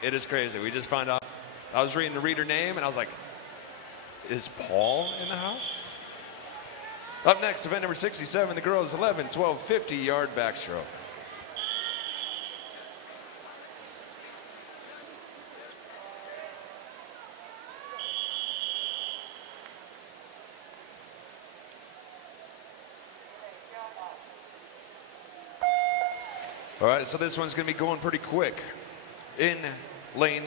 It is crazy. We just found out. I was reading the reader name and I was like, is Paul in the house? Up next, event number 67, the girls 11, 12, 50-yard backstroke. All right, so this one's gonna be going pretty quick. In lane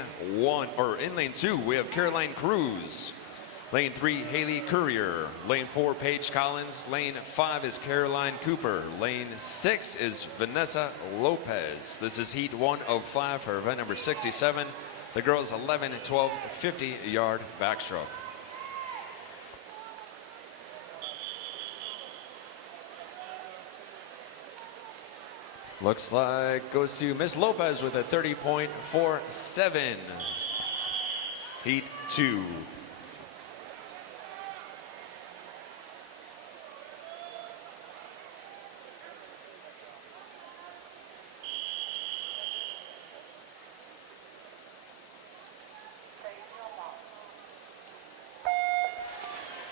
two, we have Caroline Cruz. Lane 3, Haley Courier. Lane 4, Paige Collins. Lane 5 is Caroline Cooper. Lane 6 is Vanessa Lopez. This is heat 1 of 5 for event number 67. The girls 11, 12, 50-yard backstroke. Looks like goes to Miss Lopez with a 30.47. Heat 2.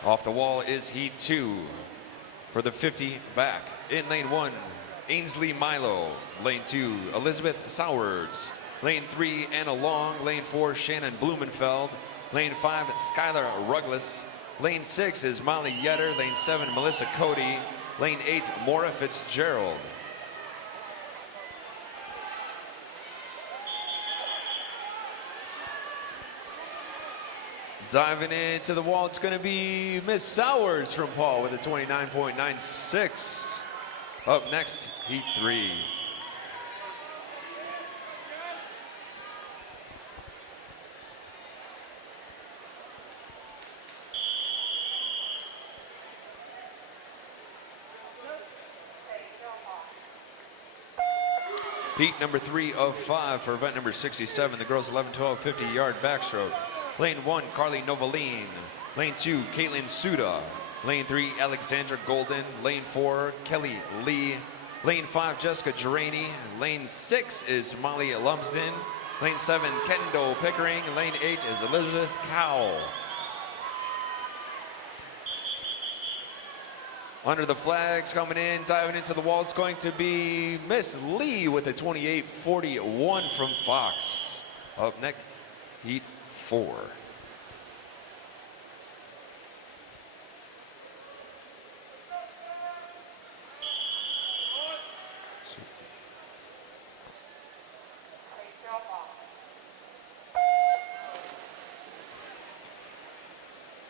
Off the wall is heat 2 for the 50 back. In lane 1, Ainsley Milo. Lane 2, Elizabeth Sowards. Lane 3, Anna Long. Lane 4, Shannon Blumenfeld. Lane 5, Skylar Ruggles. Lane 6 is Molly Yetter. Lane 7, Melissa Cody. Lane 8, Maura Fitzgerald. Diving into the wall, it's going to be Miss Sowers from Paul with a 29.96. Up next, heat 3. Heat number 3 of 5 for event number 67. The girls 11, 12, 50-yard backstroke. Lane 1, Carly Novaline. Lane 2, Caitlin Suda. Lane 3, Alexandra Golden. Lane 4, Kelly Lee. Lane 5, Jessica Duraney. Lane 6 is Molly Lumsden. Lane 7, Kendall Pickering. Lane 8 is Elizabeth Cowell. Under the flags coming in, diving into the wall, it's going to be Miss Lee with a 28.41 from Fox. Up next, heat 4.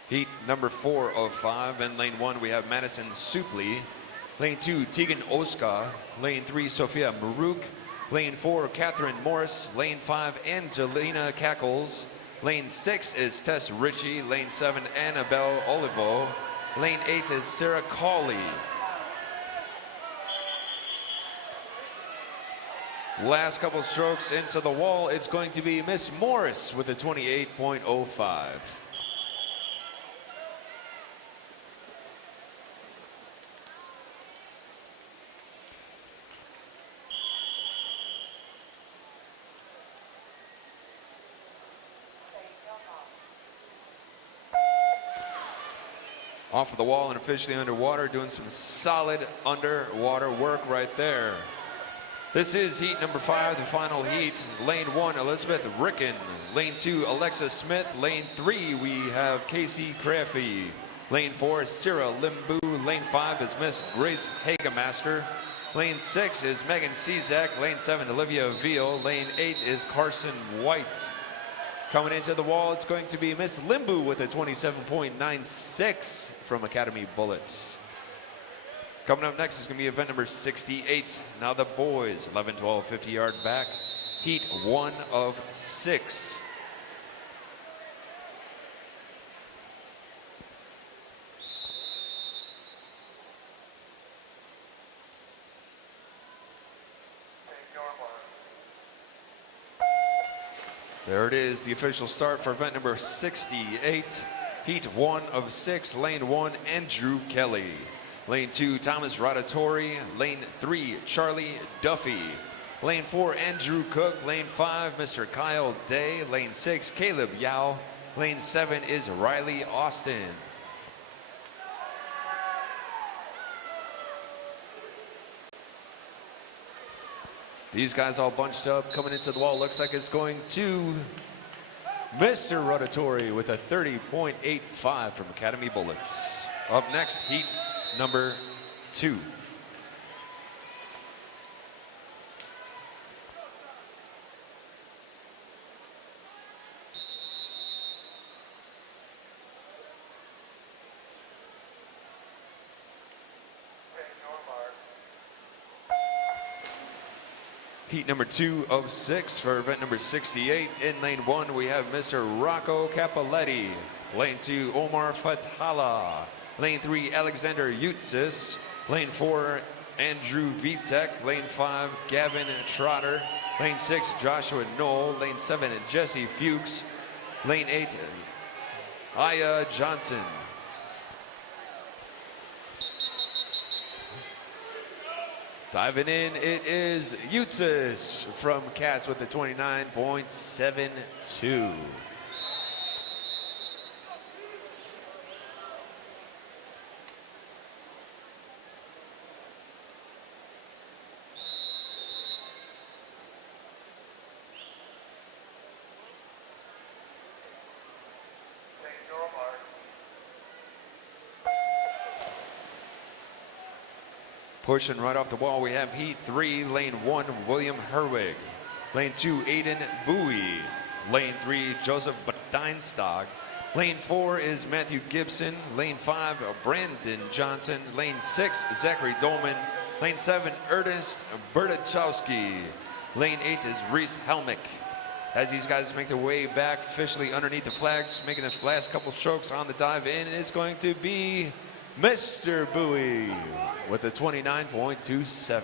Heat number 4 of 5. In lane 1, we have Madison Supley. Lane 2, Tegan Oska. Lane 3, Sophia Maruk. Lane 4, Catherine Morris. Lane 5, Angelina Cackles. Lane 6 is Tess Ritchie. Lane 7, Annabelle Olivo. Lane 8 is Sarah Cawley. Last couple strokes into the wall, it's going to be Miss Morris with a 28.05. Off of the wall and officially underwater, doing some solid underwater work right there. This is heat number 5, the final heat. Lane 1, Elizabeth Ricken. Lane 2, Alexa Smith. Lane 3, we have Casey Craffey. Lane 4 is Sarah Limbu. Lane 5 is Miss Grace Hagemaster. Lane 6 is Megan Cezak. Lane 7, Olivia Veal. Lane 8 is Carson White. Coming into the wall, it's going to be Miss Limbu with a 27.96 from Academy Bullets. Coming up next is going to be event number 68. Now the boys, 11, 12, 50-yard back. Heat 1 of 6. There it is, the official start for event number 68. Heat 1 of 6, lane 1, Andrew Kelly. Lane 2, Thomas Radatori. Lane 3, Charlie Duffy. Lane 4, Andrew Cook. Lane 5, Mr. Kyle Day. Lane 6, Caleb Yao. Lane 7 is Riley Austin. These guys all bunched up, coming into the wall. Looks like it's going to Mr. Rotatory with a 30.85 from Academy Bullets. Up next, heat number 2. Heat number 2 of 6 for event number 68. In lane 1, we have Mr. Rocco Capoletti. Lane 2, Omar Fathala. Lane 3, Alexander Utsis. Lane 4, Andrew Vitek. Lane 5, Gavin Trotter. Lane 6, Joshua Knoll. Lane 7, Jesse Fuchs. Lane 8, Aya Johnson. Diving in, it is Utsis from Cats with the 29.72. Pushing right off the wall, we have heat 3, lane 1, William Herwig. Lane 2, Aiden Bowie. Lane 3, Joseph Badeinstag. Lane 4 is Matthew Gibson. Lane 5, Brandon Johnson. Lane 6, Zachary Dolman. Lane 7, Ernest Bertachowski. Lane 8 is Reese Helmick. As these guys make their way back officially underneath the flags, making the last couple strokes on the dive in, it's going to be Mr. Bowie with a 29.27.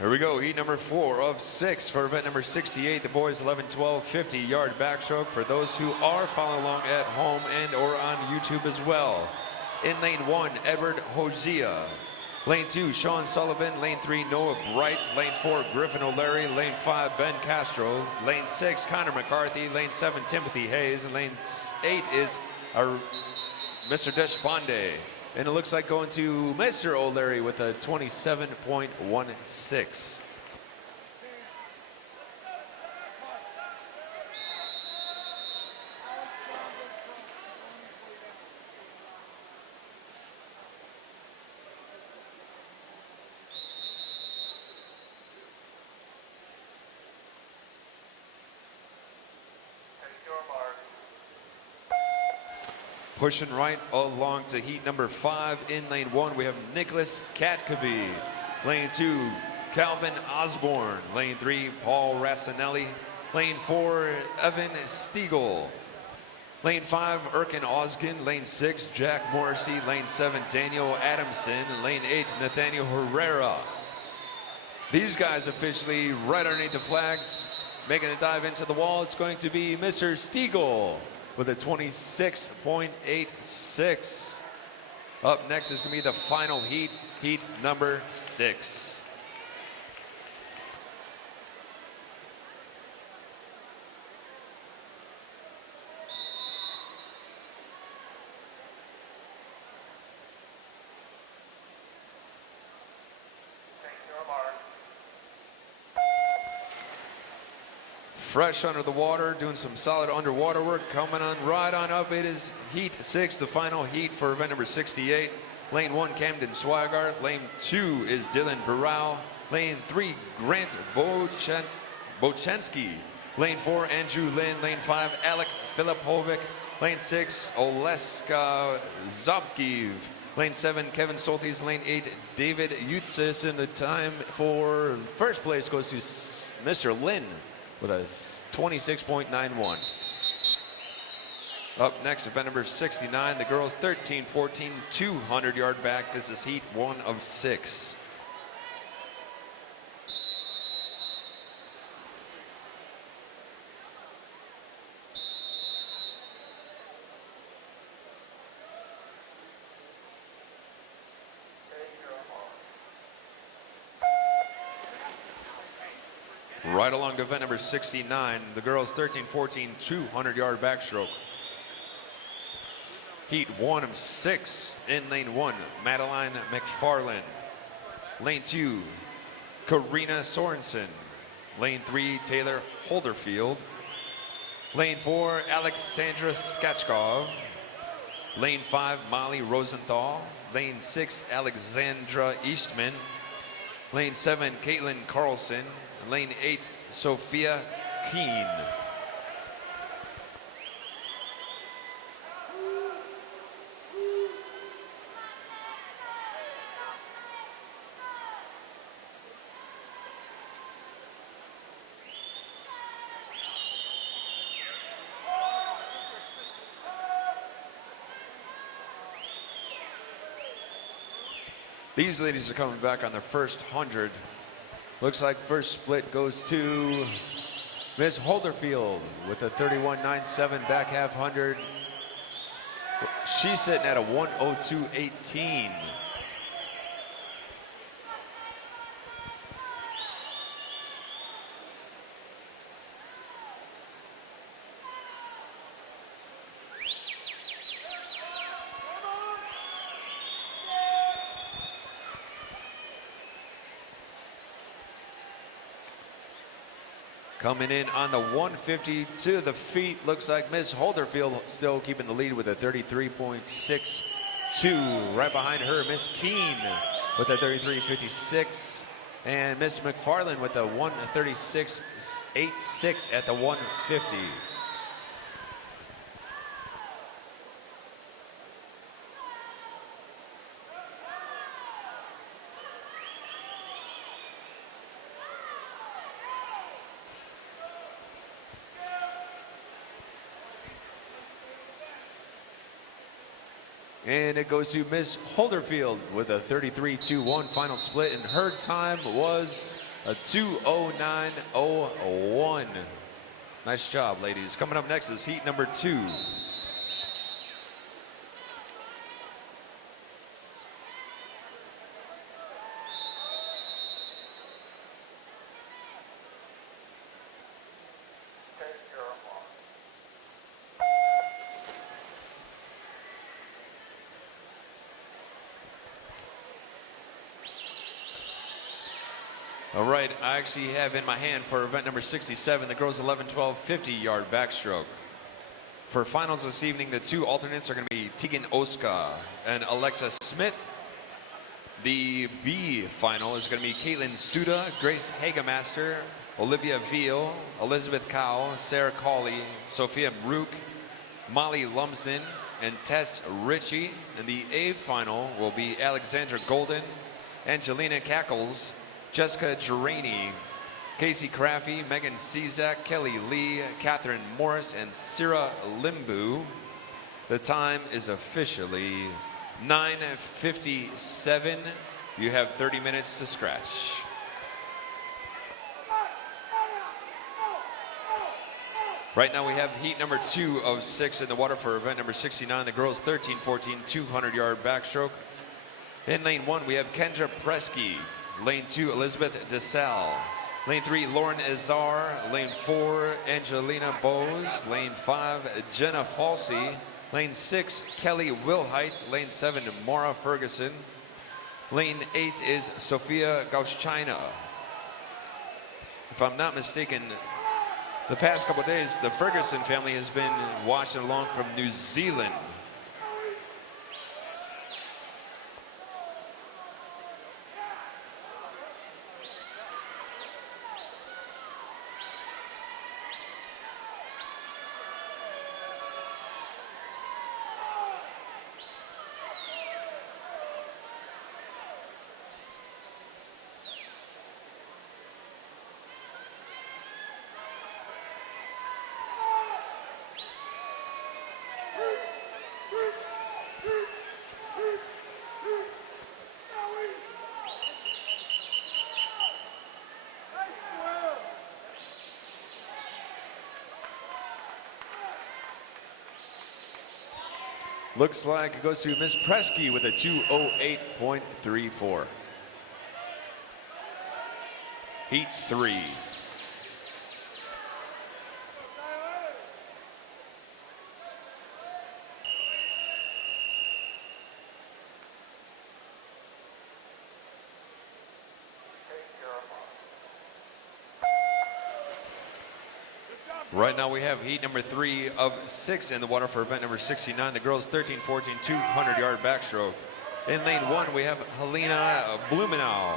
Here we go, heat number 4 of 6 for event number 68. The boys 11, 12, 50-yard backstroke for those who are following along at home and or on YouTube as well. In lane 1, Edward Hosea. Lane 2, Sean Sullivan. Lane 3, Noah Bright. Lane 4, Griffin O'Leary. Lane 5, Ben Castro. Lane 6, Connor McCarthy. Lane 7, Timothy Hayes. And lane 8 is Mr. Deshpande. And it looks like going to Mr. O'Leary with a 27.16. Pushing right along to heat number 5. In lane 1, we have Nicholas Katkaby. Lane 2, Calvin Osborne. Lane 3, Paul Rassinelli. Lane 4, Evan Stiegel. Lane 5, Erkin Oskin. Lane 6, Jack Morrissey. Lane 7, Daniel Adamson. Lane 8, Nathaniel Herrera. These guys officially right underneath the flags, making a dive into the wall. It's going to be Mr. Stiegel with a 26.86. Up next is going to be the final heat, heat number 6. fresh under the water, doing some solid underwater work. Coming on right on up, it is heat 6, the final heat for event number 68. Lane 1, Camden Swigart. Lane 2 is Dylan Burrell. Lane 3, Grant Bochensky. Lane 4, Andrew Lin. Lane 5, Alec Filipovic. Lane 6, Oleska Zobkiv. Lane 7, Kevin Soltis. Lane 8, David Utsis. And the time for first place goes to Mr. Lin with a 26.91. Up next, event number 69, the girls 13-14, 200-yard back. This is heat 1 of 6. Right along to event number 69, the girls 13-14, 200-yard backstroke. Heat 1 of 6 in lane 1, Madeline McFarland. Lane 2, Karina Sorensen. Lane 3, Taylor Holderfield. Lane 4, Alexandra Skachkov. Lane 5, Molly Rosenthal. Lane 6, Alexandra Eastman. Lane 7, Caitlin Carlson. Lane 8, Sophia Keen. These ladies are coming back on their first 100. Looks like first split goes to Miss Holderfield with a 31.97 back half 100. She's sitting at a 102.18. Coming in on the 150 to the feet, looks like Miss Holderfield still keeping the lead with a 33.62. Right behind her, Miss Keen with a 33.56. And Miss McFarland with a 136.86 at the 150. And it goes to Miss Holderfield with a 33.21 final split, and her time was a 2:09.01. Nice job, ladies. Coming up next is heat number 2. All right, I actually have in my hand for event number 67, the girls 11-12 50-yard backstroke. For finals this evening, the two alternates are going to be Tegan Oska and Alexa Smith. The B final is going to be Caitlin Suda, Grace Hagemaster, Olivia Veal, Elizabeth Cow, Sarah Cawley, Sophia Brook, Molly Lumsden, and Tess Ritchie. And the A final will be Alexandra Golden, Angelina Cackles, Jessica Gerani, Casey Craffey, Megan Cezak, Kelly Lee, Catherine Morris, and Syrah Limbu. The time is officially 9:57. You have 30 minutes to scratch. Right now we have heat number 2 of 6 in the water for event number 69. The girls 13-14 200-yard backstroke. In lane 1 we have Kendra Presky. Lane 2, Elizabeth DeSalle. Lane 3, Lauren Azar. Lane 4, Angelina Bose. Lane 5, Jenna Falsey. Lane 6, Kelly Wilhite. Lane 7, Maura Ferguson. Lane 8 is Sophia Gauschina. If I'm not mistaken, The past couple of days, the Ferguson family has been watching along from New Zealand. Looks like it goes to Miss Presky with a 2:08.34. Heat 3. Right now we have heat number 3 of 6 in the water for event number 69. The girls 13-14, 200-yard backstroke. In lane 1 we have Helena Blumenau.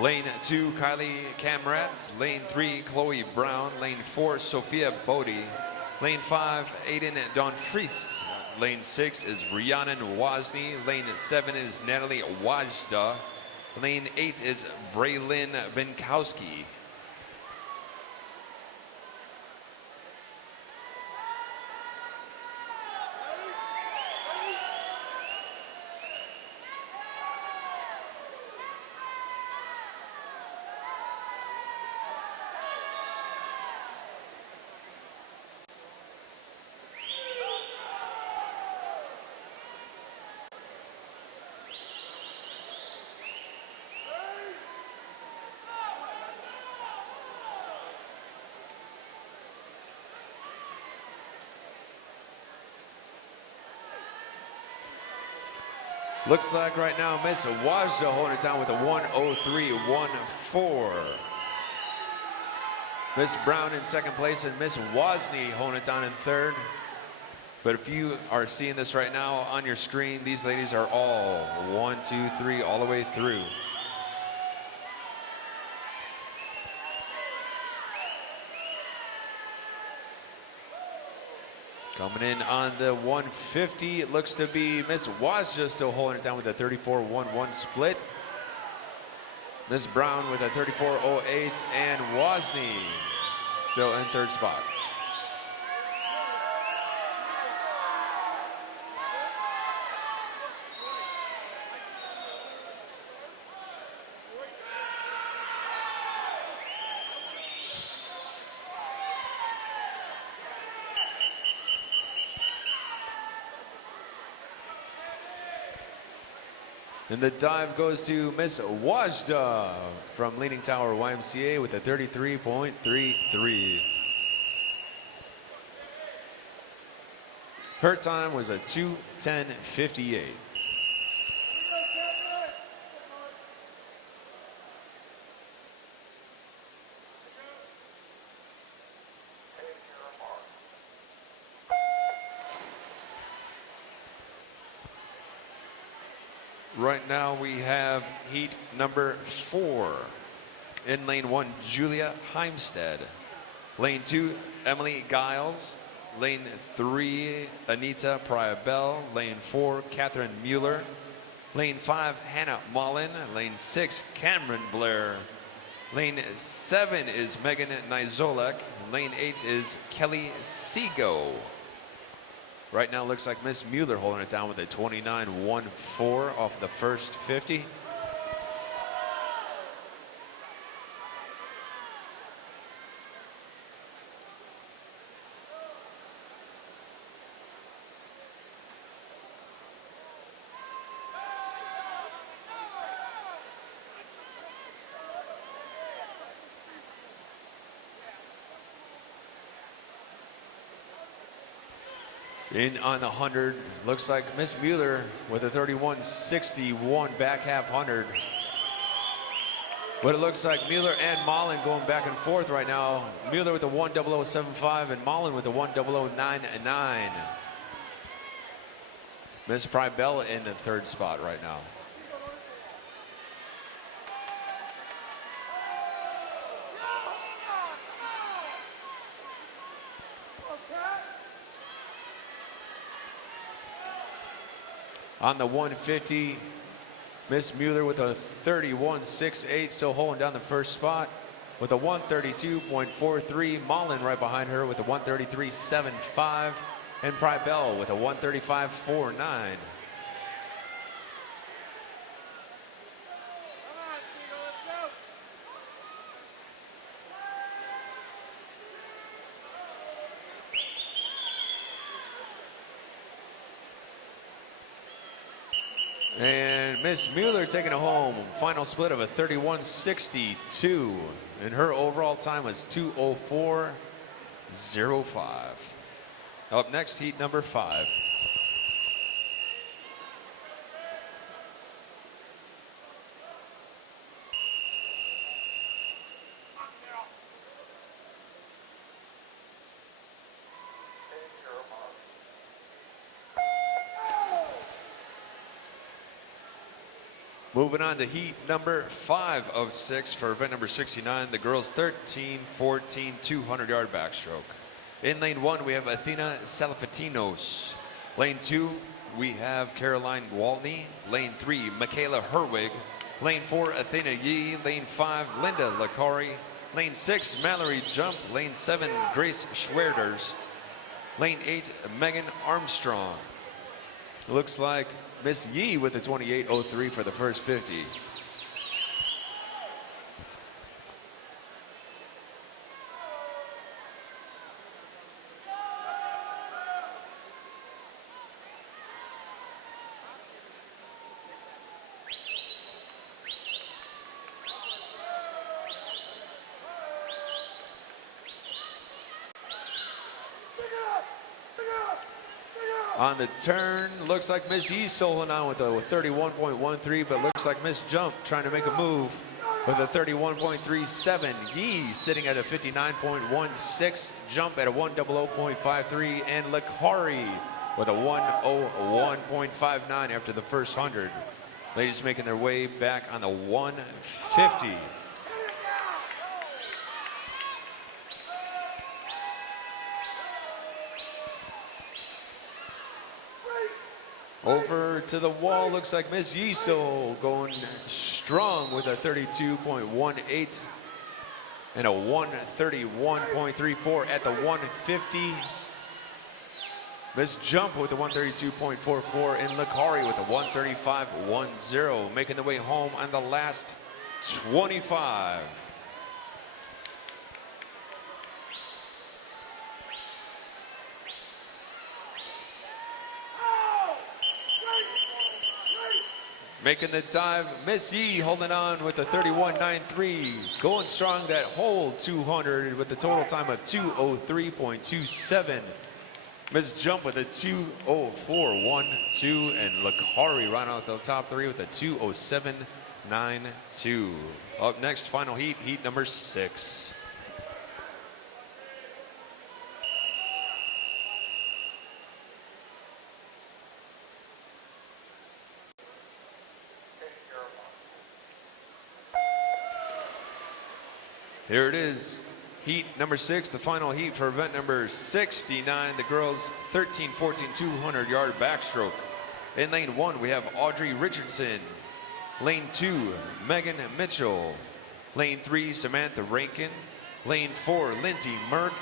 Lane 2, Kylie Camrat. Lane 3, Chloe Brown. Lane 4, Sophia Bodie. Lane 5, Aiden Donfries. Lane 6 is Rhiannon Wozni. Lane 7 is Natalie Wajda. Lane 8 is Braylin Binkowski. Looks like right now Miss Wajda holding it down with a 1:03.14. Miss Brown in second place and Miss Wozni holding it down in third. But if you are seeing this right now on your screen, these ladies are all 1, 2, 3 all the way through. Coming in on the 150, it looks to be Miss Wajda still holding it down with a 34.11 split. Miss Brown with a 34.08 and Wozni still in third spot. And the dive goes to Miss Wajda from Leaning Tower YMCA with a 33.33. Her time was a 2:10.58. Right now we have heat number 4. In lane 1, Julia Heimstead. Lane 2, Emily Giles. Lane 3, Anita Priabell. Lane 4, Catherine Mueller. Lane 5, Hannah Mullen. Lane 6, Cameron Blair. Lane 7 is Megan Nizolek. Lane 8 is Kelly Sego. Right now, it looks like Miss Mueller holding it down with a 29.14 off the first 50. In on the 100, looks like Miss Mueller with a 31.61 back half 100. But it looks like Mueller and Mullen going back and forth right now. Mueller with the 10075 and Mullen with the 10099. Miss Pribell in the third spot right now. On the 150, Miss Mueller with a 31.68, still holding down the first spot with a 132.43. Mullen right behind her with a 133.75, and Pribell with a 135.49. And Miss Mueller taking it home. Final split of a 31.62. And her overall time was 2:04.05. Up next, heat number 5. Moving on to heat number 5 of 6 for event number 69, the girls 13-14 200-yard backstroke. In lane 1, we have Athena Salafatinos. Lane 2, we have Caroline Waltney. Lane 3, Michaela Herwig. Lane 4, Athena Yee. Lane 5, Linda Lakari. Lane 6, Mallory Jump. Lane 7, Grace Schwerders. Lane 8, Megan Armstrong. Looks like Miss Yee with the 28.03 for the first 50. On the turn, looks like Miss Yee holding on with a 31.13, but looks like Miss Jump trying to make a move with a 31.37. Yee sitting at a 59.16, Jump at a 100.53, and Lakari with a 101.59 after the first 100. Ladies making their way back on the 150. Over to the wall, looks like Miss Yiso going strong with a 32.18 and a 131.34 at the 150. Miss Jump with the 132.44 and Lakari with a 135.10, making the way home on the last 25. Making the dive, Miss Yee holding on with a 31.93, going strong that whole 200 with a total time of 2:03.27. Miss Jump with a 2:04.12, and Lakari right off the top 3 with a 2:07.92. Up next, final heat, heat number 6. Here it is, heat number 6, the final heat for event number 69, the girls 13-14 200-yard backstroke. In lane 1, we have Audrey Richardson. Lane 2, Megan Mitchell. Lane 3, Samantha Rankin. Lane 4, Lindsay Merck.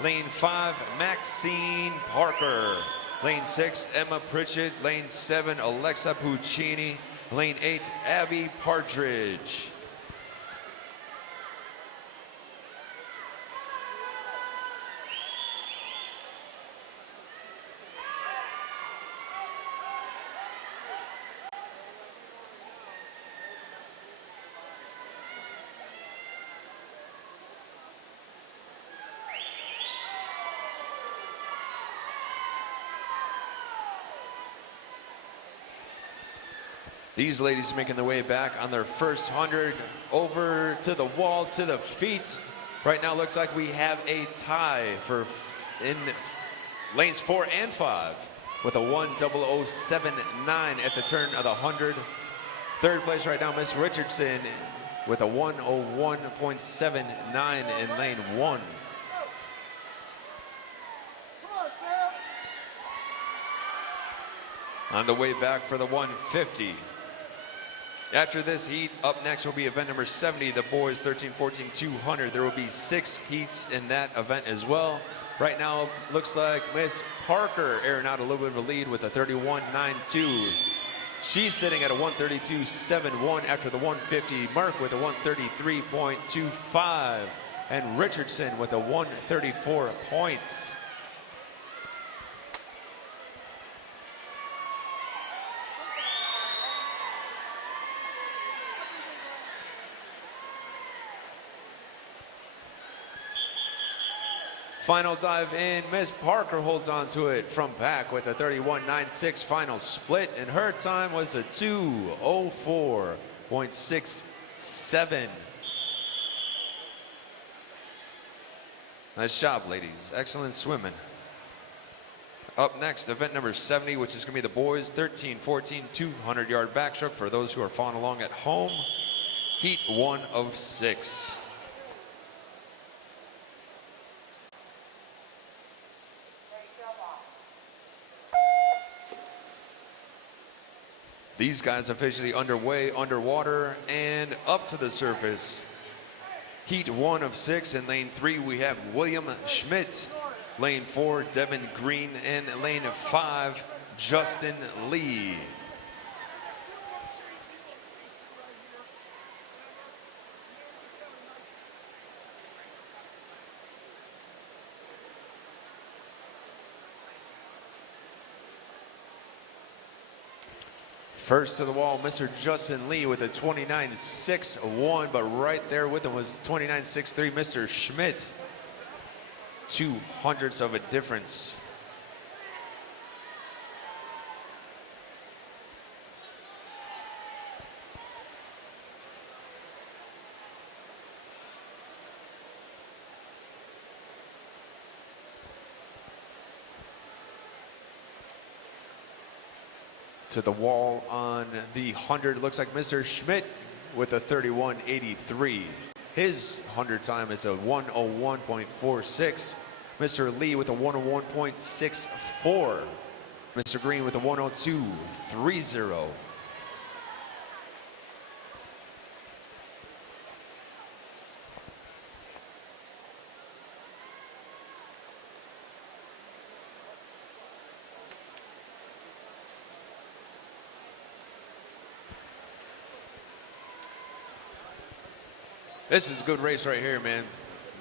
Lane 5, Maxine Parker. Lane 6, Emma Pritchett. Lane 7, Alexa Puccini. Lane 8, Abby Partridge. These ladies making their way back on their first 100 over to the wall, to the feet. Right now looks like we have a tie for in lanes 4 and 5 with a 1:00.79 at the turn of the 100. Third place right now, Miss Richardson with a 1:01.79 in lane 1. On the way back for the 150. After this heat, up next will be event number 70, the boys 13-14-200. There will be 6 heats in that event as well. Right now, looks like Miss Parker airing out a little bit of a lead with a 31.92. She's sitting at a 1:32.71 after the 150. Mark with a 1:33.25. And Richardson with a 1:34 points. Final dive in, Miss Parker holds on to it from back with a 31.96 final split, and her time was a 2:04.67. Nice job, ladies. Excellent swimming. Up next, event number 70, which is going to be the boys 13-14 200-yard backstroke for those who are following along at home. Heat 1 of 6. These guys officially underway, underwater, and up to the surface. Heat 1 of 6. In lane 3, we have William Schmidt. Lane 4, Devin Green. And lane 5, Justin Lee. First to the wall, Mr. Justin Lee with a 29.61, but right there with him was 29.63, Mr. Schmidt. 0.02 of a difference. To the wall on the 100, looks like Mr. Schmidt with a 31.83. His 100 time is a 1:01.46. Mr. Lee with a 1:01.64. Mr. Green with a 1:02.30. This is a good race right here, man.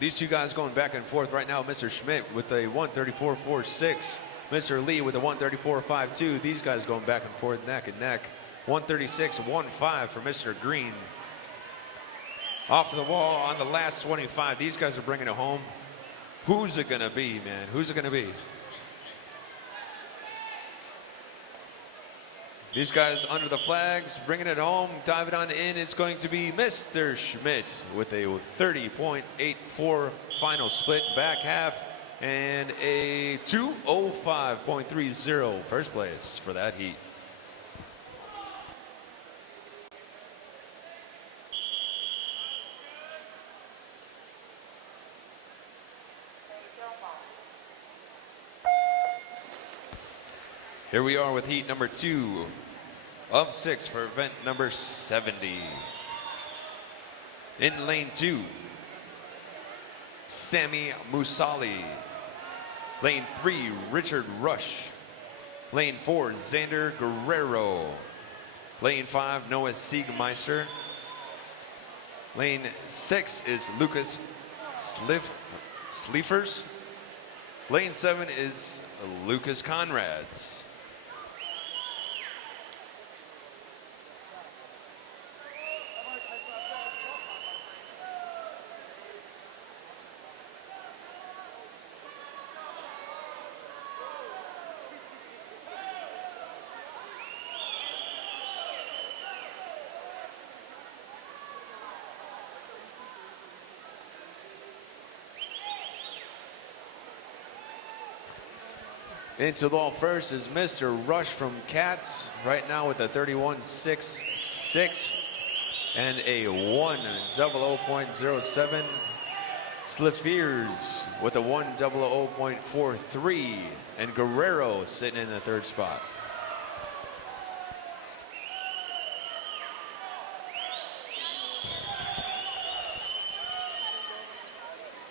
These two guys going back and forth right now. Mr. Schmidt with a 1:34.46. Mr. Lee with a 1:34.52. These guys going back and forth, neck and neck. 1:36.15 for Mr. Green. Off the wall on the last 25. These guys are bringing it home. Who's it gonna be, man? Who's it gonna be? These guys under the flags, bringing it home, diving on in. It's going to be Mr. Schmidt with a 30.84 final split back half and a 2:05.30 first place for that heat. Here we are with heat number 2 of 6 for event number 70. In lane 2, Sammy Musali. Lane 3, Richard Rush. Lane 4, Xander Guerrero. Lane 5, Noah Siegmeister. Lane 6 is Lucas Sleefers. Lane 7 is Lucas Conrads. Into the wall first is Mr. Rush from Cats, right now with a 31.66 and a 100.07. Slifeers with a 100.43, and Guerrero sitting in the third spot.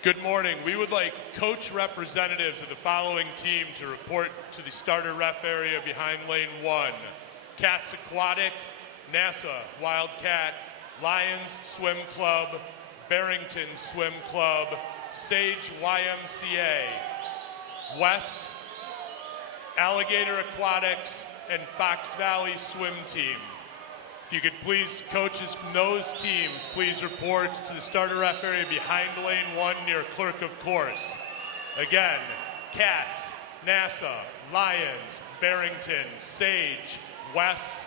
Good morning. We would like coach representatives of the following team to report to the starter ref area behind lane 1. Cats Aquatic, NASA Wildcat, Lions Swim Club, Barrington Swim Club, Sage YMCA, West, Alligator Aquatics, and Fox Valley Swim Team. If you could please, coaches from those teams, please report to the starter ref area behind lane 1 near clerk of course. Again, Cats, NASA, Lions, Barrington, Sage, West,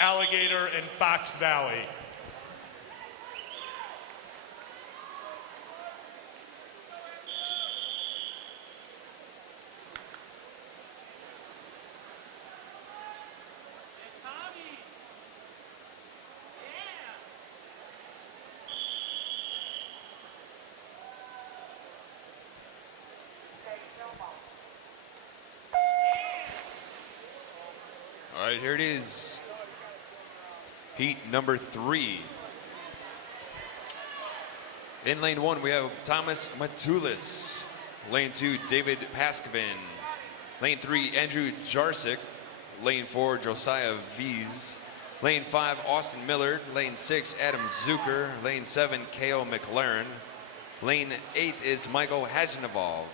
Alligator, and Fox Valley. All right, here it is. Heat number 3. In lane 1, we have Thomas Matulis. Lane 2, David Paskvin. Lane 3, Andrew Jarczyk. Lane 4, Josiah Vies. Lane 5, Austin Millard. Lane 6, Adam Zucker. Lane 7, K.O. McLaren. Lane 8 is Michael Hajnabov.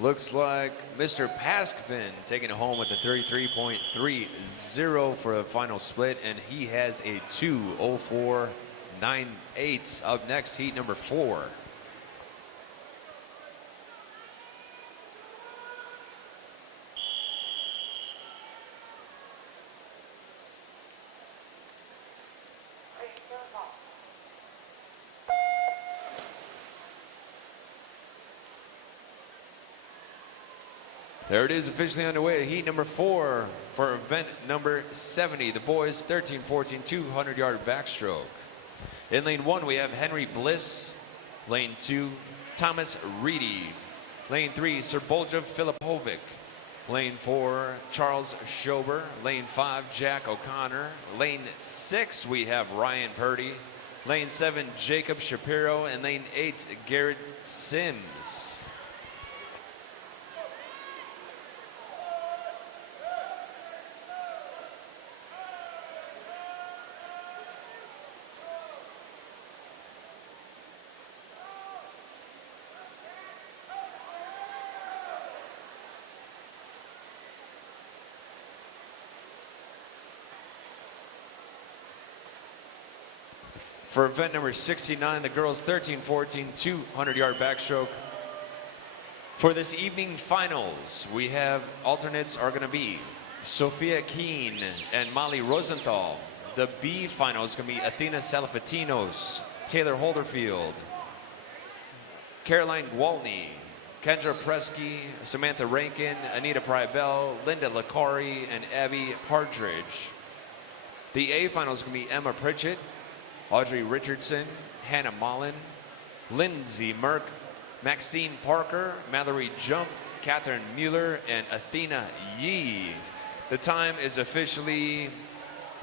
Looks like Mr. Paskvin taking it home with a 33.30 for the final split, and he has a 2:04.98. Up next, heat number 4. There it is, officially underway. Heat number 4 for event number 70. The boys 13-14 200-yard backstroke. In lane 1, we have Henry Bliss. Lane 2, Thomas Reedy. Lane 3, Serbolja Filipovic. Lane 4, Charles Schober. Lane 5, Jack O'Connor. Lane 6, we have Ryan Purdy. Lane 7, Jacob Shapiro. And lane 8, Garrett Sims. For event number 69, the girls 13-14 200-yard backstroke. For this evening finals, we have alternates are going to be Sophia Keene and Molly Rosenthal. The B final is going to be Athena Salafatinos, Taylor Holderfield, Caroline Gwaltney, Kendra Presky, Samantha Rankin, Anita Prybell, Linda Lacari, and Abby Partridge. The A final is going to be Emma Pritchett, Audrey Richardson, Hannah Mullen, Lindsay Merck, Maxine Parker, Mallory Jump, Catherine Mueller, and Athena Yee. The time is officially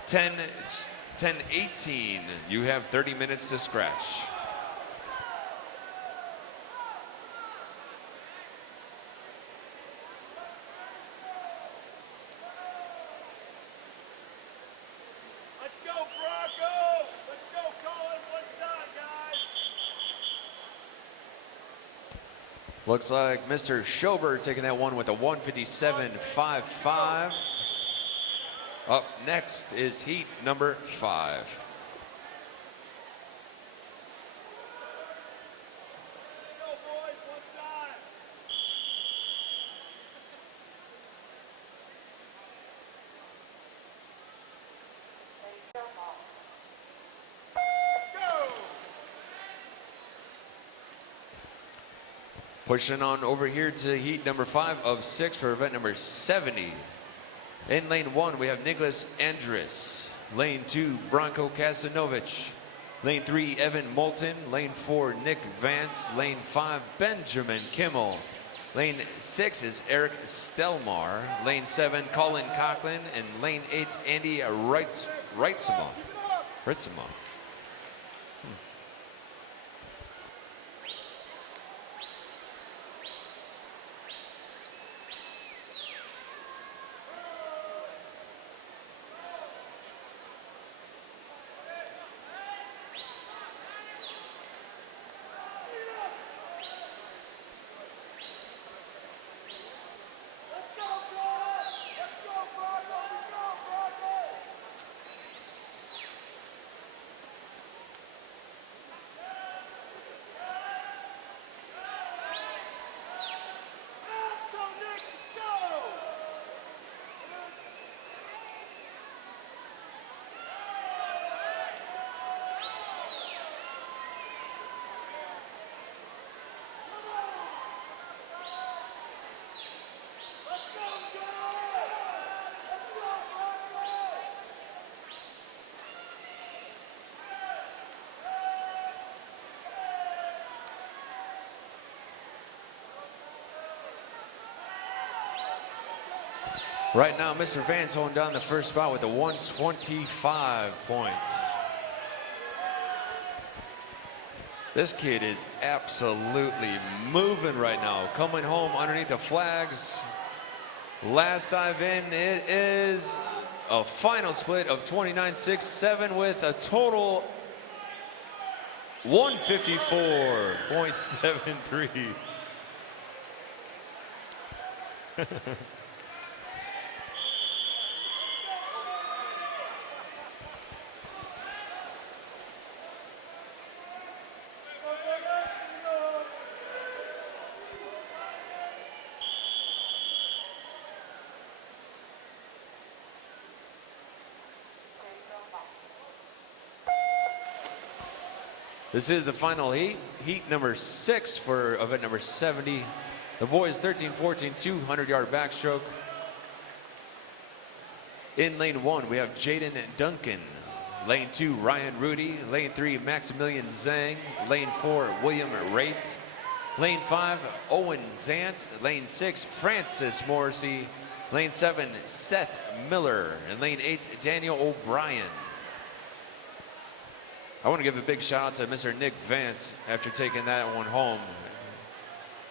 10:18. You have 30 minutes to scratch. Let's go, Bronco! Let's go, Colin, one time, guys! Looks like Mr. Schober taking that one with a 157.55. Up next is heat number 5. Let's go, boys, one time! Go! Pushing on over here to heat number 5 of 6 for event number 70. In lane 1, we have Nicholas Andrus. Lane 2, Branko Kasanovic. Lane 3, Evan Moulton. Lane 4, Nick Vance. Lane 5, Benjamin Kimmel. Lane 6 is Eric Stelmar. Lane 7, Colin Coughlin. And lane 8, Andy Reitzema. Let's go, Bronco! Let's go, Bronco! Let's go, Bronco! Let's go, Nick! Let's go! Let's go, Joe! Let's go, Bronco! Right now, Mr. Vance holding down the first spot with a 125 points. This kid is absolutely moving right now. Coming home underneath the flags. Last dive in, it is a final split of 29.67 with a total 154.73. This is the final heat, heat number 6 for event number 70. The boys 13-14 200-yard backstroke. In lane 1, we have Jaden Duncan. Lane 2, Ryan Rudy. Lane 3, Maximilian Zhang. Lane 4, William Raitt. Lane 5, Owen Zant. Lane 6, Francis Morrissey. Lane 7, Seth Miller. And lane 8, Daniel O'Brien. I want to give a big shout out to Mr. Nick Vance after taking that one home.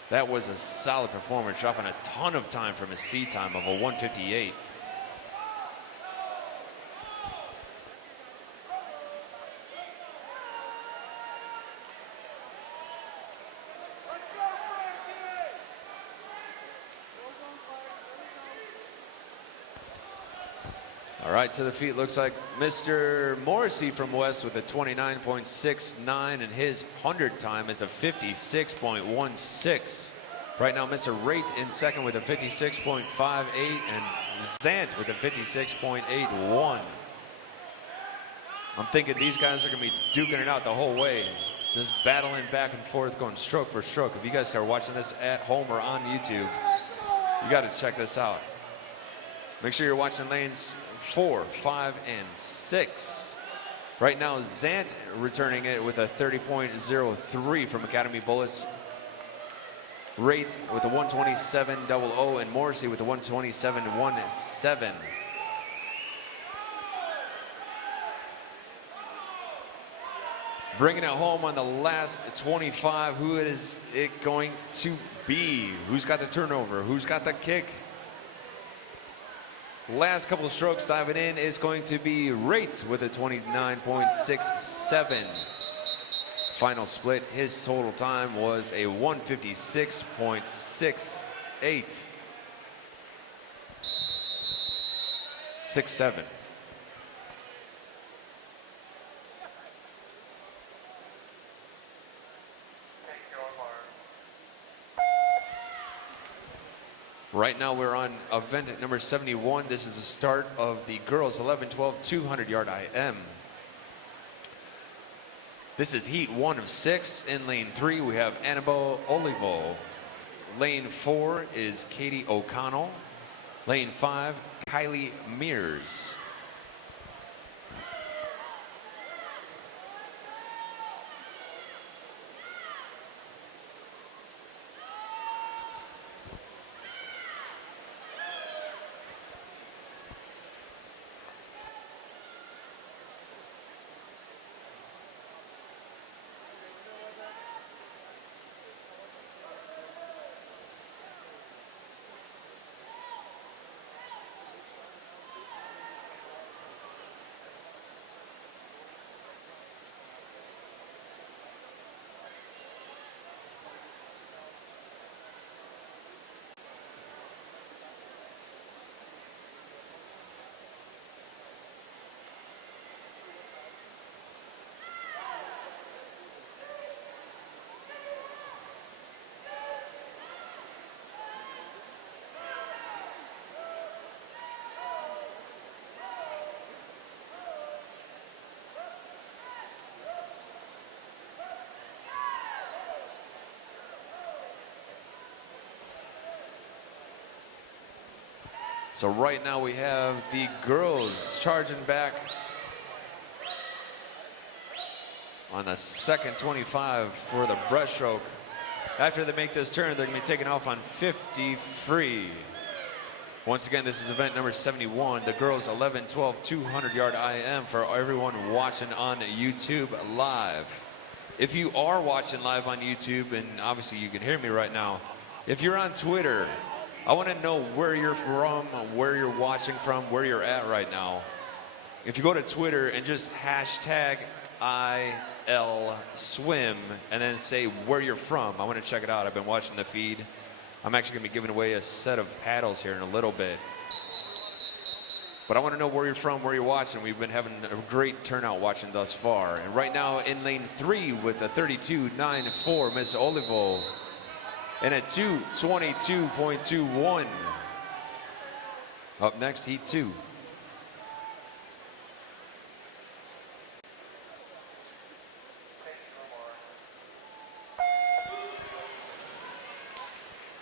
That was a solid performance, dropping a ton of time from his seat time of a 158. All right, to the feet looks like Mr. Morrissey from West with a 29.69, and his 100 time is a 56.16. Right now, Mr. Rate in second with a 56.58, and Zant with a 56.81. I'm thinking these guys are going to be duking it out the whole way, just battling back and forth, going stroke for stroke. If you guys are watching this at home or on YouTube, you got to check this out. Make sure you're watching lanes 4, 5, and 6. Right now, Zant returning it with a 30.03 from Academy Bullets. Rate with a 127.00, and Morrissey with a 127.17. Bringing it home on the last 25. Who is it going to be? Who's got the turnover? Who's got the kick? Last couple of strokes diving in is going to be Rate with a 29.67. Final split, his total time was a 156.68. 6-7. Right now we're on event number 71. This is the start of the girls 11-12 200-yard IM. This is heat 1 of 6. In lane 3 we have Annabelle Olivo. Lane 4 is Katie O'Connell. Lane 5, Kylie Mears. So right now we have the girls charging back on the second 25 for the breaststroke. After they make this turn, they're going to be taking off on 50 free. Once again, this is event number 71, the girls 11-12 200-yard IM for everyone watching on YouTube live. If you are watching live on YouTube, and obviously you can hear me right now, if you're on Twitter, I want to know where you're from, where you're watching from, where you're at right now. If you go to Twitter and just hashtag ILSwim and then say where you're from, I want to check it out. I've been watching the feed. I'm actually going to be giving away a set of paddles here in a little bit. But I want to know where you're from, where you're watching. We've been having a great turnout watching thus far. And right now in lane 3 with a 32.94, Miss Olivo. And a 2:22.21. Up next, heat 2.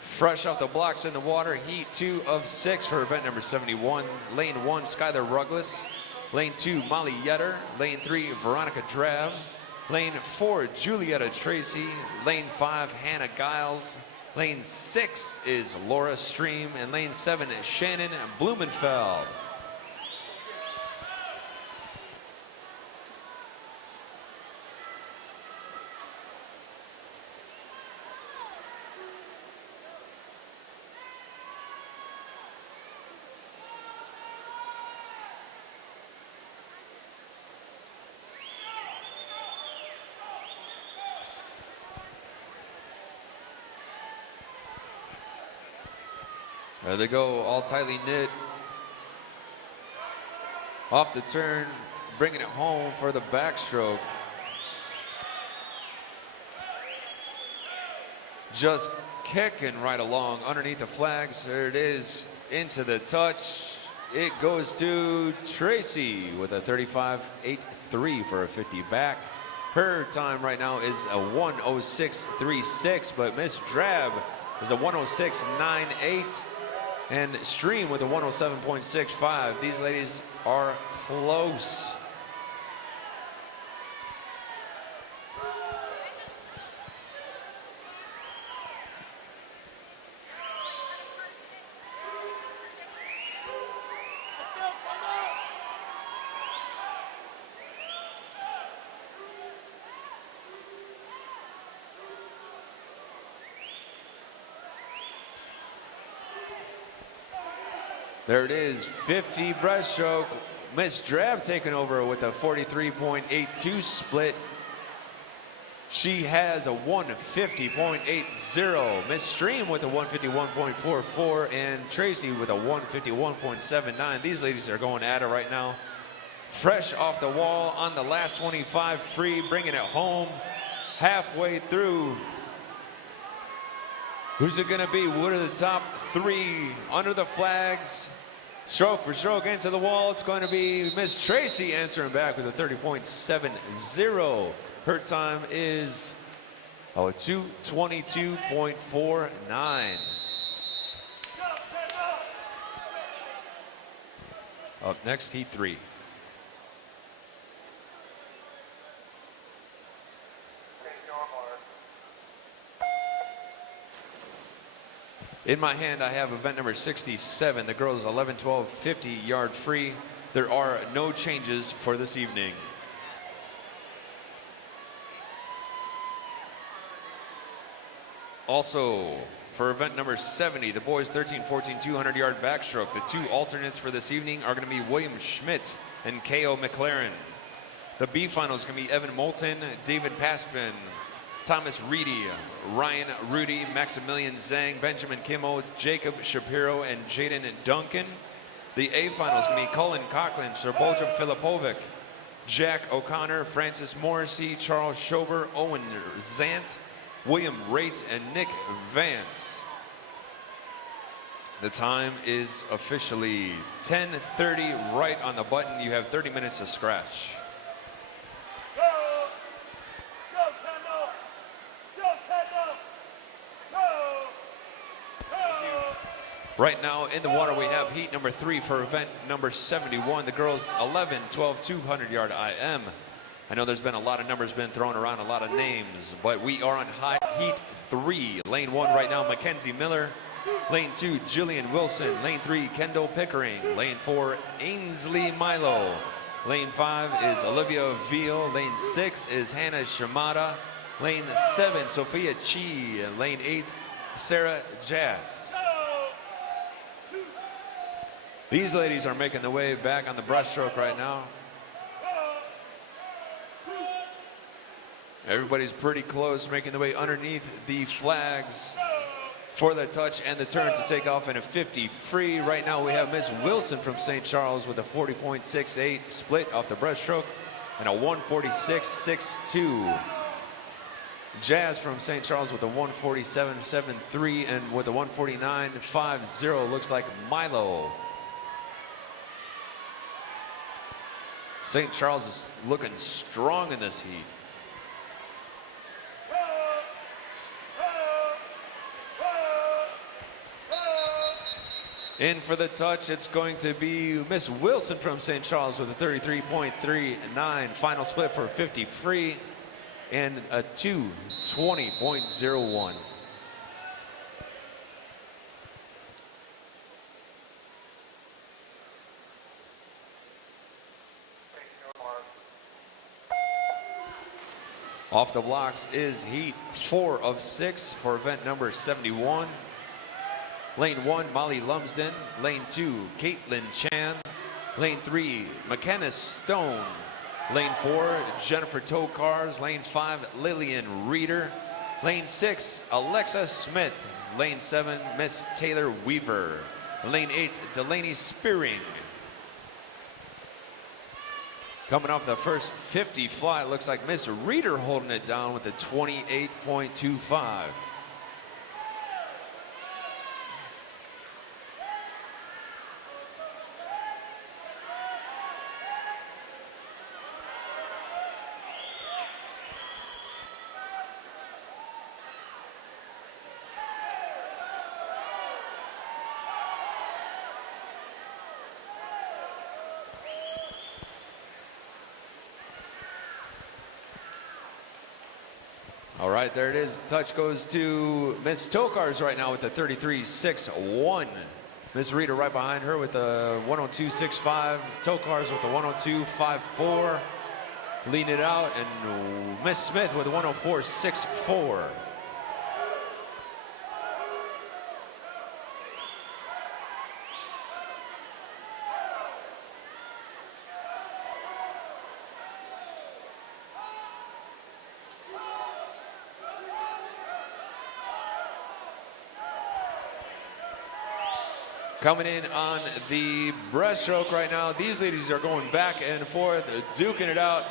Fresh off the blocks in the water, heat 2 of 6 for event number 71. Lane 1, Skylar Ruggles. Lane 2, Molly Yetter. Lane 3, Veronica Drab. Lane 4, Julietta Tracy. Lane 5, Hannah Giles. Lane 6 is Laura Stream. And lane 7 is Shannon Blumenfeld. There they go, all tightly knit. Off the turn, bringing it home for the backstroke. Just kicking right along underneath the flags. There it is, into the touch. It goes to Tracy with a 35.83 for a 50 back. Her time right now is a 106.36, but Miss Drab is a 106.98. And Stream with a 107.65. These ladies are close. There it is, 50 breaststroke. Miss Drab taking over with a 43.82 split. She has a 150.80. Miss Stream with a 151.44 and Tracy with a 151.79. These ladies are going at it right now. Fresh off the wall on the last 25 free, bringing it home halfway through. Who's it gonna be? What are the top three under the flags? Stroke for stroke into the wall. It's going to be Miss Tracy answering back with a 30.70. Her time is 2:22.49. Up next, heat 3. In my hand, I have event number 67. The girls 11, 12, 50 yard free. There are no changes for this evening. Also, for event number 70, the boys 13, 14, 200 yard backstroke. The two alternates for this evening are going to be William Schmidt and K.O. McLaren. The B final is going to be Evan Moulton, David Paskvin, Thomas Reedy, Ryan Rudy, Maximilian Zhang, Benjamin Kimmel, Jacob Shapiro, and Jaden Duncan. The A final is going to be Cullen Coughlin, Sir Boljum Filipovic, Jack O'Connor, Francis Morrissey, Charles Schober, Owen Zant, William Raitt, and Nick Vance. The time is officially 10:30, right on the button. You have 30 minutes to scratch. Right now in the water we have heat number 3 for event number 71. The girls 11, 12, 200 yard IM. I know there's been a lot of numbers been thrown around, a lot of names, but we are on heat 3. Lane 1 right now, Mackenzie Miller. Lane 2, Jillian Wilson. Lane 3, Kendall Pickering. Lane 4, Ainsley Milo. Lane 5 is Olivia Veal. Lane 6 is Hannah Shimada. Lane 7, Sophia Chi. And lane 8, Sarah Jass. These ladies are making the way back on the breaststroke right now. Everybody's pretty close, making the way underneath the flags for the touch and the turn to take off in a 50 free. Right now we have Miss Wilson from St. Charles with a 40.68 split off the breaststroke and a 146.62. Jazz from St. Charles with a 147.73 and with a 149.50 looks like Milo. St. Charles is looking strong in this heat. In for the touch, it's going to be Miss Wilson from St. Charles with a 33.39. Final split for 50 free and a 2:20.01. Off the blocks is heat 4 of 6 for event number 71. Lane 1, Molly Lumsden. Lane 2, Caitlin Chan. Lane 3, McKenna Stone. Lane 4, Jennifer Tokars. Lane 5, Lillian Reeder. Lane 6, Alexa Smith. Lane 7, Miss Taylor Weaver. Lane 8, Delaney Spearing. Coming off the first 50 fly, it looks like Miss Reader holding it down with a 28.25. All right, there it is. Touch goes to Miss Tokars right now with the 33.61. Miss Reader right behind her with the 102.65. Tokars with the 102.54. Leading it out, and Miss Smith with the 104.64. Coming in on the breaststroke right now, these ladies are going back and forth, duking it out.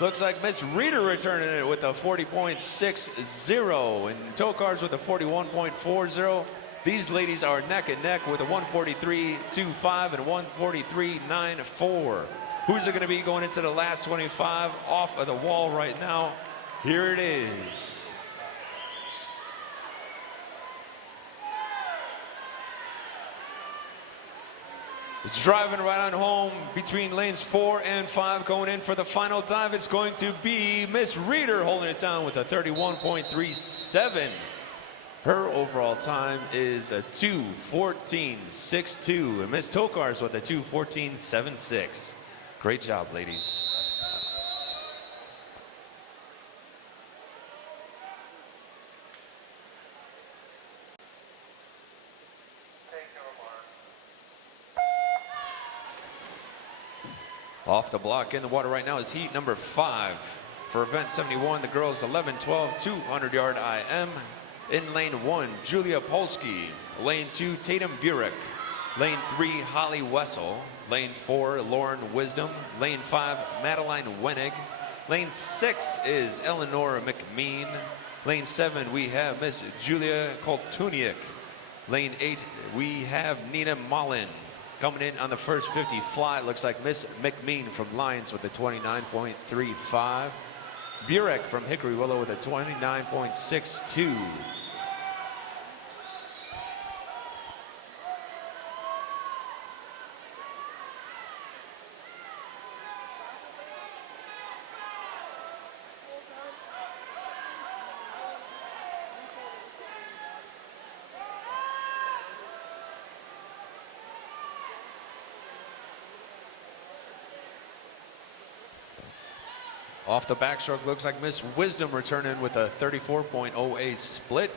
Looks like Miss Reader returning it with a 40.60 and Tokars with a 41.40. These ladies are neck and neck with a 143.25 and 143.94. Who's it going to be going into the last 25 off of the wall right now? Here it is. It's driving right on home between lanes 4 and 5. Going in for the final dive, it's going to be Miss Reader holding it down with a 31.37. Her overall time is a 2:14.62, and Miss Tokars with a 2:14.76. Great job, ladies. Off the block in the water right now is heat number 5. For event 71, the girls 11-12, 200-yard IM. In lane 1, Julia Polsky. Lane 2, Tatum Burek. Lane 3, Holly Wessel. Lane 4, Lauren Wisdom. Lane 5, Madeline Wenig. Lane 6 is Eleanor McMean. Lane 7, we have Miss Julia Koltuniak. Lane 8, we have Nina Mullen. Coming in on the first 50 fly, it looks like Miss McMean from Lions with a 29.35. Burek from Hickory Willow with a 29.62. Off the backstroke, looks like Miss Wisdom returning with a 34.08 split.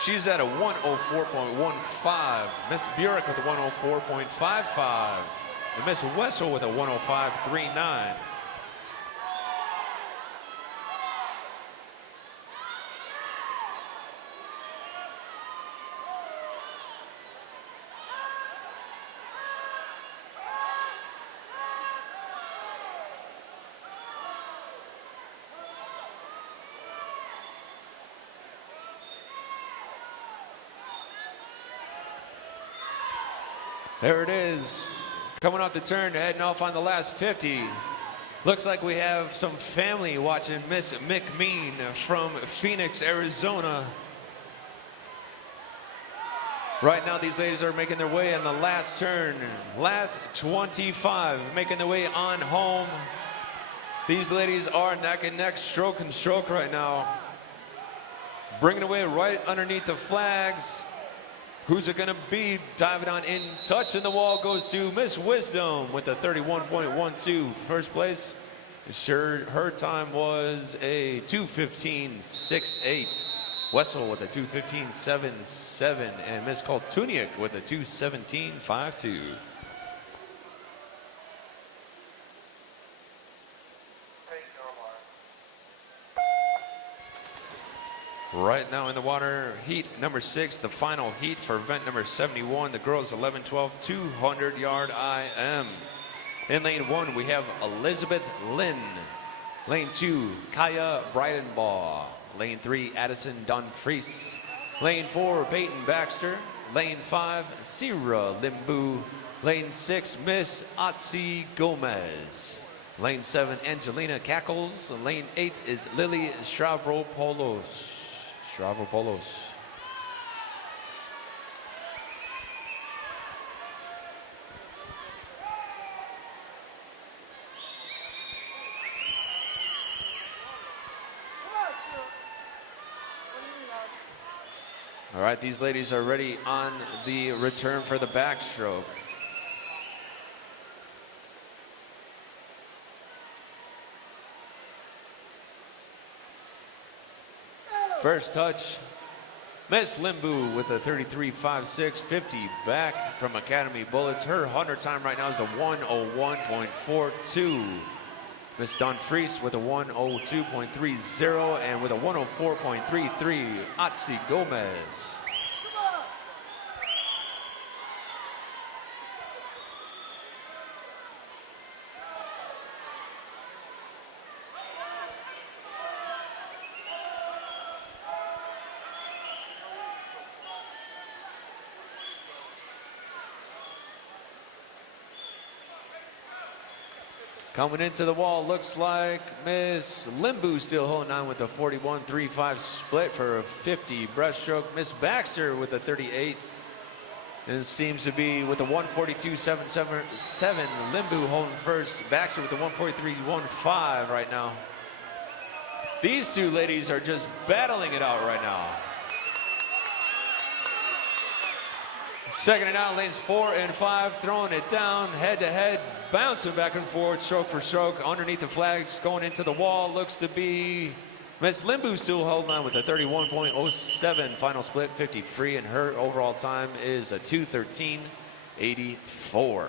She's at a 104.15. Miss Burek with a 104.55. And Miss Wessel with a 105.39. There it is. Coming off the turn, heading off on the last 50. Looks like we have some family watching Miss McMean from Phoenix, Arizona. Right now, these ladies are making their way on the last turn. Last 25, making their way on home. These ladies are neck and neck, stroke and stroke right now. Bringing away right underneath the flags. Who's it going to be? Diving on in, touching the wall goes to Miss Wisdom with a 31.12. First place. Sure, her time was a 2:15.68. Wessel with a 2:15.77, and Miss Koltuniak with a 2:17.52. Right now in the water, heat number 6, the final heat for event number 71. The girls 11-12, 200-yard IM. In lane 1, we have Elizabeth Lynn. Lane 2, Kaya Breidenbaugh. Lane 3, Addison Dunfries. Lane 4, Peyton Baxter. Lane 5, Sierra Limbu. Lane 6, Miss Otzi Gomez. Lane 7, Angelina Cackles. Lane 8 is Lily Stavropoulos. All right, these ladies are ready on the return for the backstroke. First touch, Miss Limbu with a 33.56.50 back from Academy Bullets. Her 100 time right now is a 101.42. Miss Dunfries with a 102.30 and with a 104.33, Otzi Gomez. Coming into the wall, looks like Miss Limbu still holding on with a 41.35 split for a 50 breaststroke. Miss Baxter with a 38. And seems to be with a 142.777. Limbu holding first. Baxter with a 143.15 right now. These two ladies are just battling it out right now. Second and out, lanes 4 and 5, throwing it down, head to head, bouncing back and forth, stroke for stroke, underneath the flags, going into the wall. Looks to be Miss Limbu still holding on with a 31.07 final split, 50 free, and her overall time is a 2:13.84.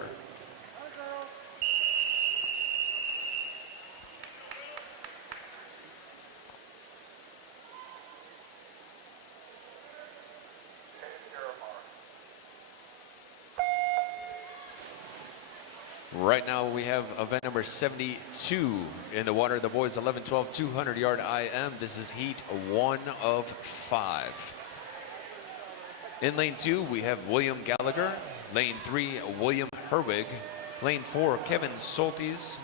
Right now we have event number 72 in the water. The boys 11-12 200-yard IM. This is heat 1 of 5. In lane 2 we have William Gallagher. Lane 3 William Herwig. Lane 4 Kevin Soltis.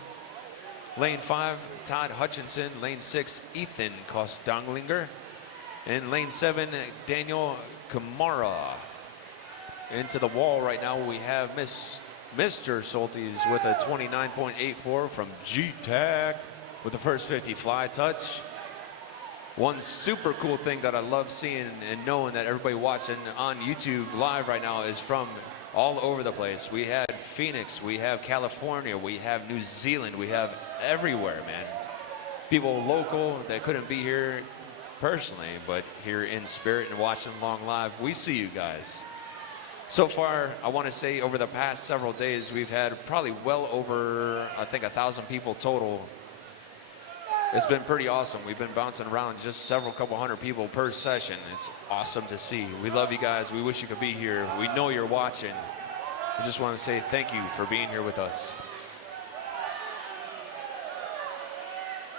Lane 5 Todd Hutchinson. Lane 6 Ethan Kostonglinger. And lane 7 Daniel Kamara. Into the wall right now we have Mr. Soltis with a 29.84 from G-Tag with the first 50 fly touch. One super cool thing that I love seeing and knowing that everybody watching on YouTube live right now is from all over the place. We had Phoenix, we have California, we have New Zealand, we have everywhere, man. People local that couldn't be here personally, but here in spirit and watching along live. We see you guys. So far, I want to say over the past several days, we've had probably well over, I think, 1,000 people total. It's been pretty awesome. We've been bouncing around just couple hundred people per session. It's awesome to see. We love you guys. We wish you could be here. We know you're watching. We just want to say thank you for being here with us.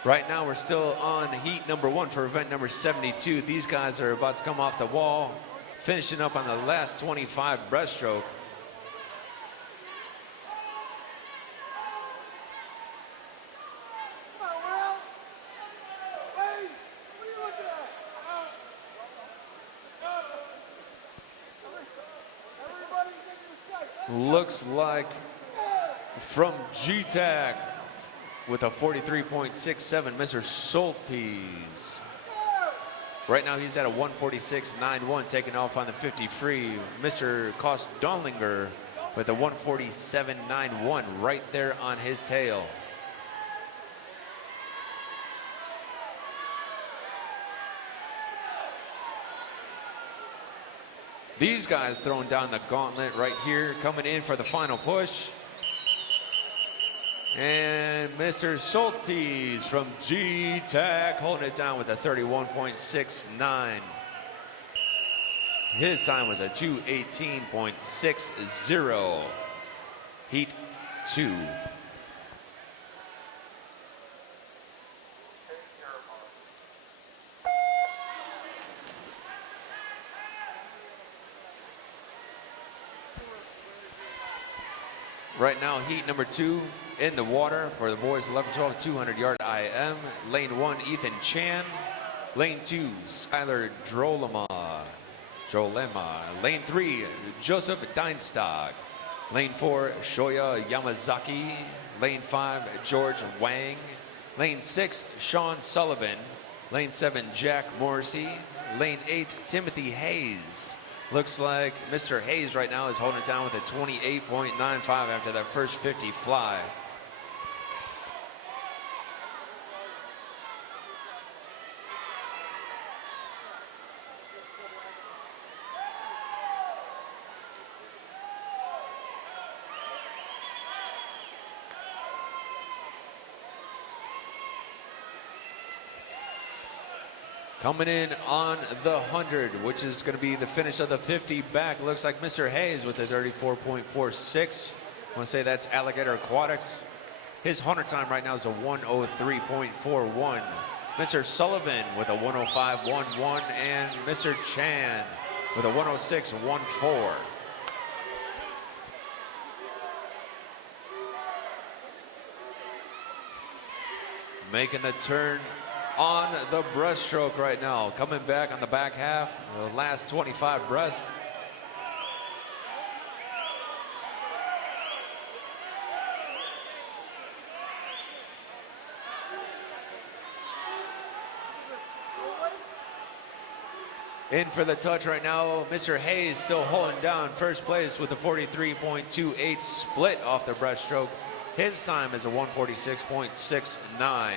Right now, we're still on heat number 1 for event number 72. These guys are about to come off the wall, finishing up on the last 25 breaststroke. Looks like from G-Tag with a 43.67, Mr. Soltis. Right now he's at a 146.91, taking off on the 50 free. Mr. Kostdonlinger with a 147.91 right there on his tail. These guys throwing down the gauntlet right here, coming in for the final push. And Mr. Soltis from G-Tag holding it down with a 31.69. His time was a 2:18.60. Heat 2. Right now, heat number 2 in the water for the boys 11-12 200-yard IM. Lane 1, Ethan Chan. Lane 2, Skylar Drolema. Lane 3, Joseph Dienstag. Lane 4, Shoya Yamazaki. Lane 5, George Wang. Lane 6, Sean Sullivan. Lane 7, Jack Morrissey. Lane 8, Timothy Hayes. Looks like Mr. Hayes right now is holding it down with a 28.95 after that first 50 fly. Coming in on the 100, which is going to be the finish of the 50 back. Looks like Mr. Hayes with a 34.46. I want to say that's Alligator Aquatics. His 100 time right now is a 103.41. Mr. Sullivan with a 105.11, and Mr. Chan with a 106.14. Making the turn on the breaststroke right now. Coming back on the back half, the last 25 breast. In for the touch right now, Mr. Hayes still holding down first place with a 43.28 split off the breaststroke. His time is a 146.69.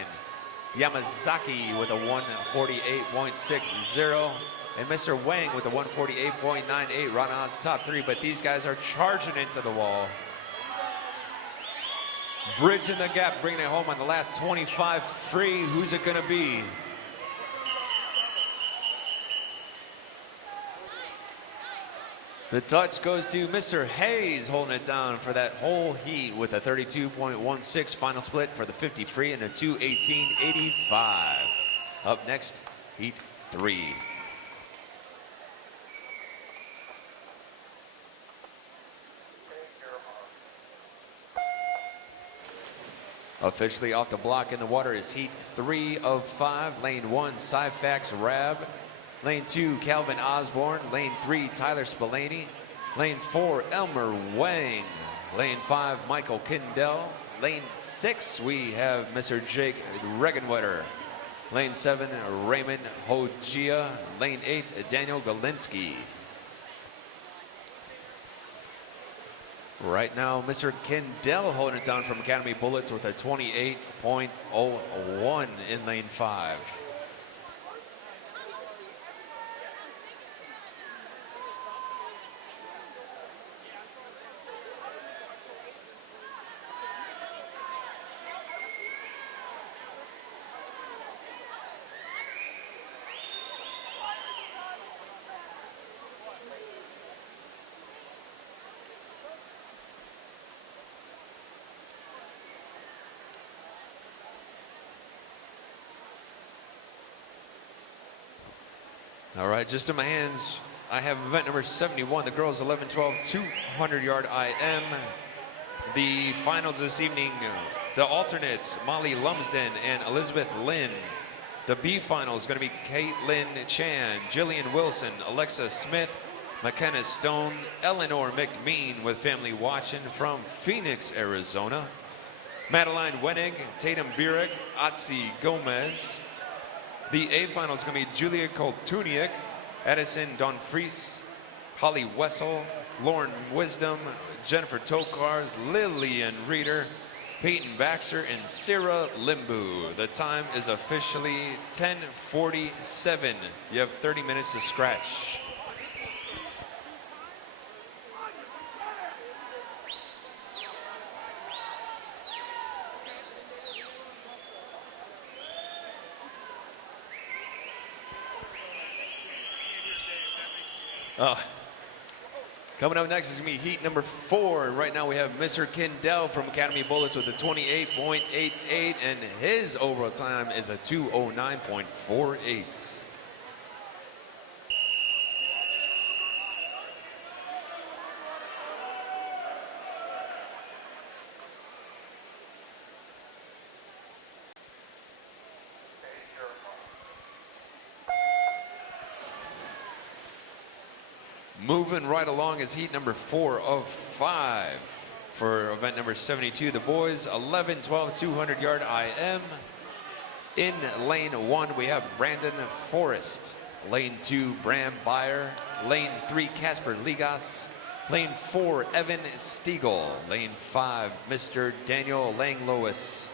Yamazaki with a 148.60, and Mr. Wang with a 148.98 right on the top 3, but these guys are charging into the wall. Bridging the gap, bringing it home on the last 25 free. Who's it gonna be? The touch goes to Mr. Hayes, holding it down for that whole heat with a 32.16 final split for the 50 free and a 218.85. Up next, heat 3. Officially off the block in the water is heat 3 of 5. Lane 1, Syfax Rab. Lane 2, Calvin Osborne. Lane 3, Tyler Spillane. Lane 4, Elmer Wang. Lane 5, Michael Kindell. Lane 6, we have Mr. Jake Regenwetter. Lane 7, Raymond Hogia. Lane 8, Daniel Galinsky. Right now, Mr. Kindell holding it down from Academy Bullets with a 28.01 in lane 5. All right, just in my hands, I have event number 71, the girls 11-12 200-yard IM. The finals this evening, the alternates, Molly Lumsden and Elizabeth Lynn. The B final is going to be Caitlin Chan, Jillian Wilson, Alexa Smith, McKenna Stone, Eleanor McMean with family watching from Phoenix, Arizona. Madeline Wenig, Tatum Burek, Otzi Gomez. The A final is going to be Julia Koltuniak, Edison Donfries, Holly Wessel, Lauren Wisdom, Jennifer Tokars, Lillian Reeder, Peyton Baxter, and Sarah Limbu. The time is officially 10:47. You have 30 minutes to scratch. Coming up next is going to be heat number 4. Right now we have Mr. Kindell from Academy Bullets with a 28.88, and his overall time is a 209.48. Moving right along is heat number 4 of 5 for event number 72. The boys 11, 12, 200-yard IM. In lane 1, we have Brandon Forrest. Lane 2, Bram Beyer. Lane 3, Casper Ligas. Lane 4, Evan Stiegel. Lane 5, Mr. Daniel Langlois.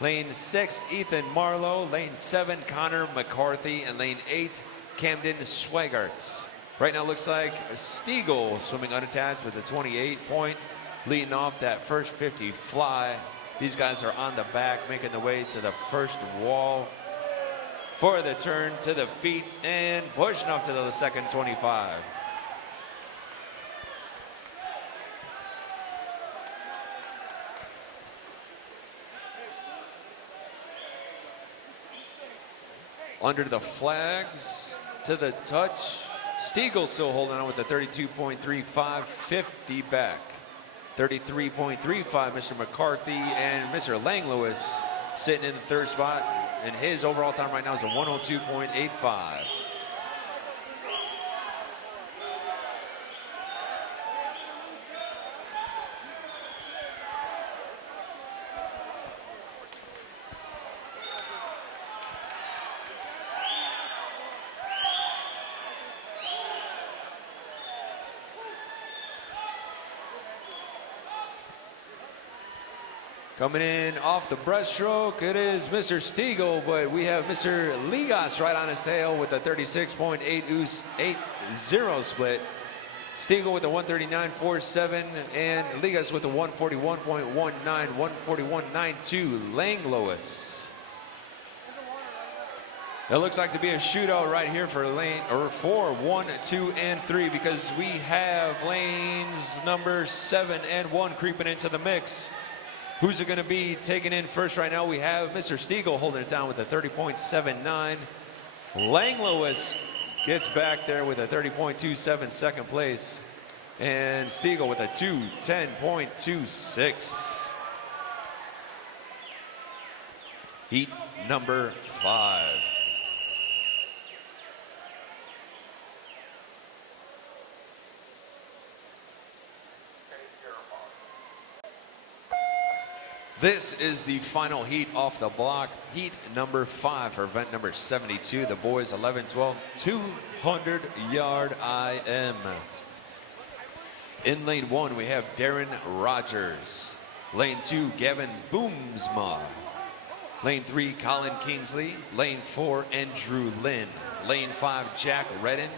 Lane 6, Ethan Marlowe. Lane 7, Connor McCarthy. And lane 8, Camden Swigart. Right now looks like Stiegel swimming unattached with a 28 point, leading off that first 50 fly. These guys are on the back, making the way to the first wall for the turn to the feet and pushing up to the second 25. Under the flags to the touch. Stiegel still holding on with the 32.35, 50 back. 33.35, Mr. McCarthy, and Mr. Langlois sitting in the third spot, and his overall time right now is a 102.85. Coming in off the breaststroke, it is Mr. Stiegel, but we have Mr. Ligas right on his tail with a 36.80 split. Stiegel with a 139.47 and Ligas with a 141.19, 141.92. Langlois. It looks like to be a shootout right here for lane or 4, 1, 2, and 3 because we have lanes number 7 and 1 creeping into the mix. Who's it going to be taking in first right now? We have Mr. Stiegel holding it down with a 30.79. Langlois gets back there with a 30.27 second place. And Stiegel with a 2:10.26. Heat number 5. This is the final heat off the block. Heat number 5 for event number 72. The boys 11, 12, 200-yard IM. In lane 1, we have Darren Rogers. Lane 2, Gavin Boomsma. Lane 3, Colin Kingsley. Lane 4, Andrew Lynn. Lane 5, Jack Redden.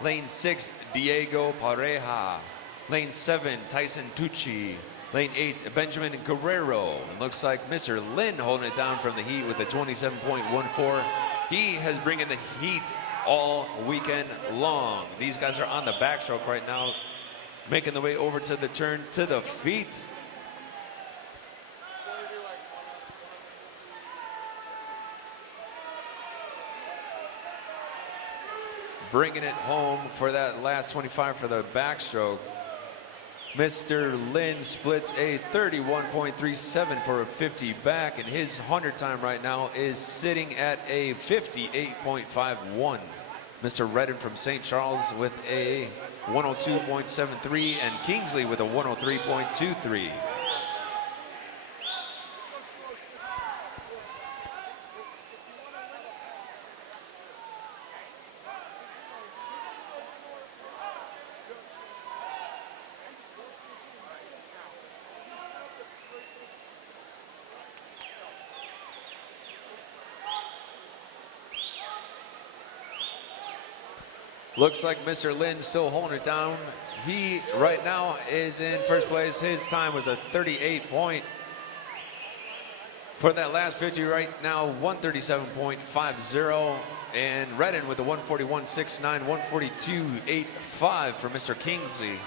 Lane 6, Diego Pareja. Lane 7, Tyson Tucci. Lane 8, Benjamin Guerrero. It looks like Mr. Lynn holding it down from the heat with a 27.14. He has bringing the heat all weekend long. These guys are on the backstroke right now, making the way over to the turn to the feet. Bringing it home for that last 25 for the backstroke. Mr. Lynn splits a 31.37 for a 50 back, and his 100 time right now is sitting at a 58.51. Mr. Redden from St. Charles with a 102.73, and Kingsley with a 103.23. Looks like Mr. Lynn still holding it down. He right now is in first place. His time was a 38 point. For that last 50 right now, 137.50. And Redden with a 141.69, 142.85 for Mr. Kingsley.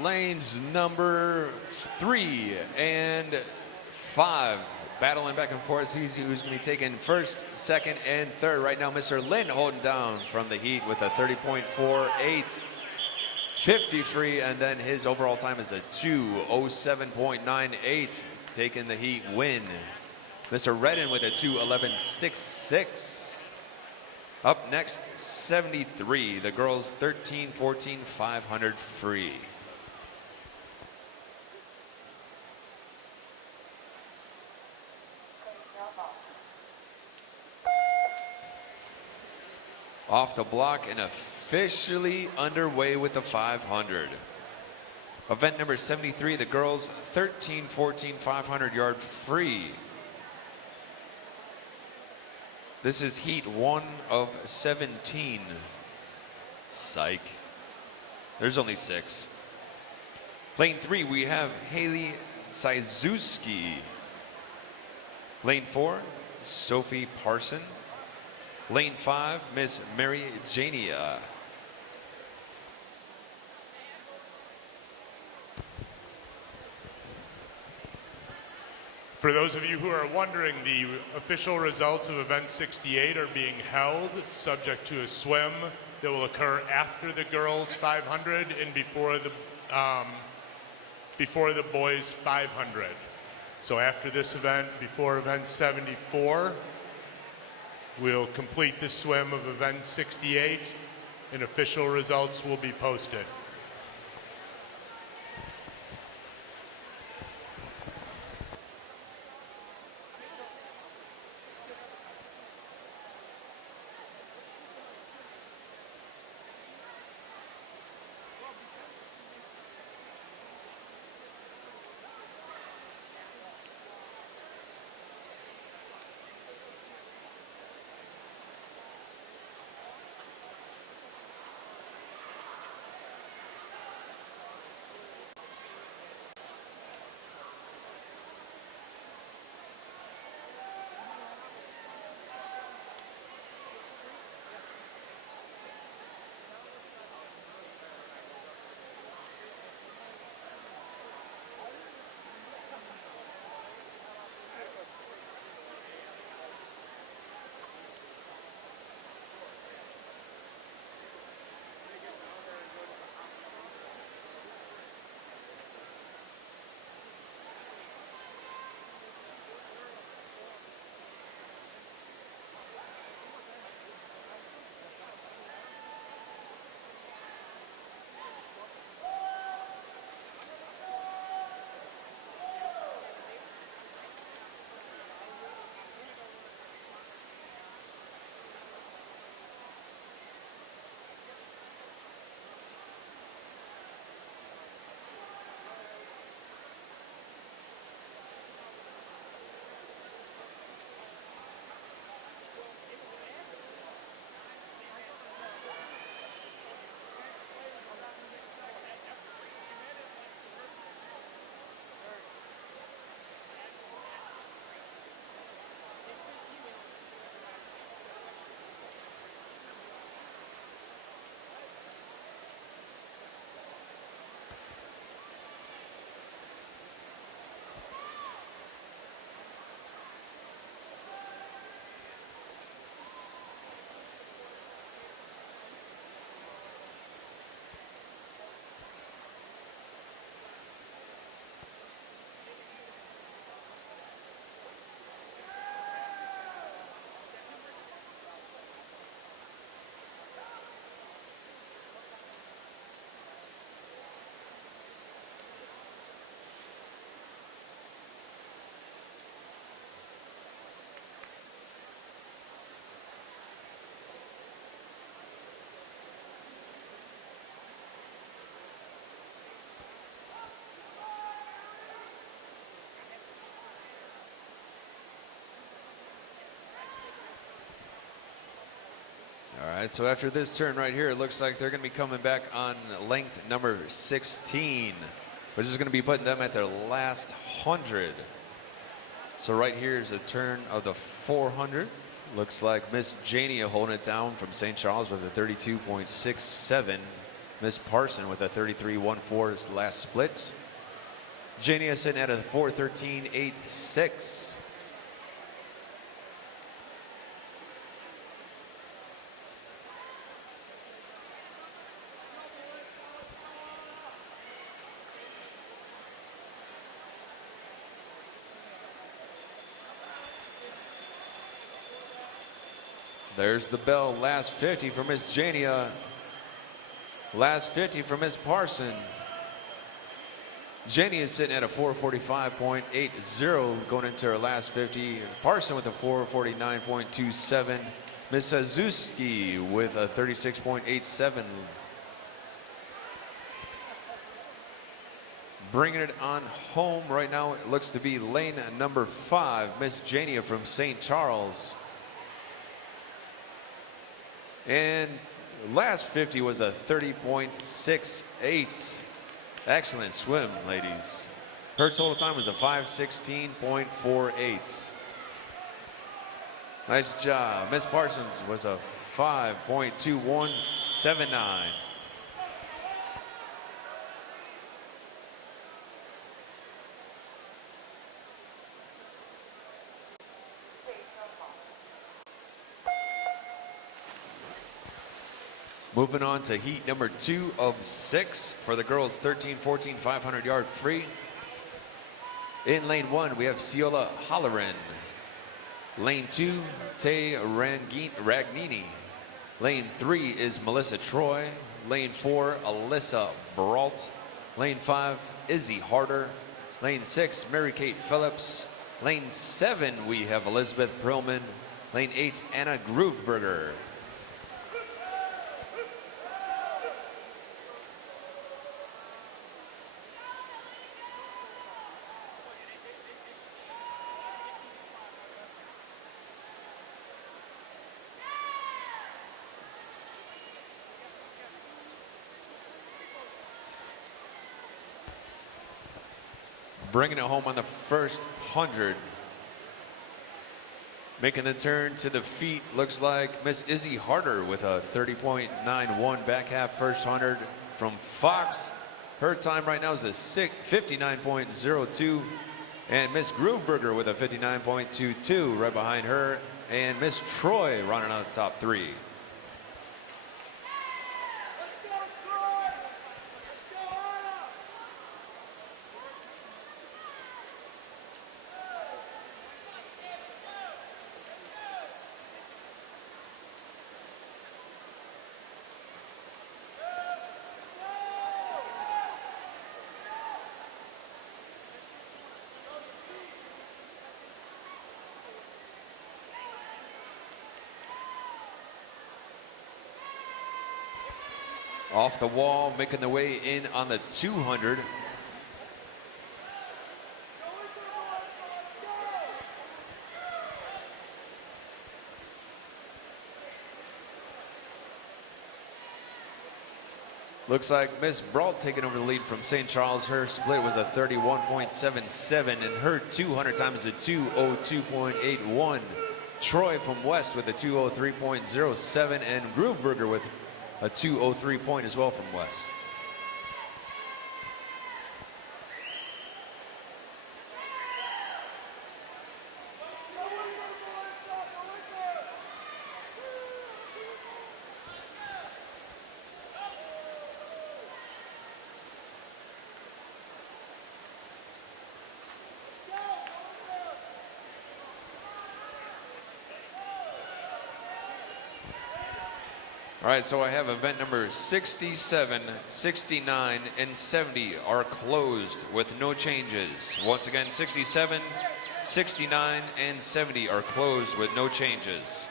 Lanes number 3 and 5. Battling back and forth. Who's going to be taking first, second, and third. Right now, Mr. Lynn holding down from the heat with a 30.48. 50 free, and then his overall time is a 2:07.98. Taking the heat win. Mr. Redden with a 2:11.66. Up next, 73, the girls 13-14 500 free. Off the block and officially underway with the 500. Event number 73, the girls 13-14 500-yard free. This is heat 1 of 17. Psych. There's only 6. Lane 3, we have Haley Saizuski. Lane 4, Sophie Parson. Lane 5, Miss Mary Jania. For those of you who are wondering, the official results of event 68 are being held subject to a swim that will occur after the girls 500 and before the boys 500. So after this event, before event 74, we'll complete the swim of event 68 and official results will be posted. All right, so after this turn right here, it looks like they're going to be coming back on length number 16, which is going to be putting them at their last 100. So right here is a turn of the 400. Looks like Miss Jania holding it down from St. Charles with a 32.67. Miss Parson with a 33.14 last splits. Jania sitting at a 4:13.86. There's the bell. Last 50 for Miss Jania. Last 50 for Miss Parson. Jania is sitting at a 445.80 going into her last 50. Parson with a 449.27. Miss Azuski with a 36.87. Bringing it on home right now, it looks to be lane number 5, Miss Jania from St. Charles. And last 50 was a 30.68. Excellent swim, ladies. Her total time was a 5:16.48. Nice job. Miss Parsons was a 5.2179. Moving on to heat number 2 of 6 for the girls 13-14 500-yard free. In lane 1, we have Ciola Holleran. Lane 2, Tay Ragnini. Lane 3 is Melissa Troy. Lane 4, Alyssa Brault. Lane 5, Izzy Harder. Lane 6, Mary Kate Phillips. Lane 7, we have Elizabeth Perlman. Lane 8, Anna Grooveberger. Bringing it home on the first 100. Making the turn to the feet, looks like Miss Izzy Harder with a 30.91 back half first 100 from Fox. Her time right now is a 59.02. And Miss Grooveberger with a 59.22 right behind her. And Miss Troy running out the top 3. Off the wall, making the way in on the 200. Looks like Miss Brault taking over the lead from St. Charles. Her split was a 31.77, and her 200 time is a 2:02.81. Troy from West with a 2:03.07, and Grooveberger with a 2:03 point as well from West. All right, so I have event number 67, 69, and 70 are closed with no changes. Once again, 67, 69, and 70 are closed with no changes.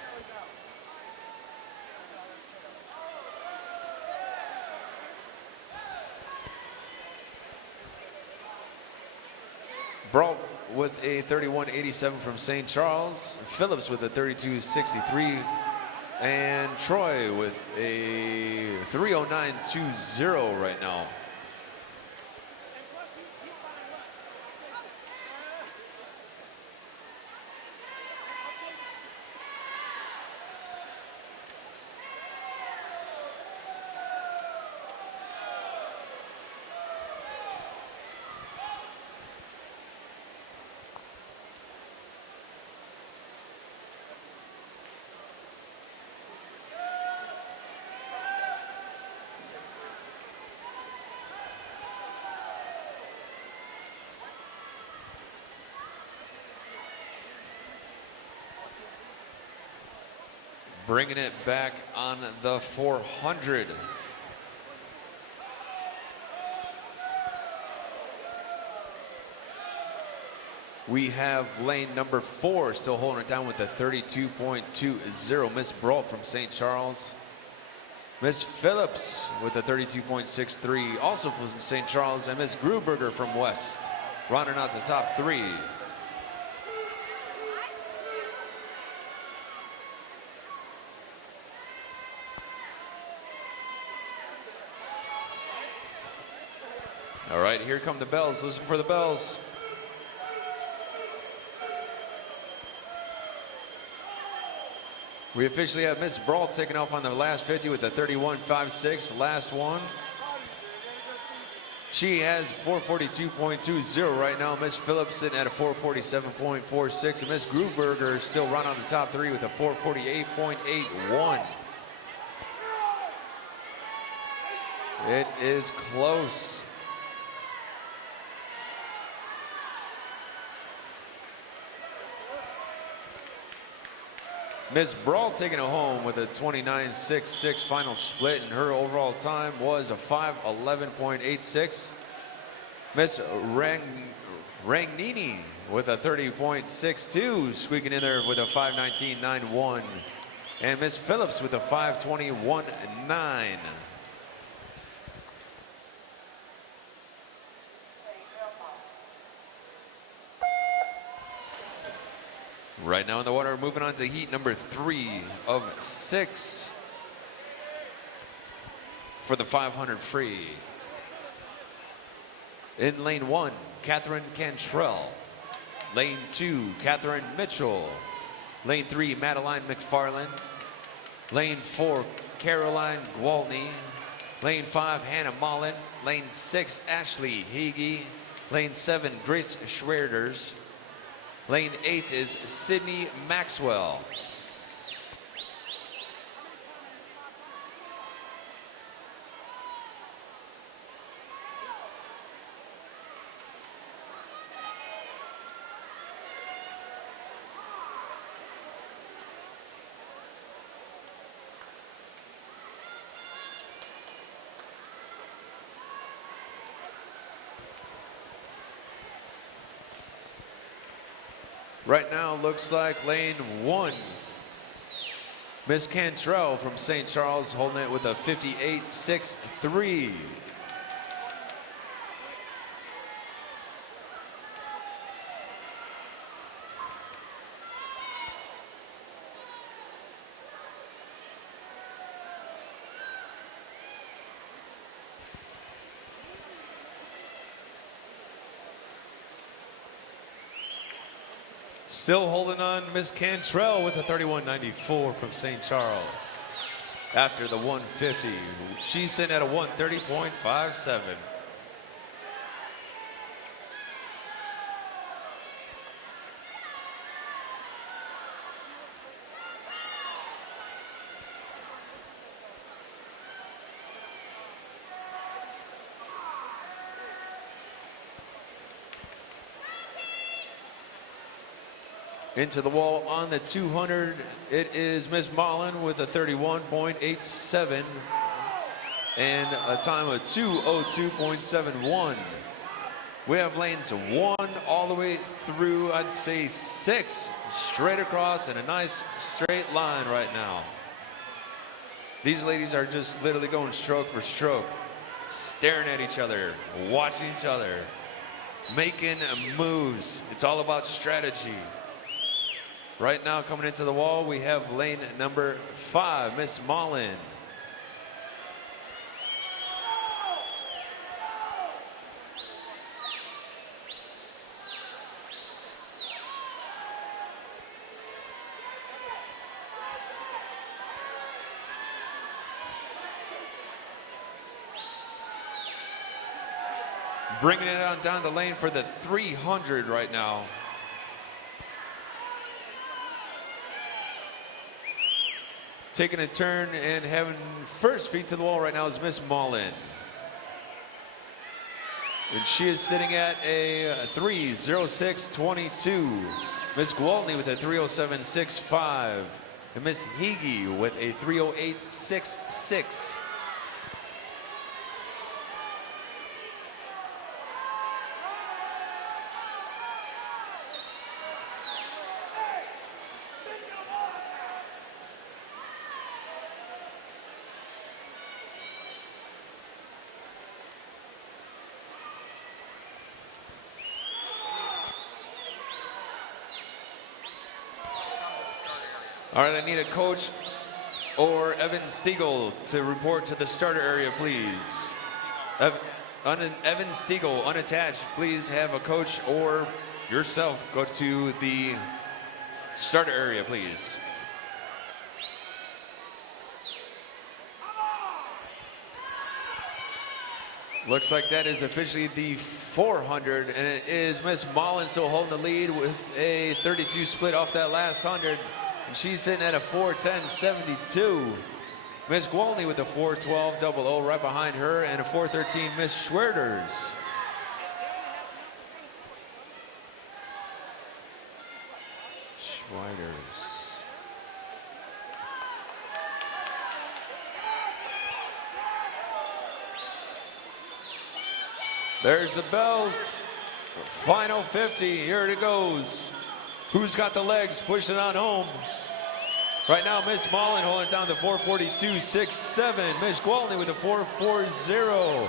Brault with a 31.87 from St. Charles, Phillips with a 32.63, and Troy with a 3:09.20 right now. Bringing it back on the 400. We have lane number 4 still holding it down with a 32.20. Miss Brault from St. Charles. Miss Phillips with a 32.63, also from St. Charles, and Miss Gruberger from West, rounding out the top 3. All right, here come the bells. Listen for the bells. We officially have Miss Brault taking off on the last 50 with a 31.56, last one. She has 442.20 right now. Miss Phillips sitting at a 447.46, and Miss Gruberger still running on the top 3 with a 448.81. It is close. Miss Brault taking it home with a 29.66 final split, and her overall time was a 5:11.86. Miss Ragnini with a 30.62, squeaking in there with a 5:19.91, and Miss Phillips with a 5:21.9. Right now in the water, moving on to heat number 3 of 6 for the 500 free. In lane 1, Catherine Cantrell. Lane 2, Catherine Mitchell. Lane 3, Madeline McFarland. Lane 4, Caroline Gwaltney. Lane 5, Hannah Mullen. Lane 6, Ashley Hagee. Lane 7, Grace Schwerders. Lane 8 is Sydney Maxwell. Right now, looks like lane 1. Miss Cantrell from St. Charles holding it with a 58.63. Still holding on, Miss Cantrell with a 31.94 from St. Charles. After the 150, she's sitting at a 130.57. Into the wall on the 200, it is Miss Mullen with a 31.87 and a time of 2:02.71. We have lanes 1 all the way through, I'd say 6, straight across in a nice straight line right now. These ladies are just literally going stroke for stroke, staring at each other, watching each other, making moves. It's all about strategy. Right now, coming into the wall, we have lane number 5, Miss Mullen. Bringing it on down the lane for the 300 right now. Taking a turn and having first feet to the wall right now is Miss Mullen. And she is sitting at a 3:06.22. Miss Gwaltney with a 3:07.65. And Miss Hege with a 308.66. All right, I need a coach or Evan Stiegel to report to the starter area, please. Evan Stiegel, unattached, please have a coach or yourself go to the starter area, please. Looks like that is officially the 400, and it is Miss Mullins still holding the lead with a 32 split off that last 100. And she's sitting at a 410.72. Miss Gwaltney with a 412.00 right behind her, and a 413 Miss Schwerters. There's the bells. Final 50. Here it goes. Who's got the legs? Pushing on home. Right now, Miss Mullen holding down the 442.67. Miss Gwaltney with a 440.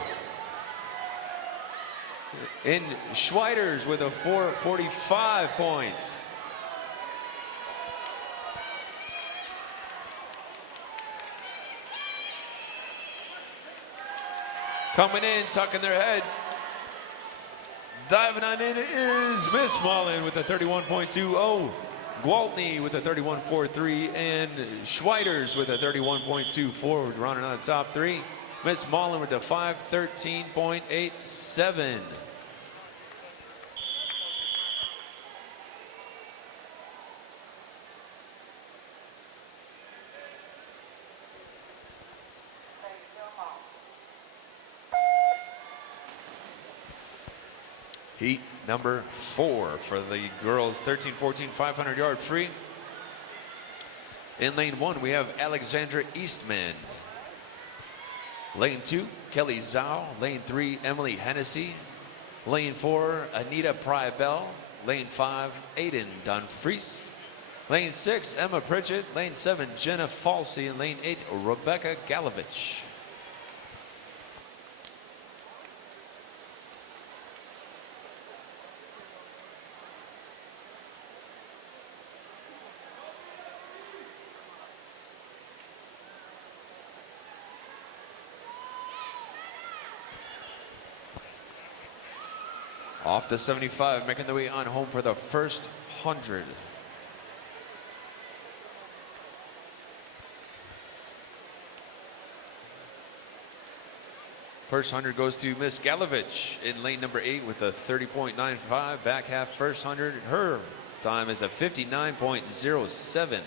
And Schweiters with a 445 points. Coming in, tucking their head. Diving on in is Miss Mullen with a 31.20. Gwaltney with a 31.43, and Schweiters with a 31.24. Rounding on the top three. Miss Mullen with a 513.87. Heat number 4 for the girls 13-14 500-yard free. In lane 1, we have Alexandra Eastman. Lane 2, Kelly Zhao. Lane 3, Emily Hennessy. Lane 4, Anita Prybell. Lane 5, Aiden Dunfries. Lane 6, Emma Pritchett. Lane 7, Jenna Falsey. And lane 8, Rebecca Galovich. Off the 75, making the way on home for the first 100. First 100 goes to Miss Galovich in lane number 8 with a 30.95. Back half first 100. Her time is a 59.07.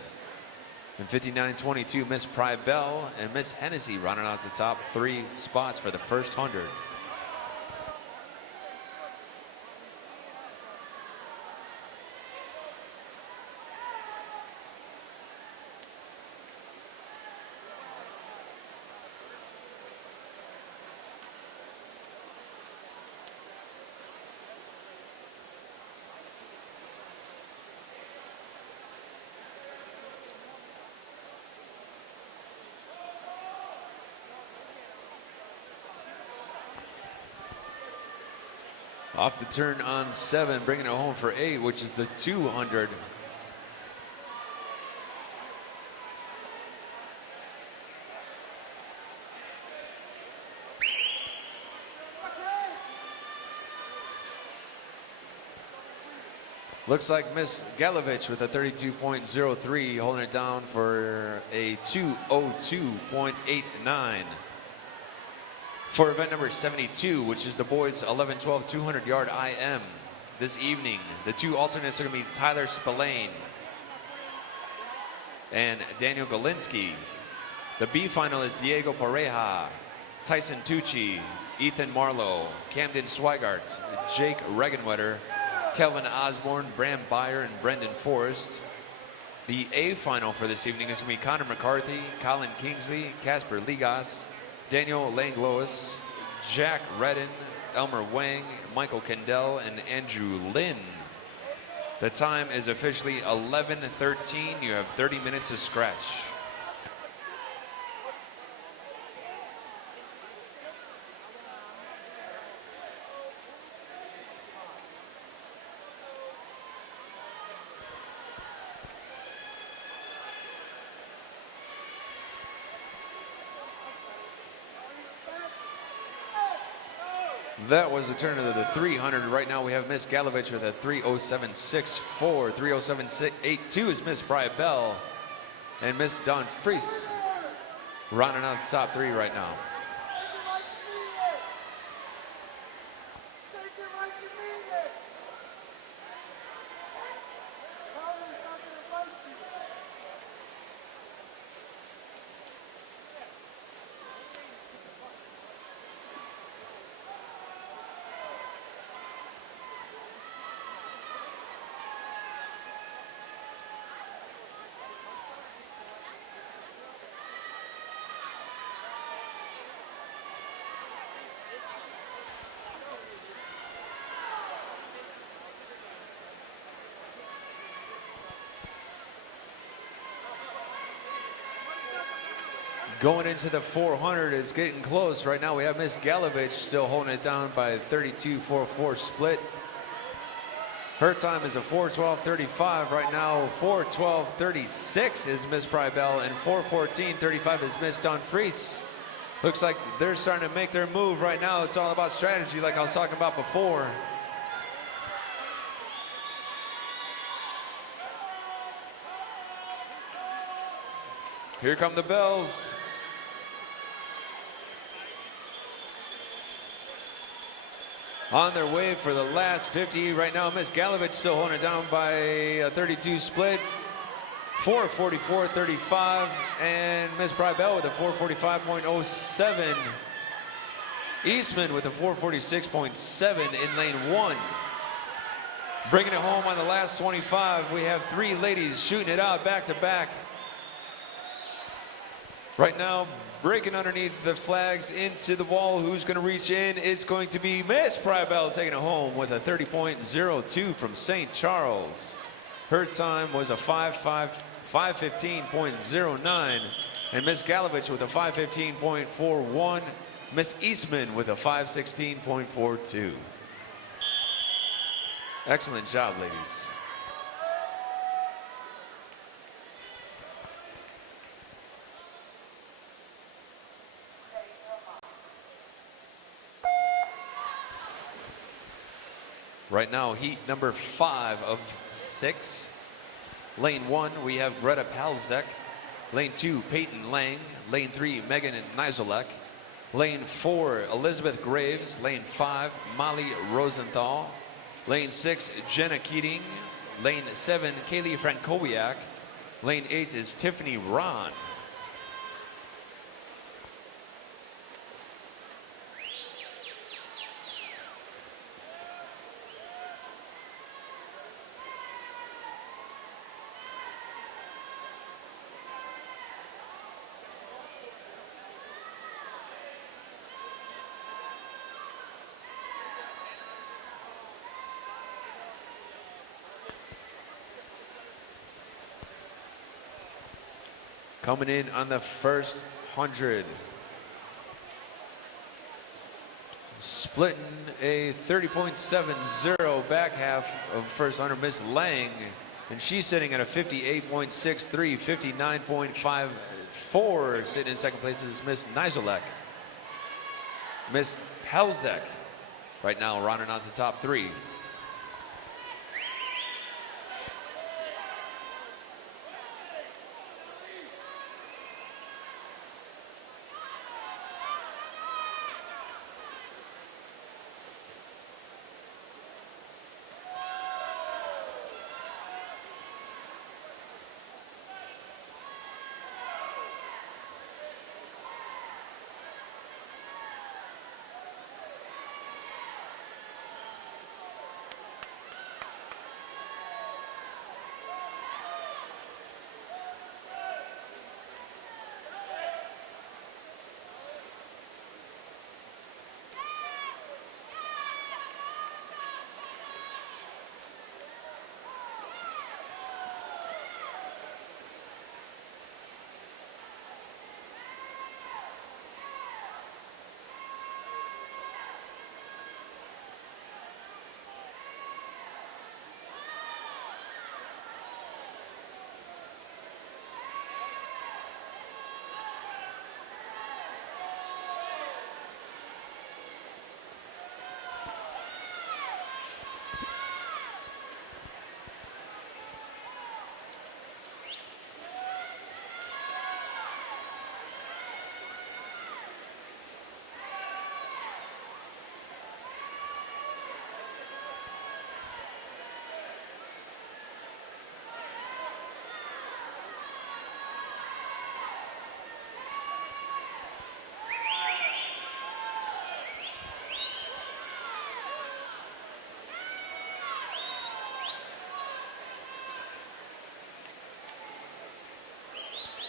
And 59.22, Miss Prybell and Miss Hennessy rounding out the top 3 spots for the first 100. Off the turn on 7, bringing it home for 8, which is the 200. Looks like Miss Galovich with a 32.03, holding it down for a 202.89. For event number 72, which is the boys 11-12 200-yard IM. This evening, the 2 alternates are going to be Tyler Spillane and Daniel Galinsky. The B final is Diego Pareja, Tyson Tucci, Ethan Marlowe, Camden Swigart, Jake Regenwetter, Kelvin Osborne, Bram Byer, and Brendan Forrest. The A final for this evening is going to be Connor McCarthy, Colin Kingsley, Casper Ligas, Daniel Langlois, Jack Redden, Elmer Wang, Michael Kendall, and Andrew Lynn. The time is officially 11:13. You have 30 minutes to scratch. That was the turn of the 300. Right now we have Miss Galovich with a 3:07.64. 3:07.82 is Miss Bri Bell and Miss Dawn Fries rounding out the top three right now. Going into the 400, it's getting close. Right now we have Miss Galovich still holding it down by 32.44 split. Her time is a 4:12.35. Right now 4:12.36 is Miss Bri Bell and 4:14.35 is Miss Dawn Fries. Looks like they're starting to make their move right now. It's all about strategy like I was talking about before. Here come the bells. On their way for the last 50. Right now, Miss Galovich still holding it down by a 32 split. 4:44.35. And Miss Bri Bell with a 4:45.07. Eastman with a 4:46.7 in lane 1. Bringing it home on the last 25. We have 3 ladies shooting it out back to back. Right now, breaking underneath the flags into the wall. Who's going to reach in? It's going to be Miss Bri Bell taking it home with a 30.02 from St. Charles. Her time was a 5:15.09. And Miss Galovich with a 5:15.41. Miss Eastman with a 5:16.42. Excellent job, ladies. Right now, heat number 5 of 6. Lane 1, we have Greta Palzek. Lane 2, Peyton Lang. Lane 3, Megan Nizelek. Lane 4, Elizabeth Graves. Lane 5, Molly Rosenthal. Lane 6, Jenna Keating. Lane 7, Kaylee Frankowiak. Lane 8 is Tiffany Ron. Coming in on the first 100. Splitting a 30.70 back half of first 100, Miss Lang. And she's sitting at a 58.63, 59.54. Sitting in second place is Miss Nizelek. Miss Pelzek right now rounding out the top 3.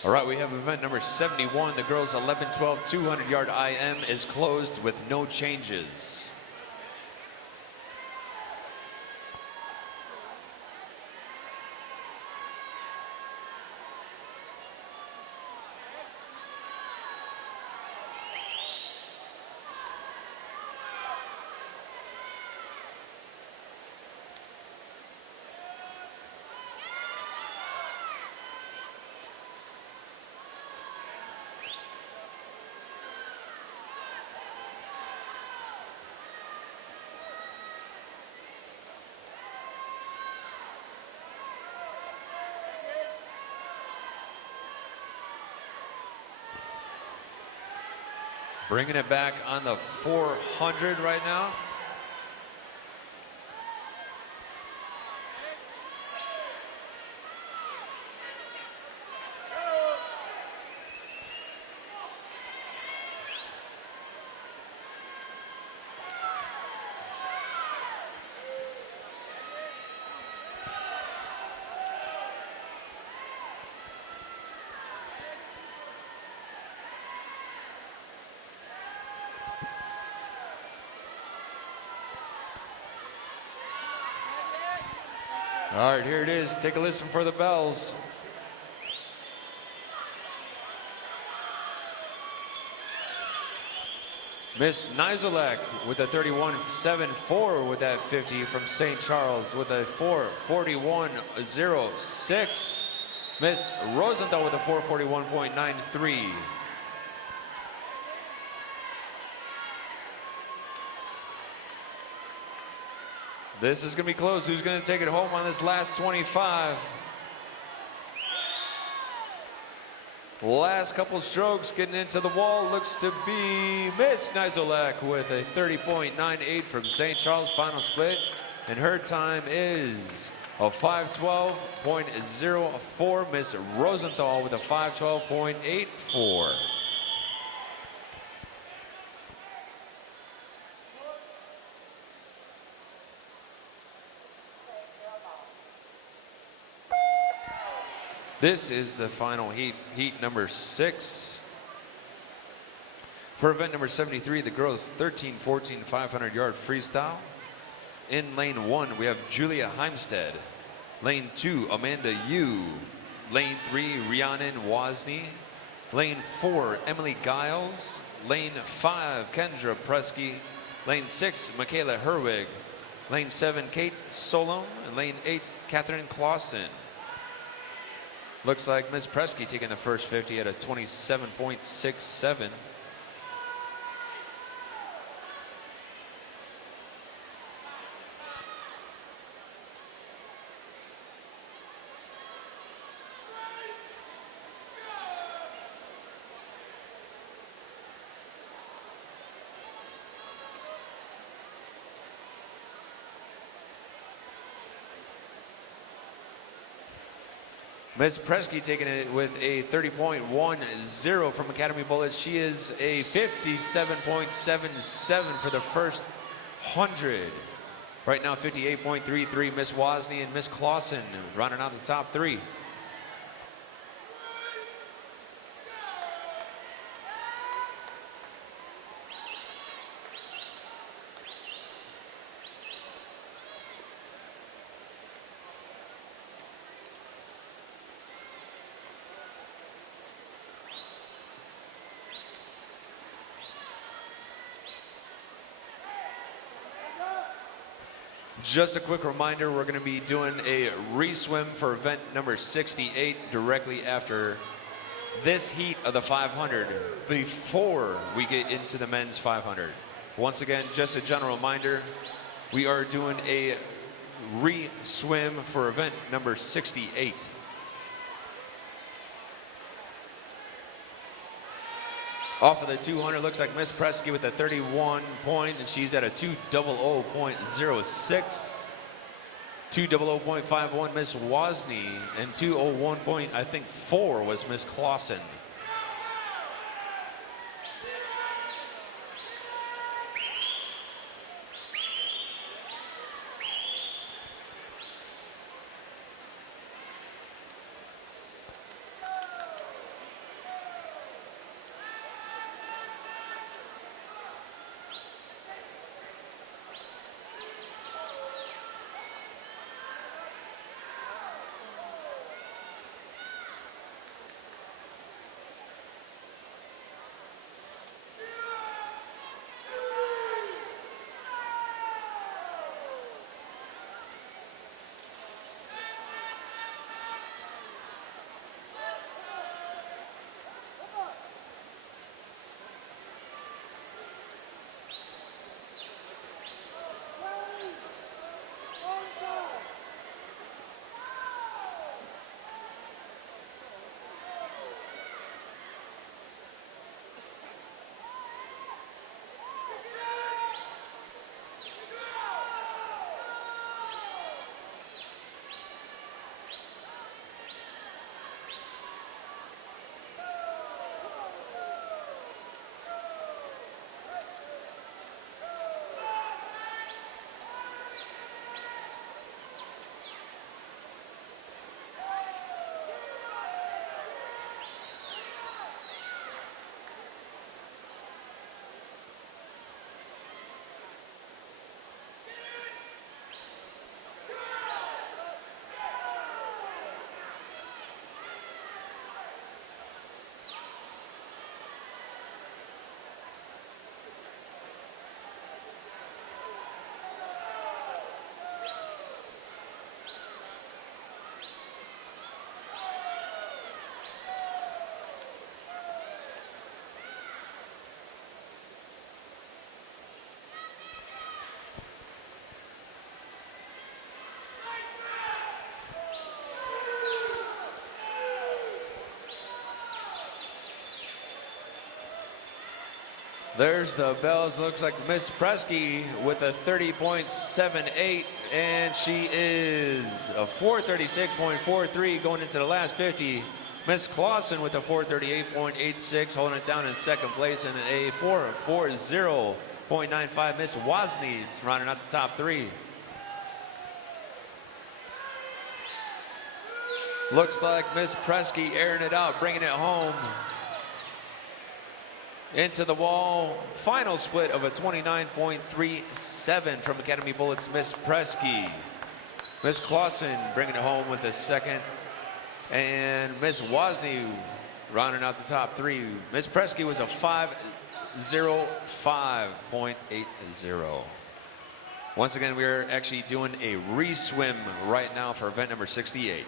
All right, we have event number 71. The girls 11-12 200-yard IM is closed with no changes. Bringing it back on the 400 right now. All right, here it is. Take a listen for the bells. Miss Nizelak with a 31.74 with that 50 from St. Charles with a 4:41.06. Miss Rosenthal with a 4:41.93. This is going to be close. Who's going to take it home on this last 25? Last couple strokes getting into the wall looks to be Miss Nizelak with a 30.98 from St. Charles final split. And her time is a 5:12.04. Miss Rosenthal with a 5:12.84. This is the final heat, heat number 6. For event number 73, the girls 13-14 500-yard freestyle. In lane 1, we have Julia Heimstead. Lane 2, Amanda Yu. Lane 3, Rhiannon Wozni. Lane 4, Emily Giles. Lane 5, Kendra Presky. Lane 6, Michaela Herwig. Lane 7, Kate Solom. And lane 8, Catherine Clausen. Looks like Miss Presky taking the first 50 at a 27.67. Miss Presky taking it with a 30.10 from Academy Bullets. She is a 57.77 for the first 100. Right now, 58.33. Miss Wozni and Miss Clausen running out the top 3. Just a quick reminder, we're going to be doing a re-swim for event number 68 directly after this heat of the 500 before we get into the men's 500. Once again, just a general reminder, we are doing a re-swim for event number 68. Off of the 200, looks like Miss Presky with a 31 point, and she's at a 2:00.06. 2:00.51 Miss Wozni, and 2:01.4 was Miss Clausen. There's the bells. Looks like Miss Presky with a 30.78, and she is a 436.43 going into the last 50. Miss Clausen with a 438.86, holding it down in second place, and a 440.95. Miss Wozni rounding out the top three. Looks like Miss Presky airing it out, bringing it home. Into the wall, final split of a 29.37 from Academy Bullets, Miss Presky. Miss Clausen bringing it home with the second, and Miss Wozni rounding out the top three. Miss Presky was a 5:05.80. Once again, we are actually doing a re-swim right now for event number 68.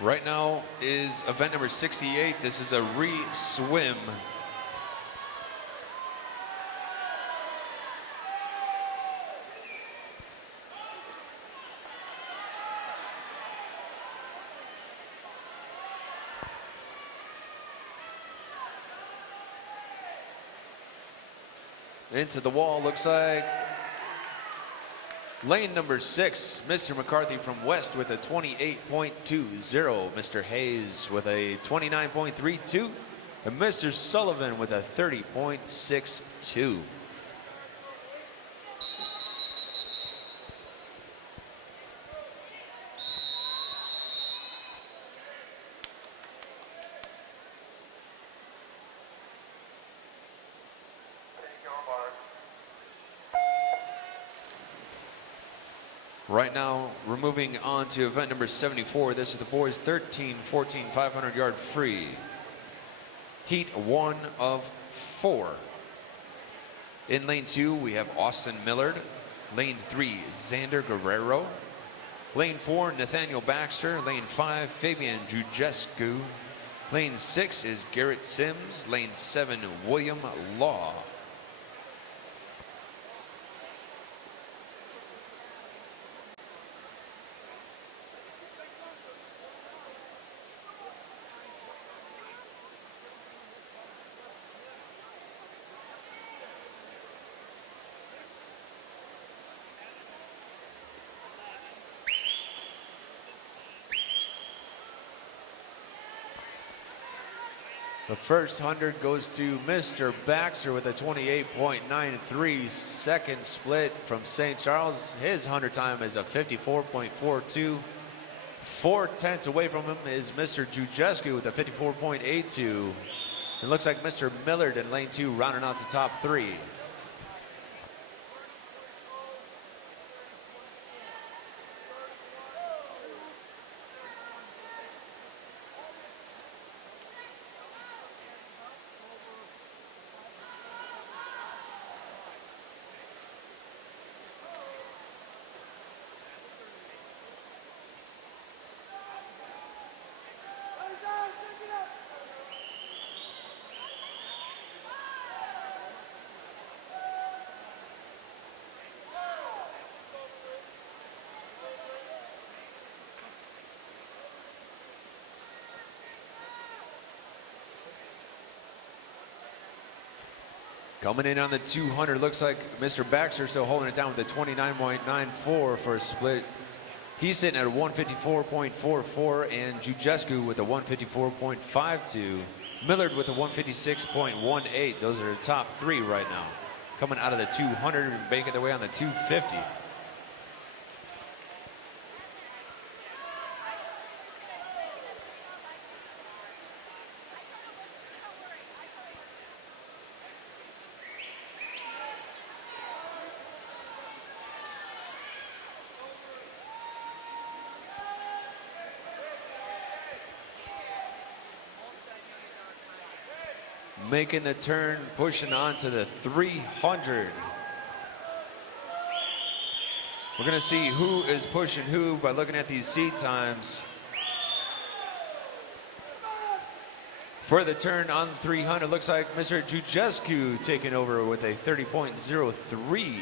Right now is event number 68. This is a re-swim. Into the wall, looks like lane number 6, Mr. McCarthy from West with a 28.20. Mr. Hayes with a 29.32. And Mr. Sullivan with a 30.62. Right now, we're moving on to event number 74. This is the boys 13, 14, 500-yard free. Heat 1 of 4. In lane 2, we have Austin Millard. Lane 3, Xander Guerrero. Lane 4, Nathaniel Baxter. Lane 5, Fabian Jujescu. Lane 6 is Garrett Sims. Lane 7, William Law. The first 100 goes to Mr. Baxter with a 28.93. Second split from St. Charles. His 100 time is a 54.42. 4/10 away from him is Mr. Jujescu with a 54.82. It looks like Mr. Millard in lane 2 rounding out the top three. Coming in on the 200, looks like Mr. Baxter still holding it down with a 29.94 for a split. He's sitting at a 154.44, and Jujescu with a 154.52. Millard with a 156.18. Those are the top three right now. Coming out of the 200 and making their way on the 250. making the turn, pushing on to the 300. We're gonna see who is pushing who by looking at these seat times. For the turn on 300, looks like Mr. Jujescu taking over with a 30.03.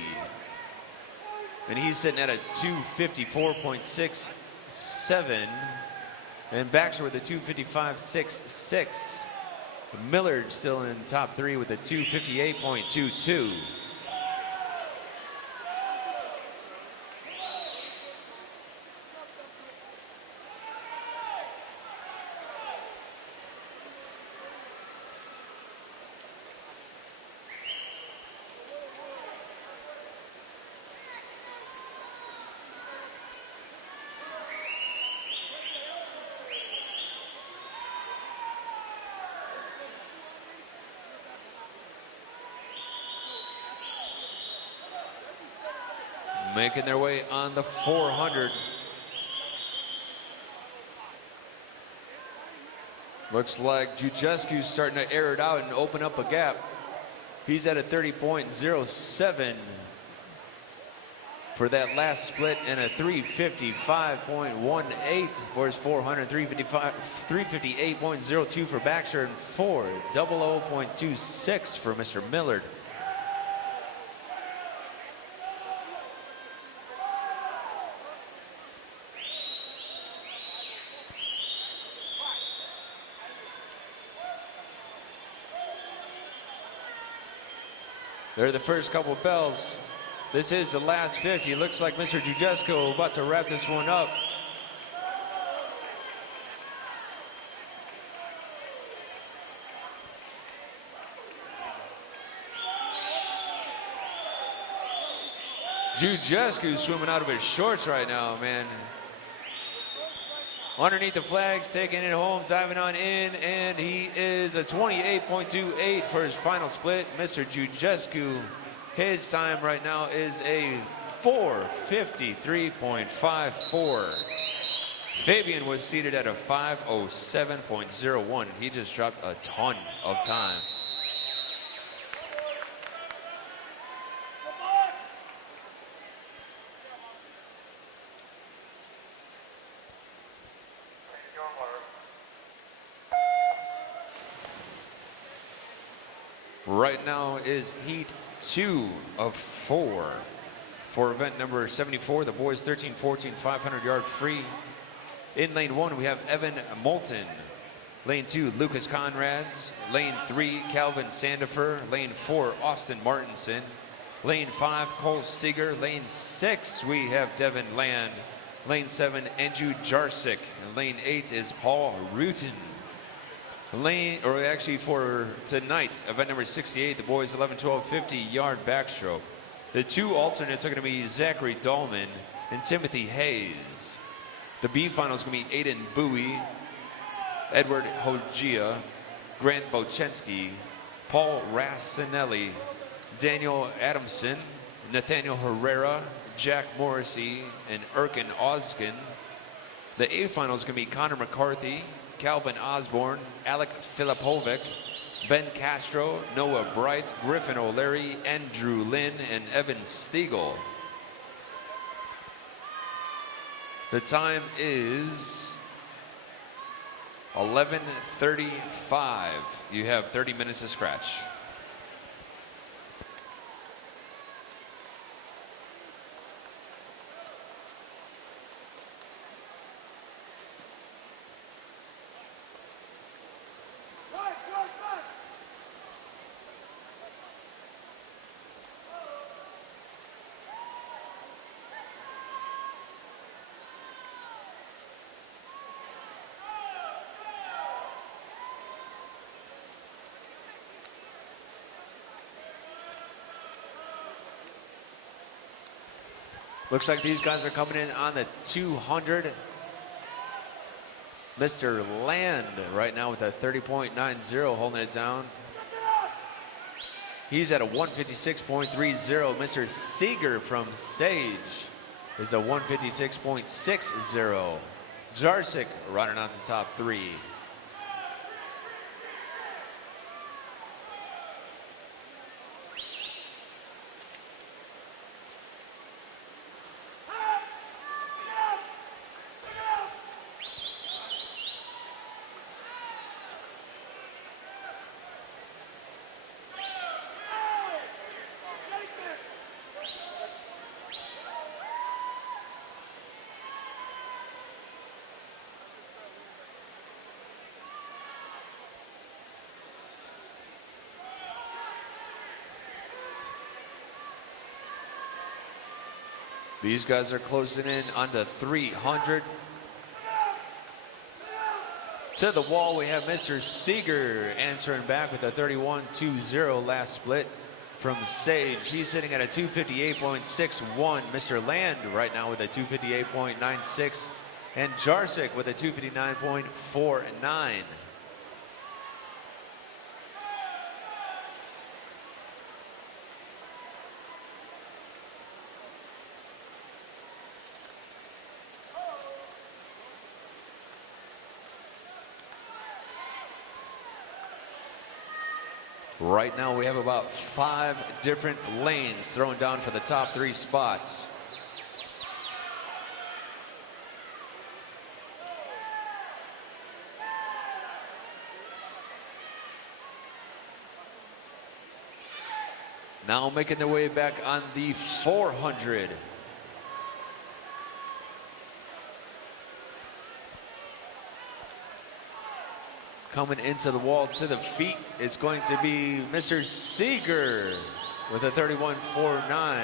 And he's sitting at a 254.67. And Baxter with a 255.66. Millard still in top three with a 258.22. Making their way on the 400. Looks like Jujescu's starting to air it out and open up a gap. He's at a 30.07 for that last split and a 355.18 for his 400, 358.02 for Baxter, and 400.26 for Mr. Millard. They're the first couple bells. This is the last 50. Looks like Mr. Jujescu about to wrap this one up. Jujescu swimming out of his shorts right now, man. Underneath the flags, taking it home, diving on in, and he is a 28.28 for his final split. Mr. Jujescu, his time right now is a 4:53.54. Fabian was seated at a 5:07.01. He just dropped a ton of time. Right now is heat 2 of 4 for event number 74, the boys 13-14 500-yard free. In lane 1, we have Evan Moulton. Lane 2, Lucas Conrads. Lane 3, Calvin Sandifer. Lane 4, Austin Martinson. Lane 5, Cole Seeger. Lane 6, we have Devin Land. Lane 7, Andrew Jarczyk. And lane 8 is Paul Rutin. Lane, or actually for tonight, event number 68, the boys 11-12 50-yard backstroke. The two alternates are going to be Zachary Dahlman and Timothy Hayes. The B final is going to be Aiden Bowie, Edward Hogia, Grant Bochensky, Paul Rassinelli, Daniel Adamson, Nathaniel Herrera, Jack Morrissey, and Erkin Oskin. The A final is going to be Connor McCarthy, Calvin Osborne, Alec Filipovic, Ben Castro, Noah Bright, Griffin O'Leary, Andrew Lynn, and Evan Stiegel. The time is 11:35. You have 30 minutes to scratch. Looks like these guys are coming in on the 200. Mr. Land right now with a 30.90, holding it down. He's at a 156.30. Mr. Seeger from Sage is a 156.60. Jarczyk running out the top three. These guys are closing in on the 300. To the wall, we have Mr. Seeger answering back with a 31.20 last split from Sage. He's sitting at a 258.61. Mr. Land right now with a 258.96. And Jarsik with a 259.49. Right now we have about 5 different lanes thrown down for the top 3 spots. Now making their way back on the 400. Coming into the wall to the feet is going to be Mr. Seeger with a 31.49.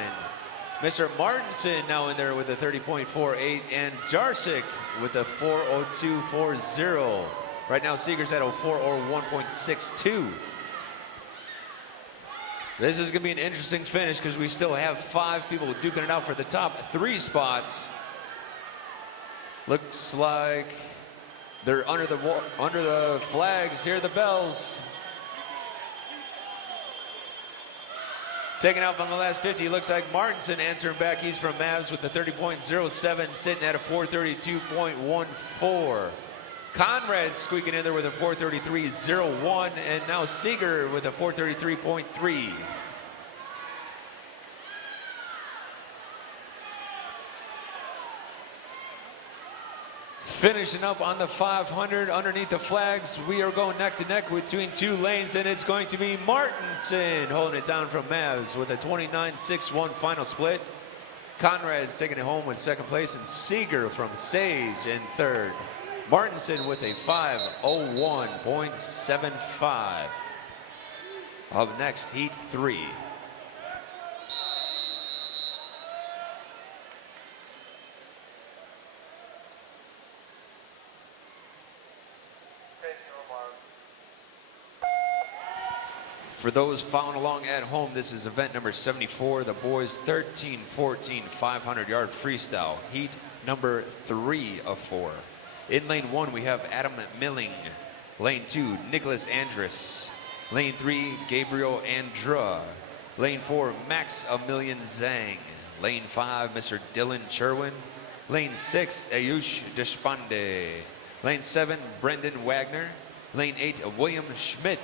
Mr. Martinson now in there with a 30.48, and Jarsik with a 4:02.40. Right now Seeger's at a 4:01.62. This is going to be an interesting finish because we still have 5 people duking it out for the top 3 spots. Looks like they're under the flags. Hear the bells. Taking out from the last 50, looks like Martinson answering back. He's from Mavs with the 30.07, sitting at a 4:32.14. Conrad squeaking in there with a 4:33.01, and now Seeger with a 4:33.3. Finishing up on the 500 underneath the flags, we are going neck to neck between 2 lanes, and it's going to be Martinson holding it down from Mavs with a 29.61 final split. Conrad's taking it home with 2nd place, and Seeger from Sage in 3rd. Martinson with a 5:01.75. Up next, heat 3. For those following along at home, this is event number 74, the boys 13-14 500-yard freestyle, heat number 3 of 4. In lane 1, we have Adam Milling. Lane 2, Nicholas Andrus. Lane 3, Gabriel Andra. Lane 4, Max Million Zhang. Lane 5, Mr. Dylan Cherwin. Lane 6, Ayush Deshpande. Lane 7, Brendan Wagner. Lane 8, William Schmidt.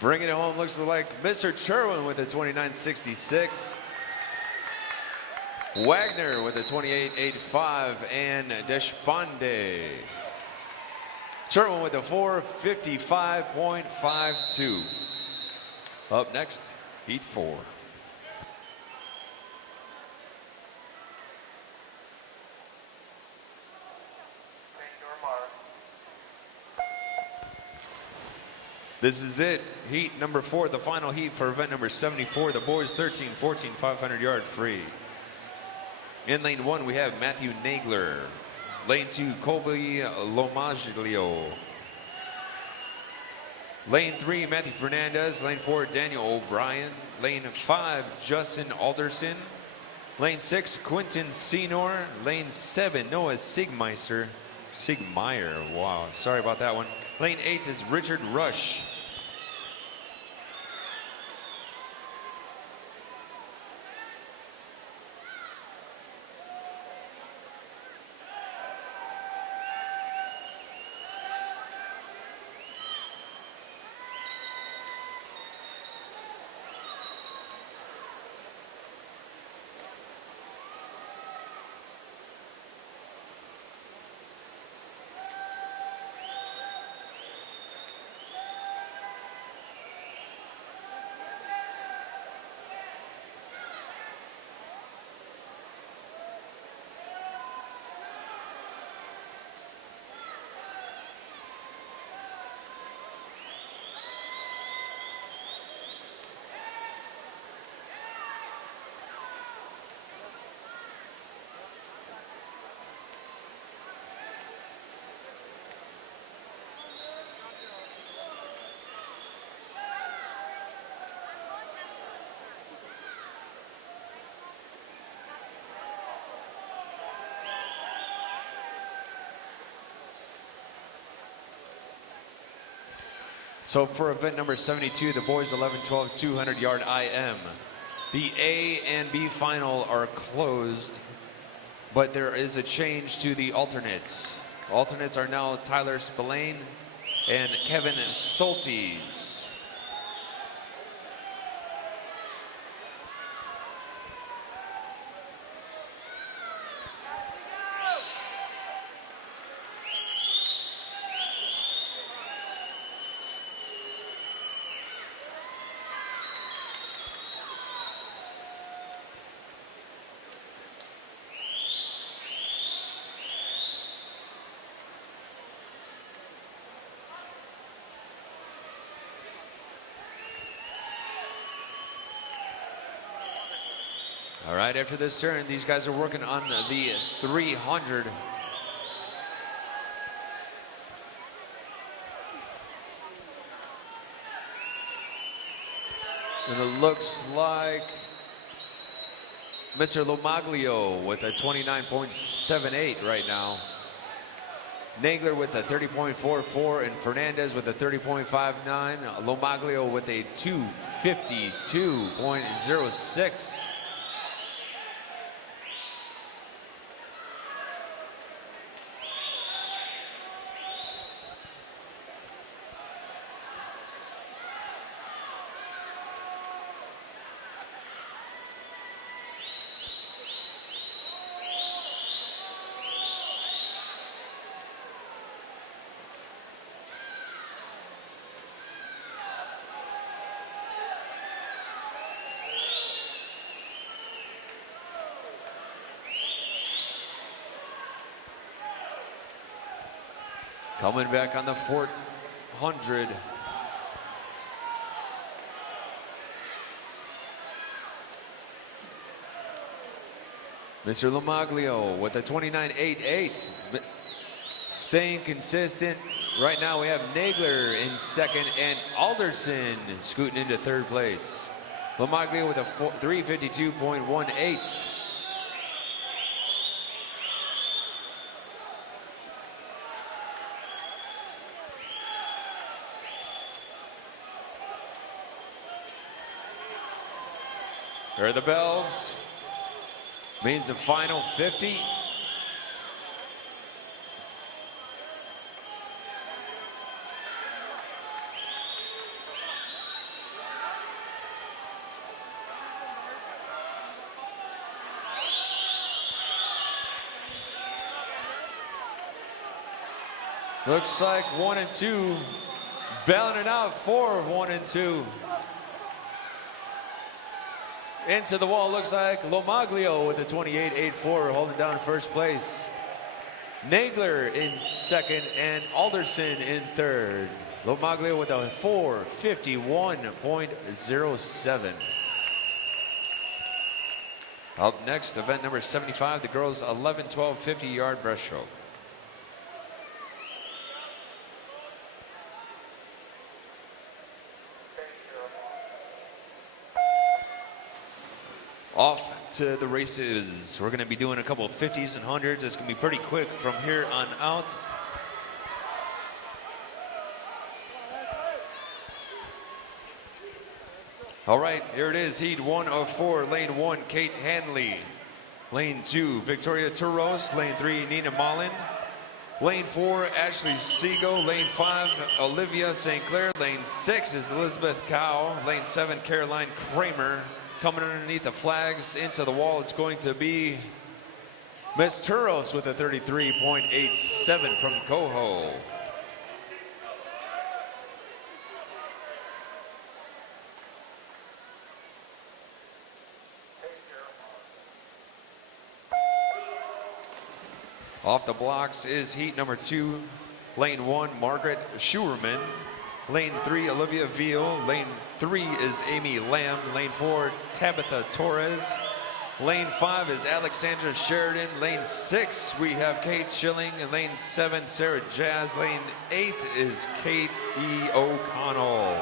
Bringing it home looks like Mr. Cherwin with a 29.66. Wagner with a 28.85 and Deshpande. Cherwin with a 4:55.52. Up next, heat 4. This is it, heat number 4, the final heat for event number 74, the boys 13, 14, 500-yard free. In lane 1, we have Matthew Nagler. Lane 2, Colby Lomaglio. Lane 3, Matthew Fernandez. Lane 4, Daniel O'Brien. Lane 5, Justin Alderson. Lane 6, Quentin Senor. Lane 7, Noah Sigmeier, wow, sorry about that one. Lane 8 is Richard Rush. So for event number 72, the boys 11, 12, 200-yard IM. The A and B final are closed, but there is a change to the alternates. Alternates are now Tyler Spillane and Kevin Soltis. All right, after this turn, these guys are working on the 300. And it looks like Mr. Lomaglio with a 29.78 right now. Nagler with a 30.44 and Fernandez with a 30.59. Lomaglio with a 2:52.06. Coming back on the 400. Mr. Lomaglio with a 29.88. Staying consistent. Right now we have Nagler in second and Alderson scooting into third place. Lomaglio with a 3:52.18. There are the bells. Means the final 50. Looks like 1 and 2 battling it out for 1 and 2. Into the wall, looks like Lomaglio with the 28.84 holding down first place. Nagler in second and Alderson in third. Lomaglio with a 4:51.07. Up next, event number 75, the girls 11-12 50-yard breaststroke. Off to the races. We're going to be doing a couple of 50s and 100s. It's going to be pretty quick from here on out. All right, here it is. Heat 1 of 4. Lane 1, Kate Hanley. Lane 2, Victoria Turos. Lane 3, Nina Mullen. Lane 4, Ashley Siegel. Lane 5, Olivia St. Clair. Lane 6 is Elizabeth Cow. Lane 7, Caroline Kramer. Coming underneath the flags into the wall, it's going to be Miss Turos with a 33.87 from Coho. Off the blocks is heat number 2, lane 1, Margaret Schuerman. Lane 3, Olivia Veal. Lane 3 is Amy Lamb. Lane 4, Tabitha Torres. Lane 5 is Alexandra Sheridan. Lane 6, we have Kate Schilling. And lane 7, Sarah Jazz. Lane 8 is Kate E. O'Connell.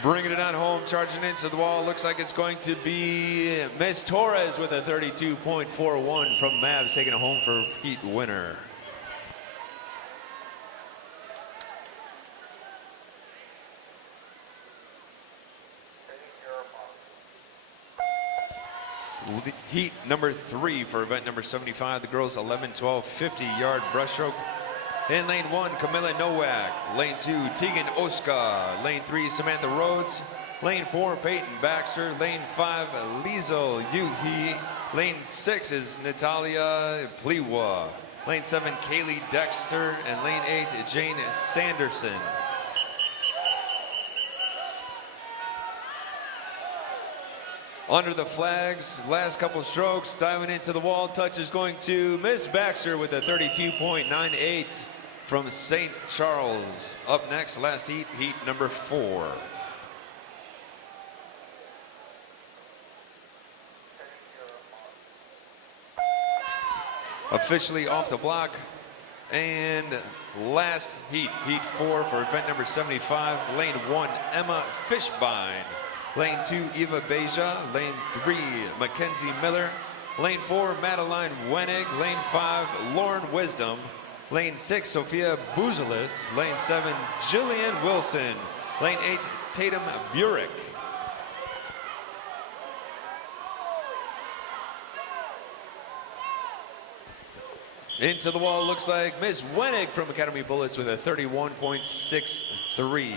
Bringing it on home, charging into the wall. Looks like it's going to be Miss Torres with a 32.41 from Mavs, taking it home for heat winner. Heat number 3 for event number 75, the girls 11-12 50-yard breaststroke. In lane 1, Camilla Nowak. Lane 2, Tegan Oska. Lane 3, Samantha Rhodes. Lane 4, Peyton Baxter. Lane 5, Liesl Yuhi. Lane 6 is Natalia Pliwa. Lane 7, Kaylee Dexter. And lane 8, Jane Sanderson. Under the flags, last couple strokes, diving into the wall. Touch is going to Miss Baxter with a 32.98 from St. Charles. Up next, last heat, heat number 4. Officially off the block. And last heat, heat 4 for event number 75. Lane 1, Emma Fishbein. Lane 2, Eva Beja. Lane 3, Mackenzie Miller. Lane 4, Madeline Wenig. Lane 5, Lauren Wisdom. Lane 6, Sophia Buzelis. Lane 7, Jillian Wilson. Lane 8, Tatum Burek. Into the wall, looks like Miss Wenig from Academy Bullets with a 31.63.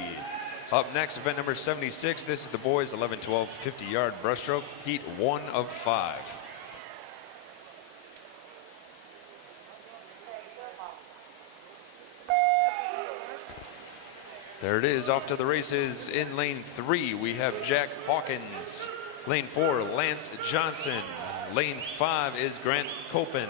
Up next, event number 76. This is the boys 11-12 50-yard breaststroke, heat 1 of 5. There it is, off to the races. In lane 3, we have Jack Hawkins. Lane 4, Lance Johnson. Lane 5 is Grant Copen.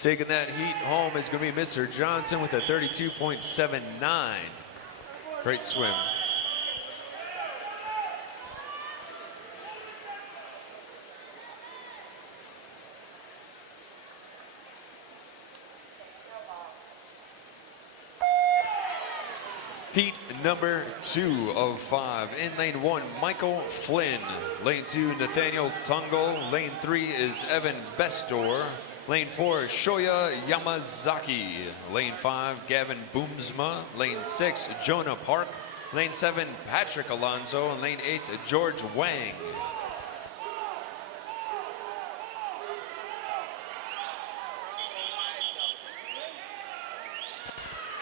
Taking that heat home is going to be Mr. Johnson with a 32.79. Great swim. Heat number 2 of 5. In lane 1, Michael Flynn. Lane 2, Nathaniel Tungle. Lane 3 is Evan Bestor. Lane 4, Shoya Yamazaki. Lane 5, Gavin Boomsma. Lane 6, Jonah Park. Lane 7, Patrick Alonso. And lane 8, George Wang.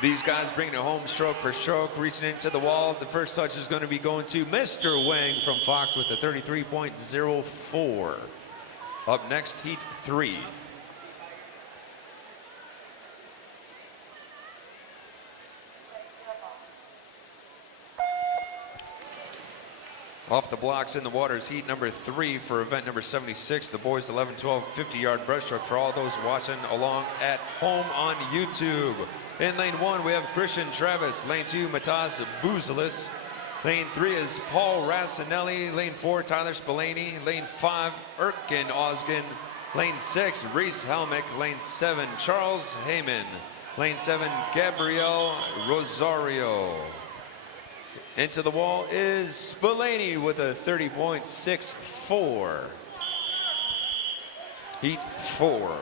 These guys bringing it home stroke for stroke, reaching into the wall. The first touch is going to be going to Mr. Wang from Fox with a 33.04. Up next, heat 3. Off the blocks in the waters, heat number 3 for event number 76. The boys 11, 12, 50-yard breaststroke for all those watching along at home on YouTube. In lane 1, we have Christian Travis. Lane 2, Matas Buzelis. Lane 3 is Paul Rassinelli. Lane 4, Tyler Spillane. Lane 5, Erkin Osgen. Lane 6, Reese Helmick. Lane 7, Charles Heyman. Lane 7, Gabriel Rosario. Into the wall is Spillane with a 30.64. Heat 4.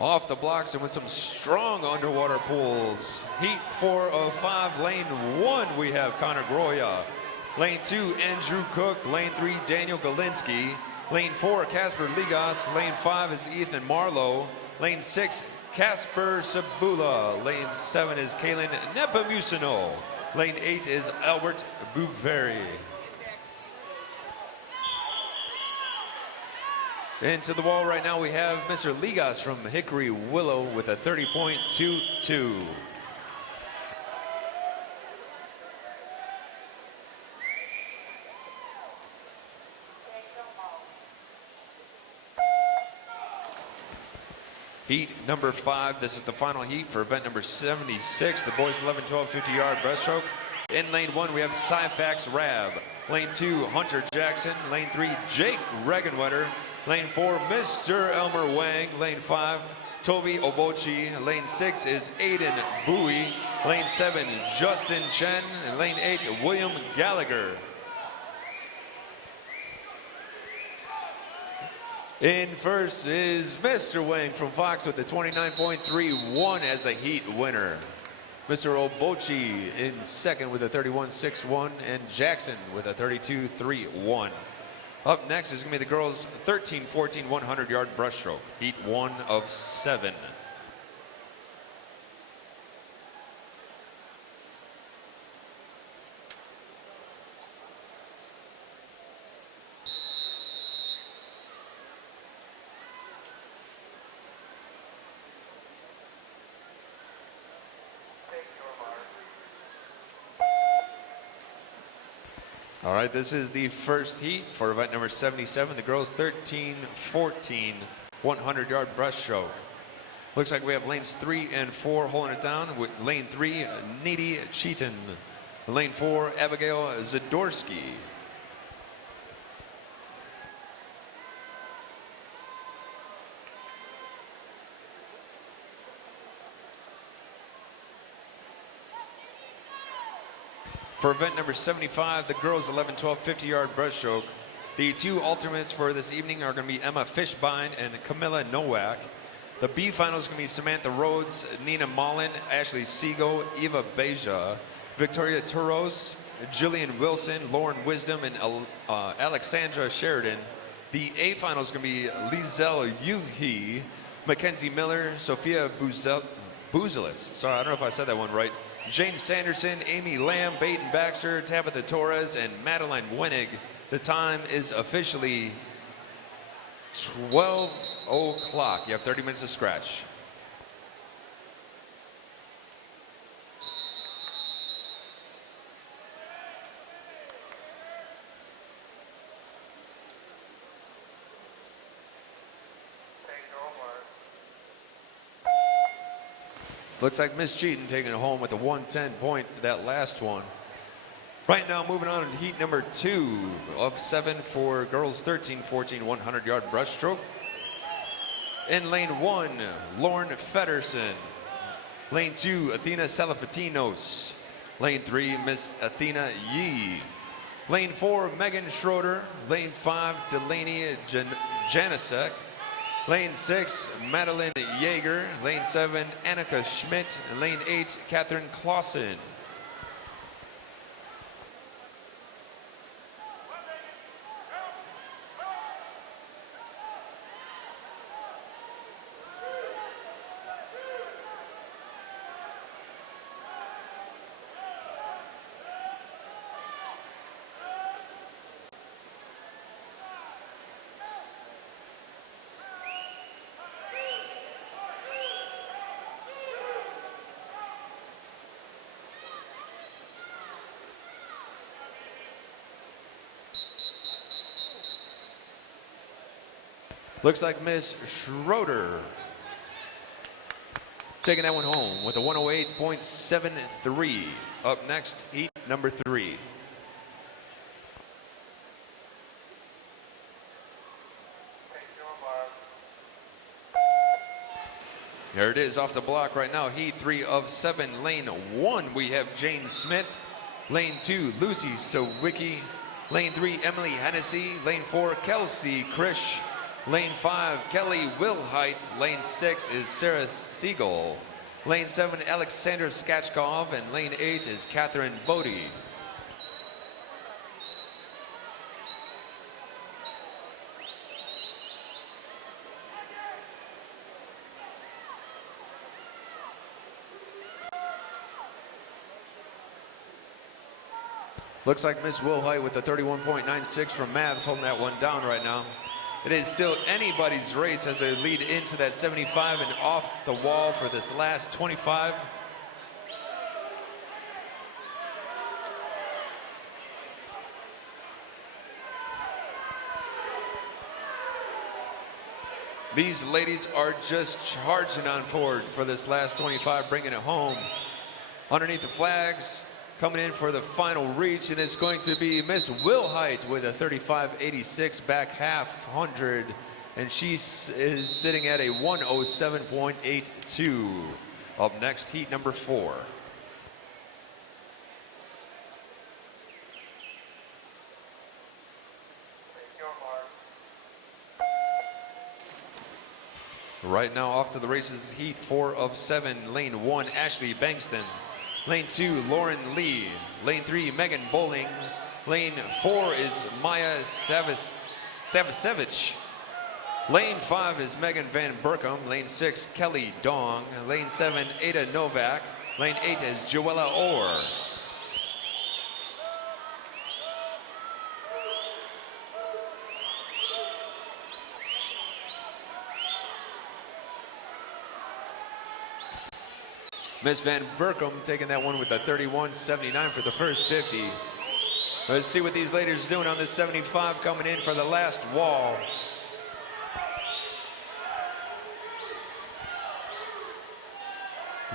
Off the blocks and with some strong underwater pulls. Heat 4 of 5, lane 1, we have Connor Groya. Lane 2, Andrew Cook. Lane 3, Daniel Galinsky. Lane 4, Casper Ligas. Lane 5 is Ethan Marlowe. Lane 6, Casper Sabula. Lane 7 is Kalen Nepomuceno. Lane 8 is Albert Buveri. Into the wall right now, we have Mr. Ligas from Hickory Willow with a 30.22. Heat number 5, this is the final heat for event number 76. The boys 11, 12, 50-yard breaststroke. In lane 1, we have Syfax Rab. Lane 2, Hunter Jackson. Lane 3, Jake Regenwetter. Lane 4, Mr. Elmer Wang. Lane 5, Toby Obochi. Lane 6 is Aiden Bowie. Lane 7, Justin Chen. And lane 8, William Gallagher. In first is Mr. Wang from Fox with the 29.31 as a heat winner. Mr. Obochi in second with a 31.61 and Jackson with a 32.31. Up next is going to be the girls 13, 14, 100-yard breaststroke. Heat 1 of 7. All right, this is the first heat for event number 77. The girls 13, 14, 100-yard breaststroke. Looks like we have lanes 3 and 4 holding it down with lane 3, Needy Cheaton. Lane 4, Abigail Zadorsky. For event number 75, the girls 11, 12, 50-yard breaststroke. The two alternates for this evening are going to be Emma Fishbein and Camilla Nowak. The B final is going to be Samantha Rhodes, Nina Mullen, Ashley Segal, Eva Beja, Victoria Turos, Jillian Wilson, Lauren Wisdom, and Alexandra Sheridan. The A final is going to be Lizelle Yuhi, Mackenzie Miller, Sophia Buzelis. Sorry, I don't know if I said that one right. Jane Sanderson, Amy Lamb, Peyton Baxter, Tabitha Torres, and Madeline Wenig. The time is officially 12 o'clock. You have 30 minutes to scratch. Looks like Miss Cheaton taking it home with the 110 point, that last one. Right now, moving on to heat number 2 of 7 for girls 13, 14, 100-yard breaststroke. In lane 1, Lauren Fedderson. Lane 2, Athena Salafatinos. Lane 3, Miss Athena Yee. Lane 4, Megan Schroeder. Lane 5, Delaney Janisek. Lane 6, Madeline Yeager. Lane 7, Annika Schmidt. And lane 8, Catherine Clausen. Looks like Miss Schroeder taking that one home with a 108.73. Up next, heat number 3. There it is off the block right now. Heat 3 of 7. Lane 1, we have Jane Smith. Lane 2, Lucy Sawicki. Lane 3, Emily Hennessy. Lane 4, Kelsey Krish. Lane 5, Kelly Wilhite. Lane 6 is Sarah Siegel. Lane 7, Alexander Skachkov. And lane 8 is Catherine Bodie. Looks like Miss Wilhite with the 31.96 from Mavs holding that one down right now. It is still anybody's race as they lead into that 75 and off the wall for this last 25. These ladies are just charging on forward for this last 25, bringing it home. Underneath the flags, coming in for the final reach, and it's going to be Miss Wilhite with a 35.86 back half 100, and she is sitting at a 107.82. Up next, heat number 4. Right now, off to the races, heat 4 of 7. Lane 1, Ashley Bankston. Lane 2, Lauren Lee. Lane 3, Megan Bowling. Lane 4 is Maya Savasevich. Lane 5 is Megan Van Burkham. Lane 6, Kelly Dong. Lane 7, Ada Novak. Lane 8 is Joella Orr. Miss Van Burkham taking that one with a 31.79 for the first 50. Let's see what these ladies are doing on this 75 coming in for the last wall.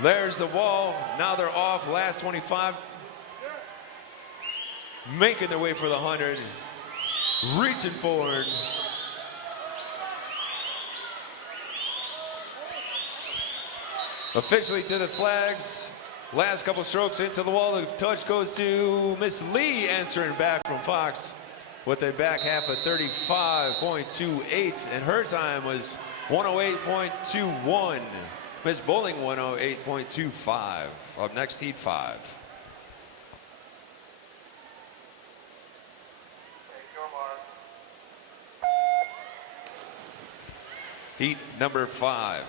There's the wall. Now they're off. Last 25. Making their way for the 100. Reaching forward. Officially to the flags. Last couple strokes into the wall. The touch goes to Miss Lee, answering back from Fox with a back half of 35.28, and her time was 108.21. Miss Bowling 108.25. Up next, heat 5. Heat number 5.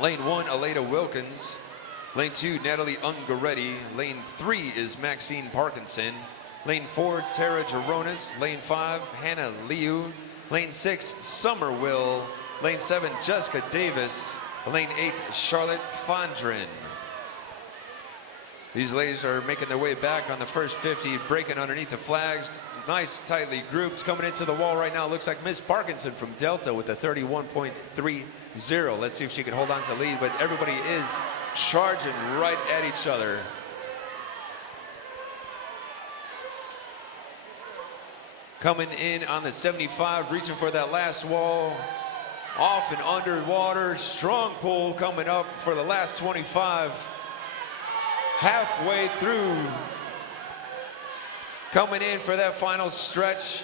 Lane 1, Aleda Wilkins. Lane 2, Natalie Ungaretti. Lane 3 is Maxine Parkinson. Lane 4, Tara Geronis. Lane 5, Hannah Liu. Lane 6, Summer Will. Lane 7, Jessica Davis. Lane 8, Charlotte Fondren. These ladies are making their way back on the first 50, breaking underneath the flags. Nice, tightly grouped. Coming into the wall right now, looks like Miss Parkinson from Delta with a 31.30. Let's see if she can hold on to the lead, but everybody is charging right at each other. Coming in on the 75, reaching for that last wall. Off and underwater, strong pull coming up for the last 25. Halfway through. Coming in for that final stretch.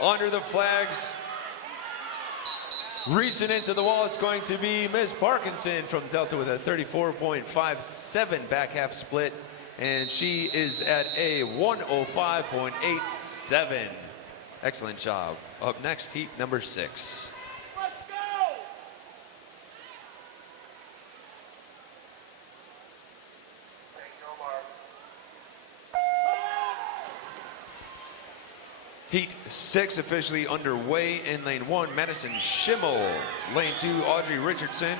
Under the flags. Reaching into the wall, it's going to be Miss Parkinson from Delta with a 34.57 back half split. And she is at a 105.87. Excellent job. Up next, heat number 6. Let's go! Heat 6 officially underway in lane 1, Madison Schimmel. Lane 2, Audrey Richardson.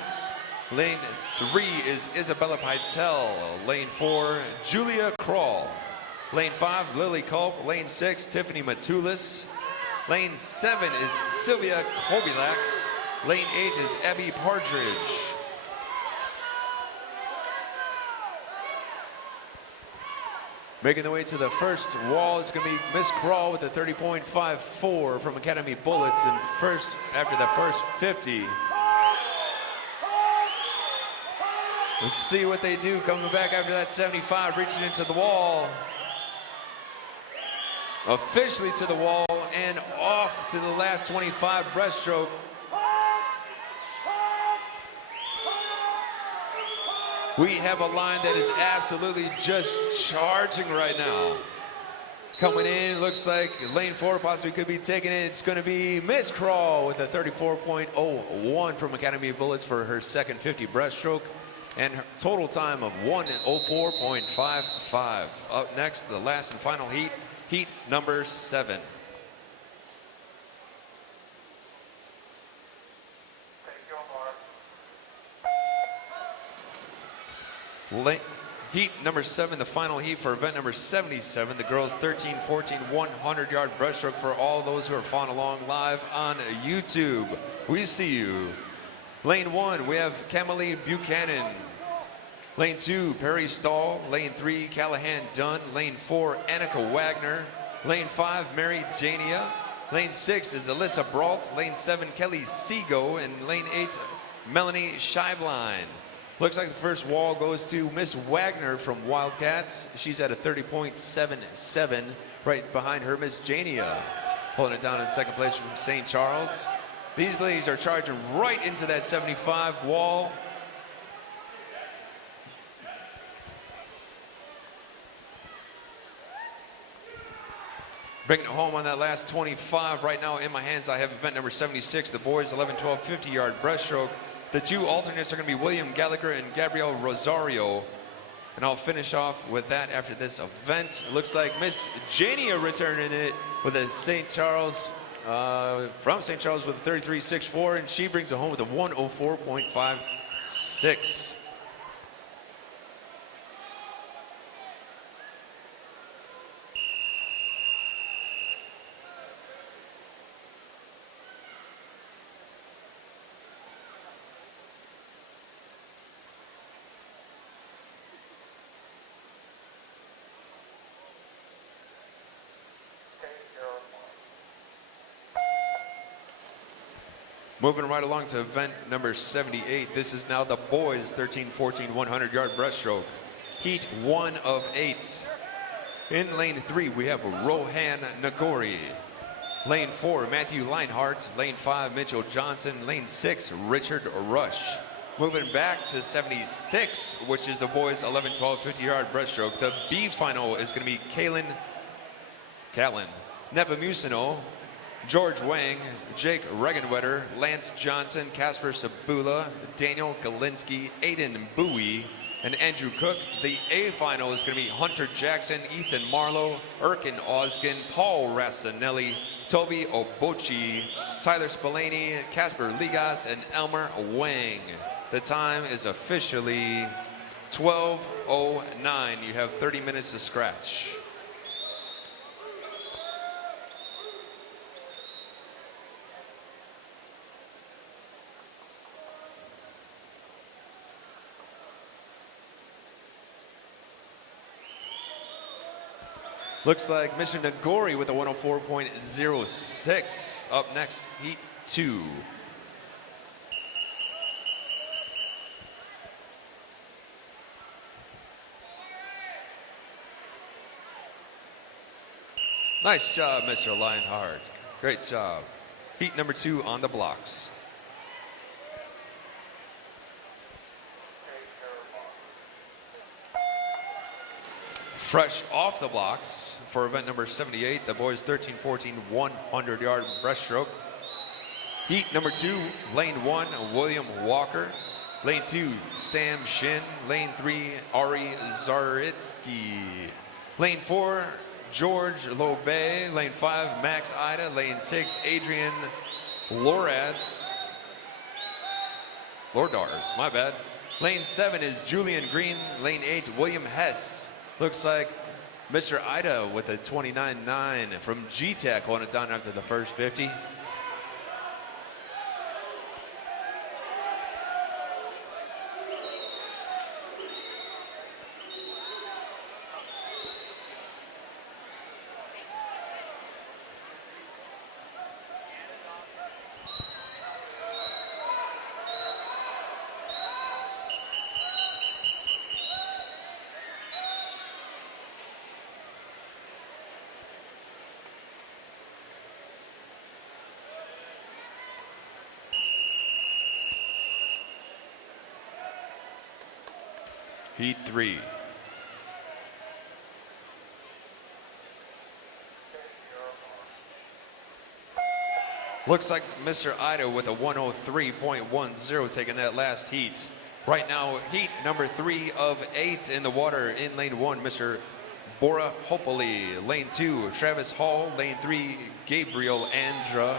Lane 3 is Isabella Pytel. Lane 4, Julia Kroll. Lane 5, Lily Culp. Lane 6, Tiffany Matulis. Lane 7 is Sylvia Kobilak. Lane 8 is Abby Partridge. Making the way to the first wall, it's going to be Miss Kroll with a 30.54 from Academy Bullets and first after the first 50. Let's see what they do coming back after that 75, reaching into the wall. Officially to the wall and off to the last 25 breaststroke. We have a line that is absolutely just charging right now. Coming in, looks like lane 4 possibly could be taking it. It's going to be Miss Kroll with a 34.01 from Academy of Bullets for her second 50 breaststroke. And her total time of 1:04.55. Up next, the last and final heat, heat number 7. Heat number 7, the final heat for event number 77, the girls 13-14 100-yard breaststroke for all those who are following along live on YouTube. We see you. Lane 1, we have Camille Buchanan. Lane 2, Perry Stahl. Lane 3, Callahan Dunn. Lane 4, Annika Wagner. Lane 5, Mary Jania. Lane 6 is Alyssa Brault. Lane 7, Kelly Seago. And lane 8, Melanie Scheiblein. Looks like the first wall goes to Miss Wagner from Wildcats. She's at a 30.77. Right behind her, Miss Jania. Holding it down in second place from St. Charles. These ladies are charging right into that 75 wall. Bringing it home on that last 25. Right now in my hands, I have event number 76, the boys 11-12 50-yard breaststroke. The two alternates are going to be William Gallagher and Gabrielle Rosario. And I'll finish off with that after this event. It looks like Miss Jania returning it with a St. Charles, from St. Charles with a 33.64, and she brings it home with a 1:04.56. Moving right along to event number 78. This is now the boys 13-14 100-yard breaststroke. Heat 1 of 8. In lane 3, we have Rohan Nagori. Lane 4, Matthew Leinhart. Lane 5, Mitchell Johnson. Lane 6, Richard Rush. Moving back to 76, which is the boys 11-12 50-yard breaststroke. The B final is going to be Callan Nepomuceno, George Wang, Jake Regenwetter, Lance Johnson, Casper Sabula, Daniel Galinsky, Aiden Bowie, and Andrew Cook. The A final is going to be Hunter Jackson, Ethan Marlowe, Erkin Oskin, Paul Rassanelli, Toby Obochi, Tyler Spillane, Casper Ligas, and Elmer Wang. The time is officially 12:09. You have 30 minutes to scratch. Looks like Mr. Nagori with a 104.06. Up next, heat 2. Nice job, Mr. Lionheart. Great job. Heat number 2 on the blocks. Fresh off the blocks for event number 78, the boys 13-14 100-yard breaststroke. Heat number 2, lane 1, William Walker. Lane 2, Sam Shin. Lane 3, Ari Zaritsky. Lane 4, George Lobe. Lane 5, Max Ida. Lane 6, Adrian Lordars, my bad. Lane 7 is Julian Green. Lane 8, William Hess. Looks like Mr. Ida with a 29.9 from G-Tech holding it down after the first 50. Heat 3. Looks like Mr. Ida with a 103.10 taking that last heat. Right now, heat number 3 of 8 in the water. In lane 1, Mr. Bora Hopoli. Lane 2, Travis Hall. Lane 3, Gabriel Andra.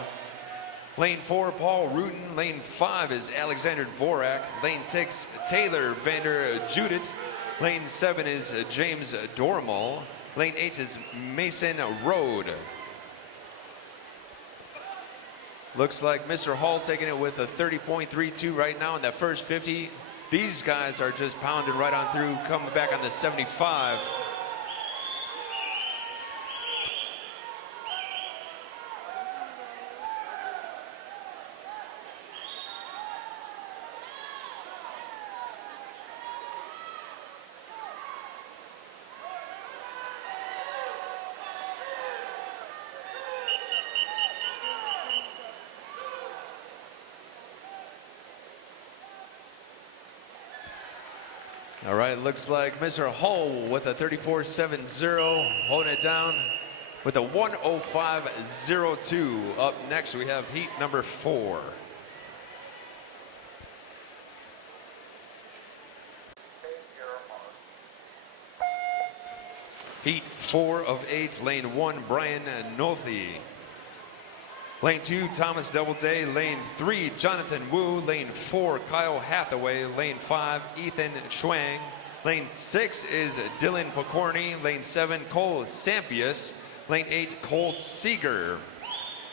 Lane 4, Paul Rutten. Lane 5 is Alexander Dvorak. Lane 6, Taylor Vander Judith. Lane 7 is James Dormal. Lane 8 is Mason Road. Looks like Mr. Hall taking it with a 30.32 right now in that first 50. These guys are just pounding right on through, coming back on the 75. All right, looks like Mr. Hull with a 34.70, holding it down with a 105.02. Up next, we have heat number 4. Heat 4 of 8, lane 1, Brian Nothy. Lane 2, Thomas Doubleday. Lane 3, Jonathan Wu. Lane 4, Kyle Hathaway. Lane 5, Ethan Schwang. Lane 6 is Dylan Pokorny. Lane 7, Cole Sampius. Lane 8, Cole Seeger.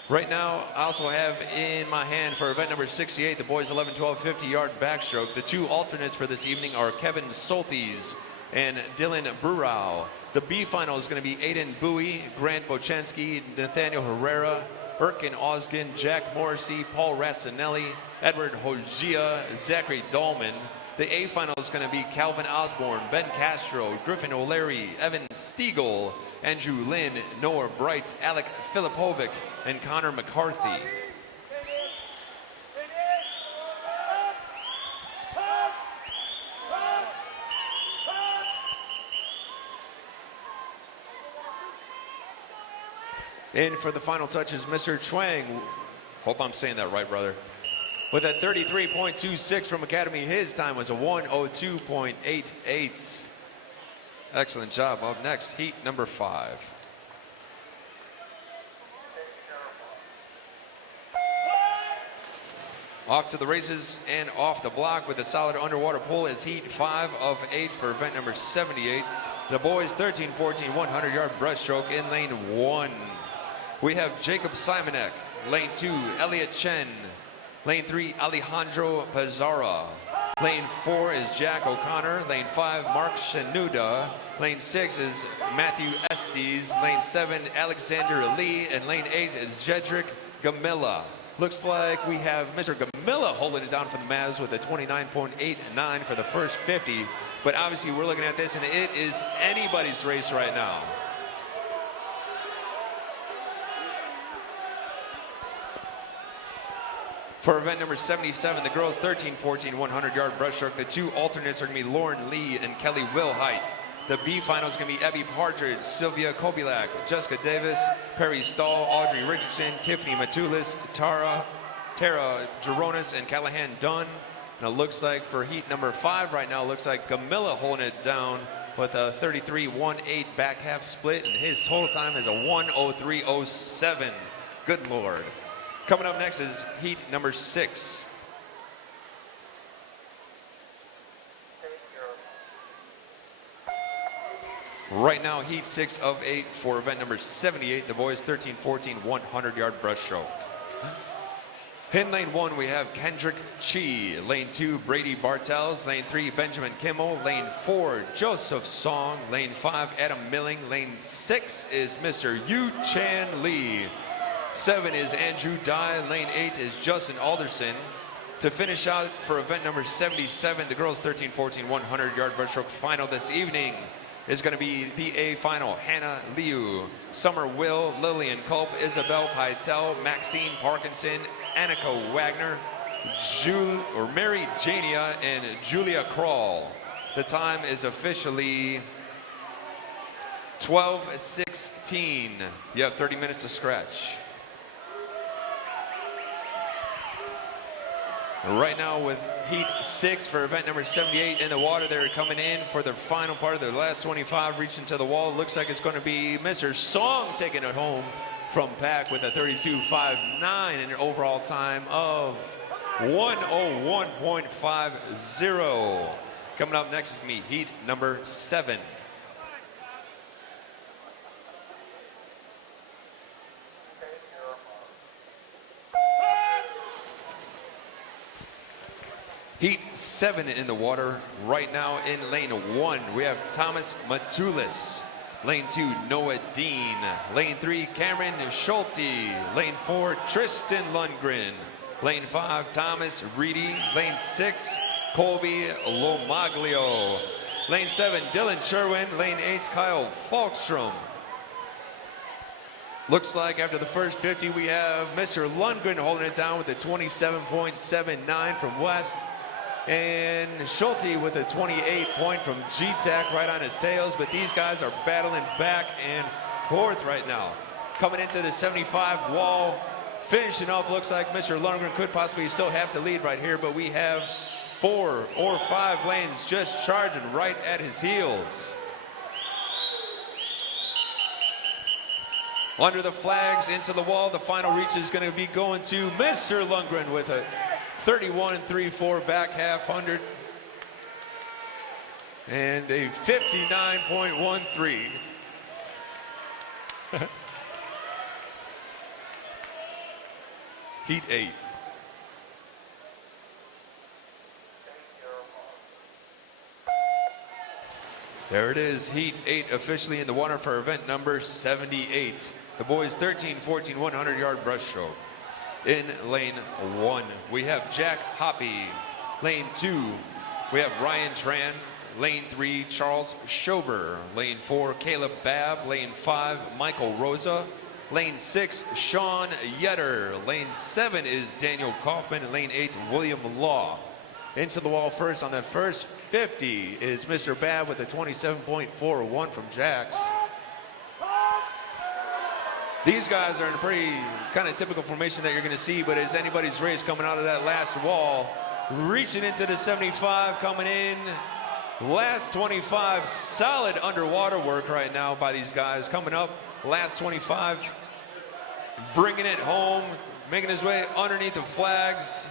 Right now, I also have in my hand for event number 68, the boys 11, 12, 50-yard backstroke. The 2 alternates for this evening are Kevin Soltis and Dylan Burrow. The B final is going to be Aiden Bowie, Grant Bochensky, Nathaniel Herrera, Erkin Osgen, Jack Morrissey, Paul Rassinelli, Edward Hojia, Zachary Dahlman. The A final is going to be Calvin Osborne, Ben Castro, Griffin O'Leary, Evan Stiegel, Andrew Lynn, Noah Bright, Alec Filipovic, and Connor McCarthy. In for the final touches, Mr. Chuang. Hope I'm saying that right, brother. With a 33.26 from Academy, his time was a 102.88. Excellent job. Up next, heat number 5. Off to the races and off the block with a solid underwater pull is heat 5 of 8 for event number 78. The boys 13-14 100-yard breaststroke in lane 1. We have Jacob Simonek. Lane 2, Elliot Chen. Lane 3, Alejandro Pizarra. Lane 4 is Jack O'Connor. Lane 5, Mark Shanuda. Lane 6 is Matthew Estes. Lane 7, Alexander Lee. And lane 8 is Jedrick Gamilla. Looks like we have Mr. Gamilla holding it down for the Mavs with a 29.89 for the first 50. But obviously we're looking at this and it is anybody's race right now. For event number 77, the girls 13-14 100-yard breaststroke. The two alternates are going to be Lauren Lee and Kelly Wilhite. The B final is going to be Evie Partridge, Sylvia Kobilak, Jessica Davis, Perry Stahl, Audrey Richardson, Tiffany Matulis, Tara Geronis, and Callahan Dunn. And it looks like for heat number 5 right now, looks like Gamilla holding it down with a 33.18 back half split, and his total time is a 1:03.07. Good Lord. Coming up next is heat number 6. Right now, heat 6 of 8 for event number 78. The boys 13-14 100-yard breaststroke. In lane 1, we have Kendrick Chi. Lane 2, Brady Bartels. Lane 3, Benjamin Kimmel. Lane 4, Joseph Song. Lane 5, Adam Milling. Lane 6 is Mr. Yu Chan Lee. 7 is Andrew Dye. Lane 8 is Justin Alderson. To finish out for event number 77, the girls 13-14 100-yard breaststroke final this evening is going to be the A final. Hannah Liu, Summer Will, Lillian Culp, Isabel Pytel, Maxine Parkinson, Annika Wagner, Mary Jania, and Julia Kroll. The time is officially 12:16. You have 30 minutes to scratch. Right now with heat 6 for event number 78 in the water, they're coming in for their final part of their last 25, reaching to the wall. Looks like it's going to be Mr. Song taking it home from Pack with a 32.59 and an overall time of 1:01.50. Coming up next is me, heat number 7. Heat 7 in the water right now. In lane 1, we have Thomas Matulis. Lane 2, Noah Dean. Lane 3, Cameron Schulte. Lane 4, Tristan Lundgren. Lane 5, Thomas Reedy. Lane 6, Colby Lomaglio. Lane 7, Dylan Sherwin. Lane 8, Kyle Falkstrom. Looks like after the first 50, we have Mr. Lundgren holding it down with a 27.79 from West. And Schulte with a 28 point from G-Tech right on his tails, but these guys are battling back and forth right now. Coming into the 75 wall, finishing up, looks like Mr. Lundgren could possibly still have the lead right here, but we have 4 or 5 lanes just charging right at his heels. Under the flags, into the wall, the final reach is going to be going to Mr. Lundgren with a 31.34 back half 100 and a 59.13. Heat 8. There it is, heat 8 officially in the water for event number 78. The boys 13-14 100-yard breaststroke. In lane 1, we have Jack Hoppy. Lane 2, we have Ryan Tran. Lane 3, Charles Schober. Lane 4, Caleb Babb. Lane 5, Michael Rosa. Lane 6, Sean Yetter. Lane 7 is Daniel Kaufman. And lane 8, William Law. Into the wall first on that first 50 is Mr. Babb with a 27.41 from Jax. These guys are in a pretty kind of typical formation that you're going to see, but it's anybody's race coming out of that last wall. Reaching into the 75, coming in. Last 25, solid underwater work right now by these guys. Coming up, last 25, bringing it home, making his way underneath the flags.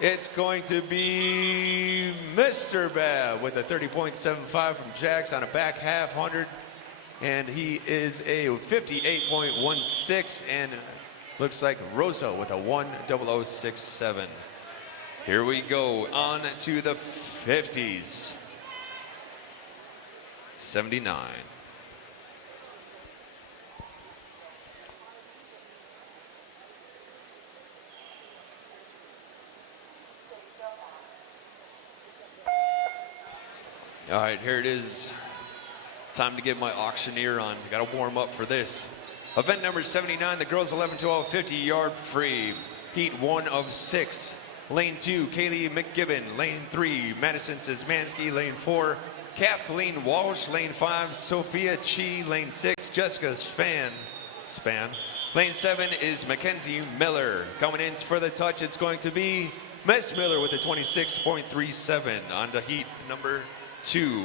It's going to be Mr. Babb with a 30.75 from Jax on a back half 100. And he is a 58.16, and looks like Rosa with a 1:00.67. Here we go on to the 50s. 79. All right, here it is. Time to get my auctioneer on. Got to warm up for this. Event number 79, the girls 11-12 50-yard free. Heat 1 of 6. Lane 2, Kaylee McGibbon. Lane 3, Madison Szymanski. Lane 4, Kathleen Walsh. Lane 5, Sophia Chi. Lane 6, Jessica Span. Lane 7 is Mackenzie Miller. Coming in for the touch, it's going to be Miss Miller with a 26.37 on the heat number 2.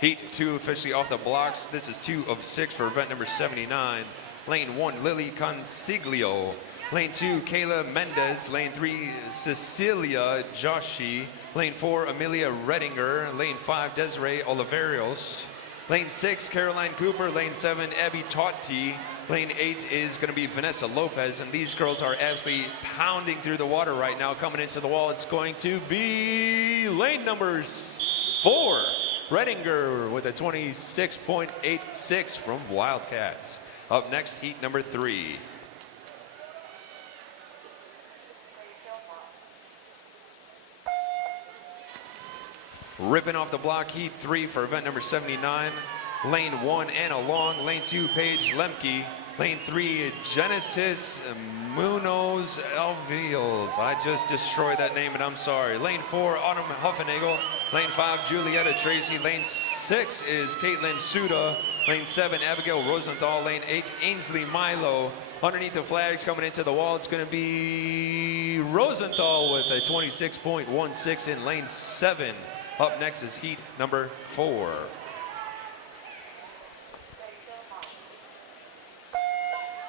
Heat 2 officially off the blocks. This is 2 of 6 for event number 79. Lane 1, Lily Consiglio. Lane 2, Kayla Mendez. Lane 3, Cecilia Joshi. Lane 4, Amelia Redinger. Lane 5, Desiree Oliveros. Lane 6, Caroline Cooper. Lane 7, Abby Totti. Lane 8 is going to be Vanessa Lopez. And these girls are absolutely pounding through the water right now. Coming into the wall, it's going to be lane number 4. Redinger with a 26.86 from Wildcats. Up next, heat number 3. Ripping off the block, heat 3 for event number 79. Lane 1, Anna Long. Lane 2, Paige Lemke. Lane 3, Genesis Munoz Alveals. I just destroyed that name and I'm sorry. Lane 4, Autumn Huffenagel. Lane 5, Julietta Tracy. Lane 6 is Caitlin Suda. Lane 7, Abigail Rosenthal. Lane 8, Ainsley Milo. Underneath the flags coming into the wall, it's going to be Rosenthal with a 26.16 in lane 7. Up next is heat number 4.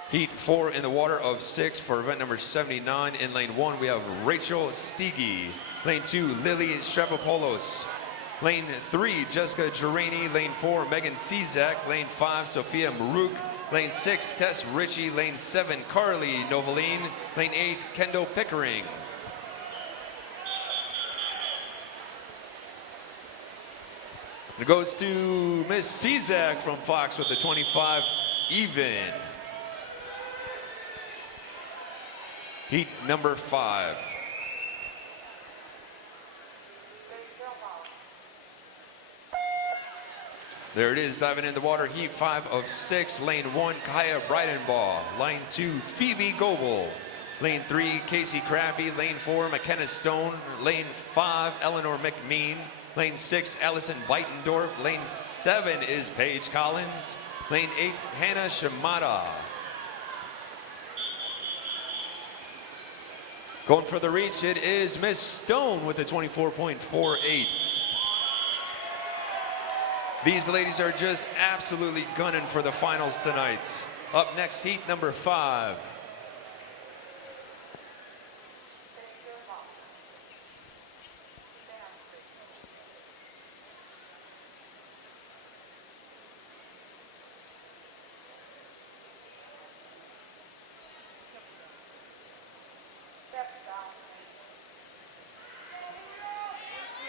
Heat 4 in the water of 6 for event number 79. In lane 1, we have Rachel Stigi. Lane 2, Lily Strapopoulos. Lane 3, Jessica Gerani. Lane 4, Megan Cizak. Lane 5, Sophia Maruk. Lane 6, Tess Ritchie. Lane 7, Carly Noveline. Lane 8, Kendall Pickering. It goes to Miss Cizak from Fox with the 25 even. Heat number 5. There it is, diving in the water, heat 5 of 6. Lane 1, Kaya Breidenbaugh. Lane 2, Phoebe Goebel. Lane 3, Casey Crappy. Lane 4, McKenna Stone. Lane 5, Eleanor McMean. Lane 6, Allison Beitendorf. Lane 7 is Paige Collins. Lane 8, Hannah Shimada. Going for the reach, it is Miss Stone with the 24.48. These ladies are just absolutely gunning for the finals tonight. Up next, heat number 5.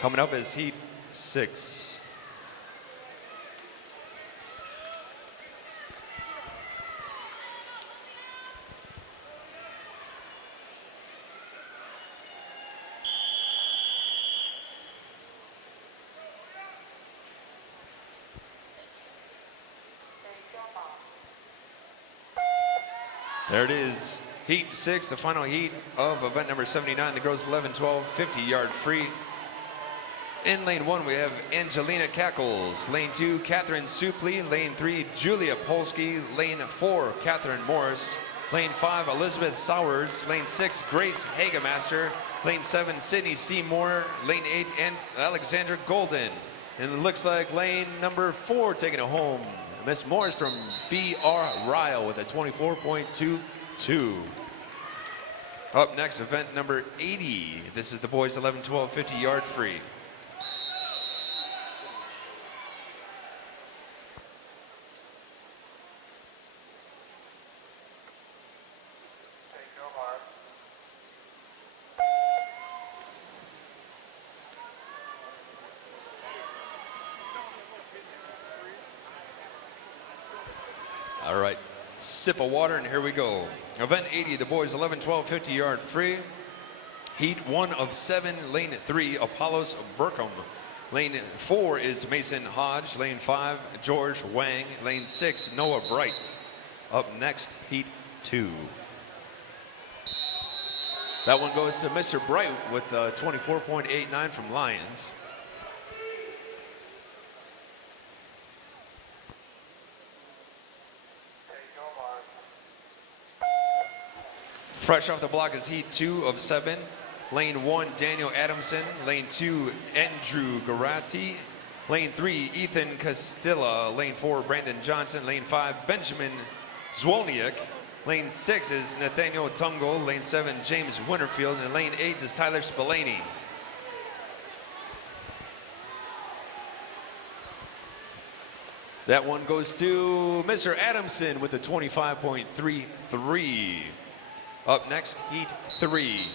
Coming up is heat 6. There it is, heat 6, the final heat of event number 79. The girls 11-12 50-yard free. In lane 1, we have Angelina Cackles. Lane 2, Catherine Supley. Lane 3, Julia Polsky. Lane 4, Catherine Morris. Lane 5, Elizabeth Sowers. Lane 6, Grace Hagemaster. Lane 7, Sydney Seymour. Lane 8, and Alexandra Golden. And it looks like lane number 4 taking it home. Miss Morris from B.R. Ryle with a 24.22. Up next, event number 80. This is the boys 11-12 50-yard free. right, sip of water and here we go. Event 80, the boys 11, 12, 50-yard free. Heat 1 of 7, lane 3, Apollos Burkham. Lane 4 is Mason Hodge. Lane 5, George Wang. Lane 6, Noah Bright. Up next, Heat 2. That one goes to Mr. Bright with 24.89 from Lions. Fresh off the block is Heat 2 of 7. Lane 1, Daniel Adamson. Lane 2, Andrew Garatti. Lane 3, Ethan Castilla. Lane 4, Brandon Johnson. Lane 5, Benjamin Zwolniak. Lane 6 is Nathaniel Tungo. Lane 7, James Winterfield. And lane 8 is Tyler Spillane. That one goes to Mr. Adamson with a 25.33. Up next, Heat 3.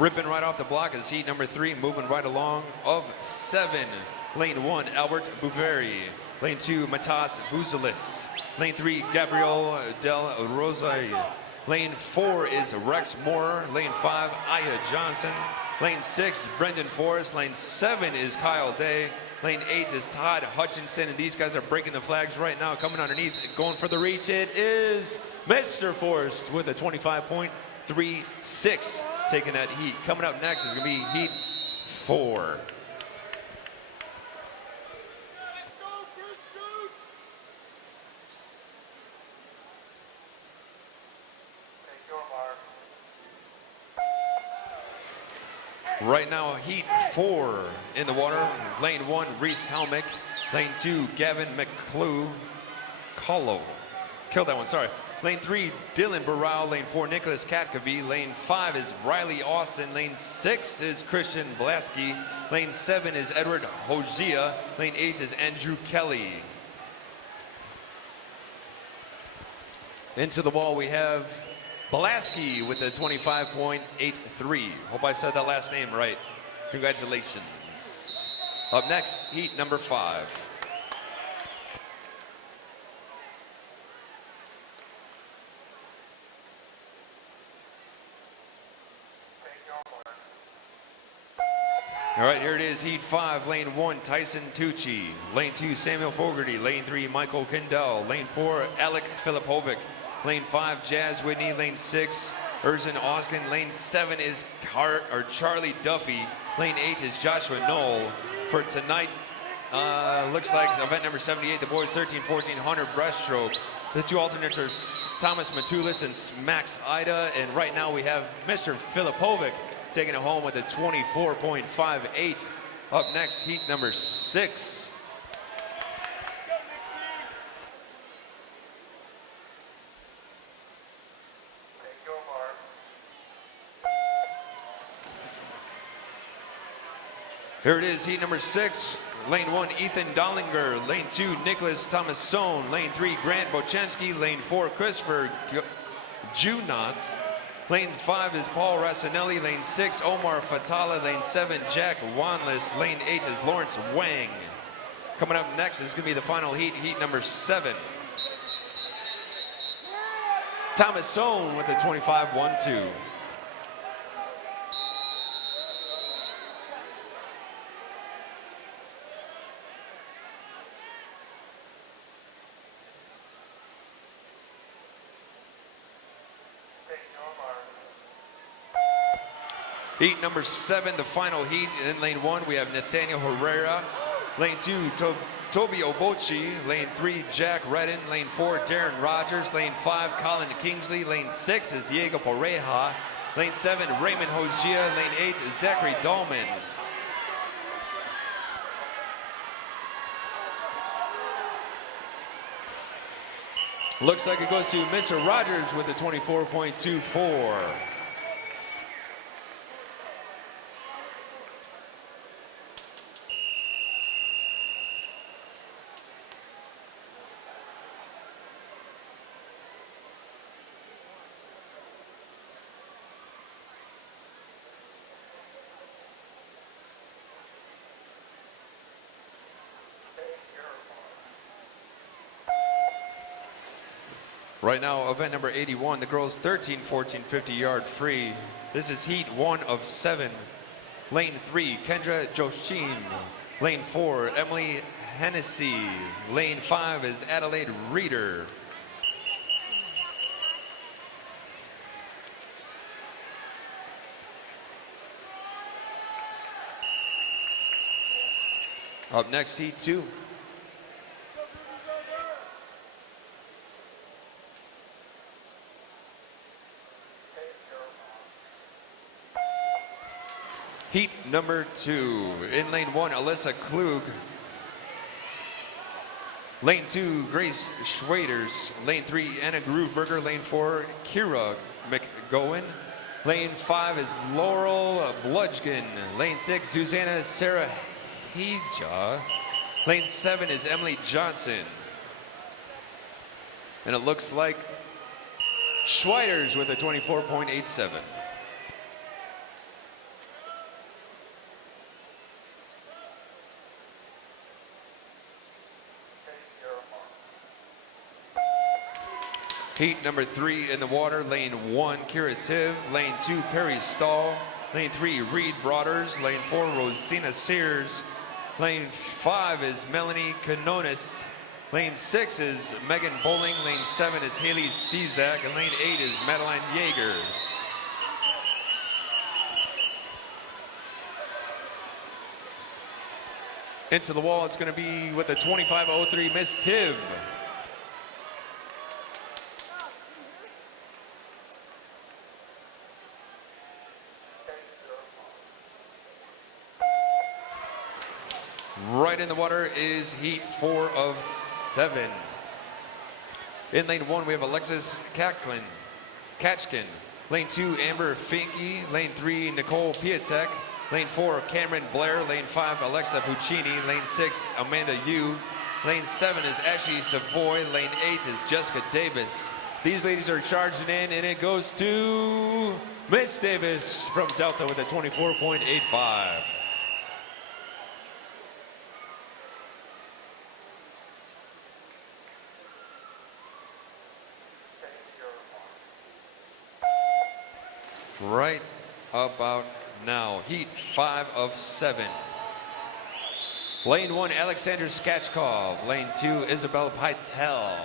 Ripping right off the block is Heat number 3, moving right along of 7. Lane 1, Albert Buveri. Lane 2, Matas Buzelis. Lane 3, Gabriel Del Rosay. Lane 4 is Rex Moore. Lane 5, Aya Johnson. Lane 6, Brendan Forrest. Lane 7 is Kyle Day. Lane 8 is Todd Hutchinson. And these guys are breaking the flags right now. Coming underneath, going for the reach. It is Mr. Forrest with a 25.36. Taking that heat. Coming up next is going to be Heat 4. Right now, Heat 4 in the water. Lane 1, Reese Helmick. Lane 2, Gavin McClue. Killed that one, sorry. Lane 3, Dylan Burrell. Lane 4, Nicholas Katkavi. Lane 5 is Riley Austin. Lane 6 is Christian Blasky. Lane 7 is Edward Hosea. Lane 8 is Andrew Kelly. Into the wall we have Blasky with a 25.83. Hope I said that last name right. Congratulations. Up next, Heat number 5. All right, here it is, Heat 5, Lane 1, Tyson Tucci. Lane 2, Samuel Fogarty. Lane 3, Michael Kindell. Lane 4, Alec Filipovic. Lane 5, Jazz Whitney. Lane 6, Erzin Oskin. Lane 7 is Charlie Duffy. Lane 8 is Joshua Knoll. For tonight, looks like event number 78, the boys 13-1400 breaststroke. The two alternates are Thomas Matulis and Max Ida. And right now we have Mr. Filipovic taking it home with a 24.58. Up next, Heat number 6. Here it is, Heat number 6. Lane 1, Ethan Dollinger. Lane 2, Nicholas Thomasone. Lane 3, Grant Bochensky. Lane 4, Christopher Junot. Lane 5 is Paul Rassinelli. Lane 6, Omar Fatala. Lane 7, Jack Wanless. Lane 8 is Lawrence Wang. Coming up next is going to be the final heat, Heat number 7. Thomas Sohn with a 25.12. Heat number 7, the final heat. In lane 1, we have Nathaniel Herrera. Lane 2, Toby Obochi. Lane 3, Jack Redden. Lane 4, Darren Rogers. Lane 5, Colin Kingsley. Lane 6 is Diego Pareja. Lane 7, Raymond Hosea. Lane 8 is Zachary Dahlman. Looks like it goes to Mr. Rogers with a 24.24. Right now, event number 81, the girls 13, 14, 50-yard free. This is heat 1 of 7. Lane 3, Kendra Joshin. Lane 4, Emily Hennessy. Lane 5 is Adelaide Reeder. Up next, heat 2. Heat number 2. In lane 1, Alyssa Klug. Lane 2, Grace Schwaders. Lane 3, Anna Grooveberger. Lane 4, Kira McGowan. Lane 5 is Laurel Bludgkin. Lane 6, Susanna Sarah Hija. Lane 7 is Emily Johnson. And it looks like Schweiders with a 24.87. Heat number 3 in the water, lane 1, Kira Tiv, lane 2, Perry Stahl, lane 3, Reed Broaders, lane 4, Rosina Sears, lane 5 is Melanie Canonis, lane 6 is Megan Bowling, lane 7 is Haley Cezak, and lane 8 is Madeline Yeager. Into the wall, it's going to be with a 25.03, Miss Tiv. Right in the water is heat 4 of 7. In lane 1, we have Alexis Katchkin. Lane 2, Amber Finke. Lane 3, Nicole Piatek. Lane 4, Cameron Blair. Lane 5, Alexa Puccini. Lane 6, Amanda Yu. Lane 7 is Ashley Savoy. Lane 8 is Jessica Davis. These ladies are charging in, and it goes to Miss Davis from Delta with a 24.85. Right about now, heat 5 of 7. Lane 1, Alexander Skachkov. Lane 2, Isabel Pytel.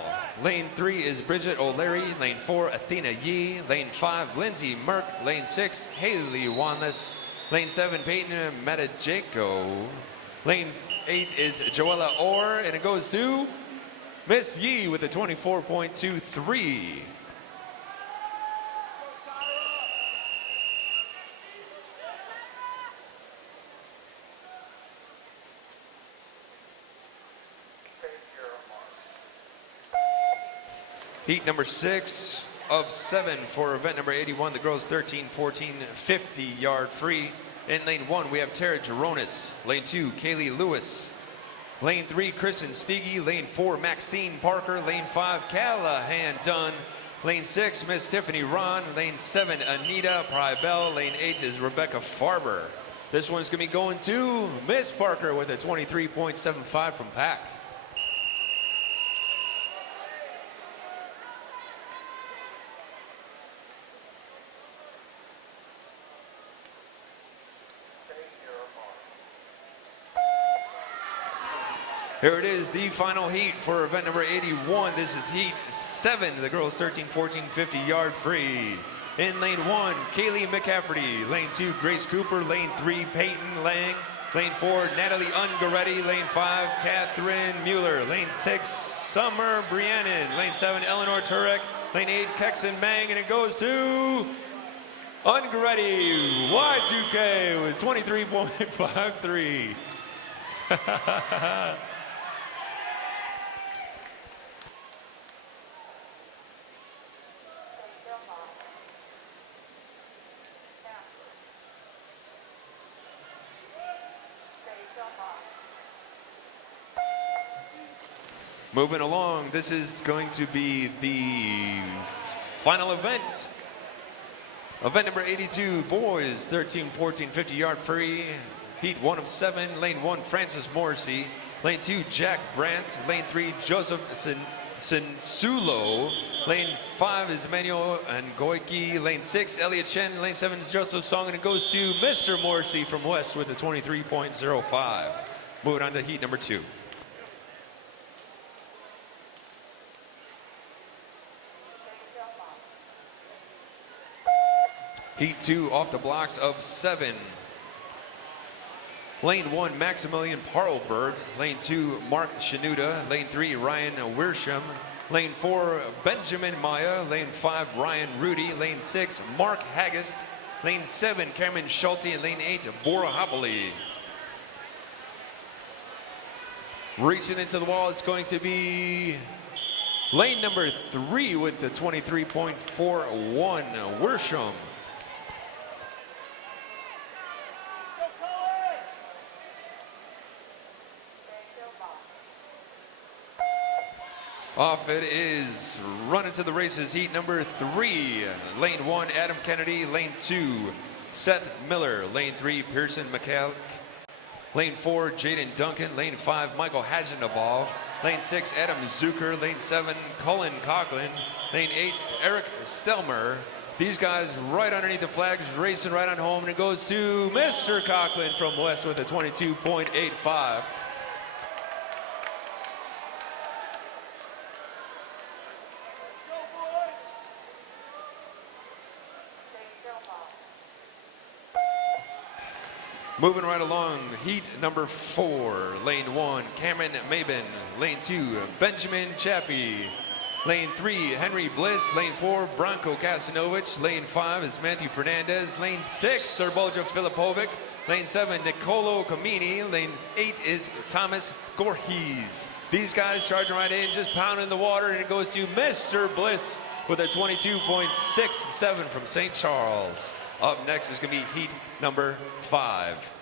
Lane 3 is Bridget O'Leary. Lane 4, Athena Yee. Lane 5, Lindsay Merck. Lane 6, Haley Wanless. Lane 7, Peyton Metajenko. Lane 8 is Joella Orr, and it goes to Miss Yee with a 24.23. Heat number 6 of 7 for event number 81, the girls 13, 14, 50-yard free. In lane 1, we have Tara Geronis. Lane 2, Kaylee Lewis. Lane 3, Kristen Steege. Lane 4, Maxine Parker. Lane 5, Callahan Dunn. Lane 6, Miss Tiffany Ron. Lane 7, Anita Prybell. Lane 8 is Rebecca Farber. This one's going to be going to Miss Parker with a 23.75 from Pack. Here it is, the final heat for event number 81. This is heat 7, the girls 13, 14, 50-yard free. In lane 1, Kaylee McCafferty. Lane 2, Grace Cooper. Lane 3, Peyton Lang. Lane 4, Natalie Ungaretti. Lane 5, Catherine Mueller. Lane 6, Summer Briannon. Lane 7, Eleanor Turek. Lane 8, Kexon Mang, and it goes to Ungaretti, Y2K with 23.53. Moving along, this is going to be the final event. Event number 82, boys 13, 14, 50-yard free. Heat 1 of 7. Lane 1, Francis Morrissey. Lane 2, Jack Brandt. Lane 3, Joseph Sinsulo. Lane 5 is Emmanuel Ngoiki. Lane 6, Elliot Chen. Lane 7 is Joseph Song, and it goes to Mr. Morrissey from West with a 23.05. Moving on to heat number 2. Heat 2 off the blocks of 7. Lane 1, Maximilian Parlberg. Lane 2, Mark Shinuda. Lane 3, Ryan Wirsham. Lane 4, Benjamin Maya. Lane 5, Ryan Rudy. Lane 6, Mark Haggist. Lane 7, Cameron Schulte. And Lane 8, Bora Hapali. Reaching into the wall, it's going to be lane number 3 with the 23.41, Wirsham. Off it is. Running to the races. Heat number 3. Lane 1, Adam Kennedy. Lane 2, Seth Miller. Lane 3, Pearson McCall. Lane 4, Jaden Duncan. Lane 5, Michael Hajanabov. Lane 6, Adam Zucker. Lane 7, Colin Coughlin. Lane 8, Eric Stelmer. These guys right underneath the flags, racing right on home, and it goes to Mr. Coughlin from West with a 22.85. Moving right along, heat number 4, lane 1, Cameron Mabin. Lane 2, Benjamin Chappie. Lane 3, Henry Bliss. Lane 4, Branko Kasanovich. Lane 5 is Matthew Fernandez. Lane 6, Serbolja Filipovic. Lane 7, Nicolo Camini. Lane 8 is Thomas Gorhees. These guys charging right in, just pounding the water, and it goes to Mr. Bliss with a 22.67 from St. Charles. Up next is going to be heat number 5.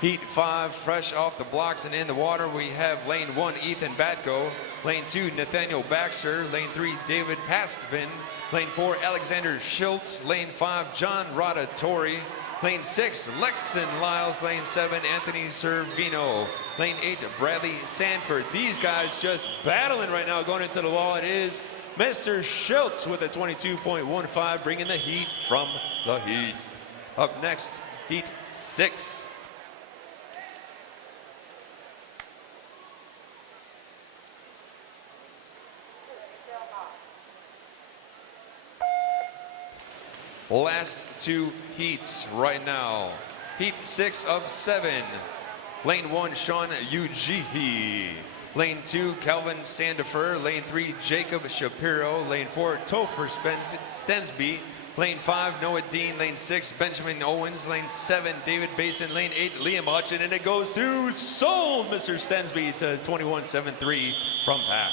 Heat 5, fresh off the blocks and in the water, we have lane 1, Ethan Batko. Lane 2, Nathaniel Baxter. Lane 3, David Paskvin. Lane 4, Alexander Schultz. Lane 5, John Radatori. Lane 6, Lexon Lyles. Lane 7, Anthony Servino. Lane 8, Bradley Sanford. These guys just battling right now going into the wall. It is Mr. Schultz with a 22.15, bringing the heat from the heat. Up next, heat 6. Last 2 heats right now. Heat 6 of 7. Lane 1, Sean Ujihi. Lane 2, Calvin Sandifer. Lane 3, Jacob Shapiro. Lane 4, Topher Stensby. Lane 5, Noah Dean. Lane 6, Benjamin Owens. Lane 7, David Basin. Lane 8, Liam Hutchin. And it goes to sold Mr. Stensby to 21.73 from Pack.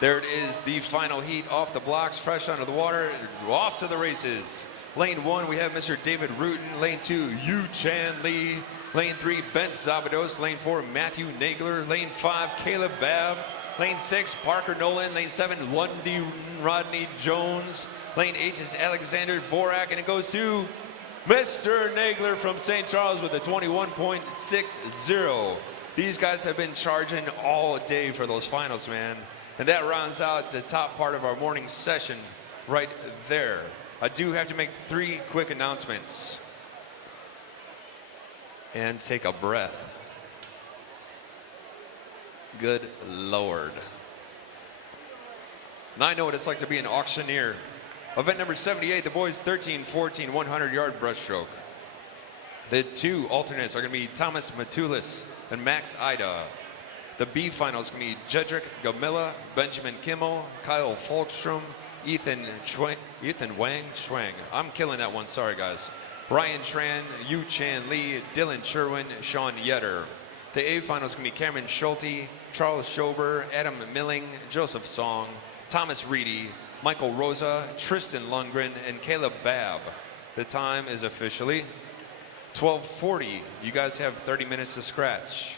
There it is, the final heat off the blocks, fresh under the water, off to the races. Lane 1, we have Mr. David Rutan. Lane 2, Yu Chan Lee. Lane 3, Bent Zabados. Lane 4, Matthew Nagler. Lane 5, Caleb Babb. Lane 6, Parker Nolan. Lane 7, Lundy Rodney Jones. Lane 8 is Alexander Vorak, and it goes to Mr. Nagler from St. Charles with a 21.60. These guys have been charging all day for those finals, man. And that rounds out the top part of our morning session right there. I do have to make 3 quick announcements. And take a breath. Good Lord. Now I know what it's like to be an auctioneer. Event number 78, the boys 13-14 100-yard breaststroke. The 2 alternates are going to be Thomas Matulis and Max Ida. The B final is going to be Jedrick Gamilla, Benjamin Kimmel, Kyle Folkstrom, Ethan Wang Schwang. I'm killing that one, sorry guys. Brian Tran, Yu Chan Lee, Dylan Sherwin, Sean Yetter. The A final is going to be Cameron Schulte, Charles Schober, Adam Milling, Joseph Song, Thomas Reedy, Michael Rosa, Tristan Lundgren, and Caleb Babb. The time is officially 12:40. You guys have 30 minutes to scratch.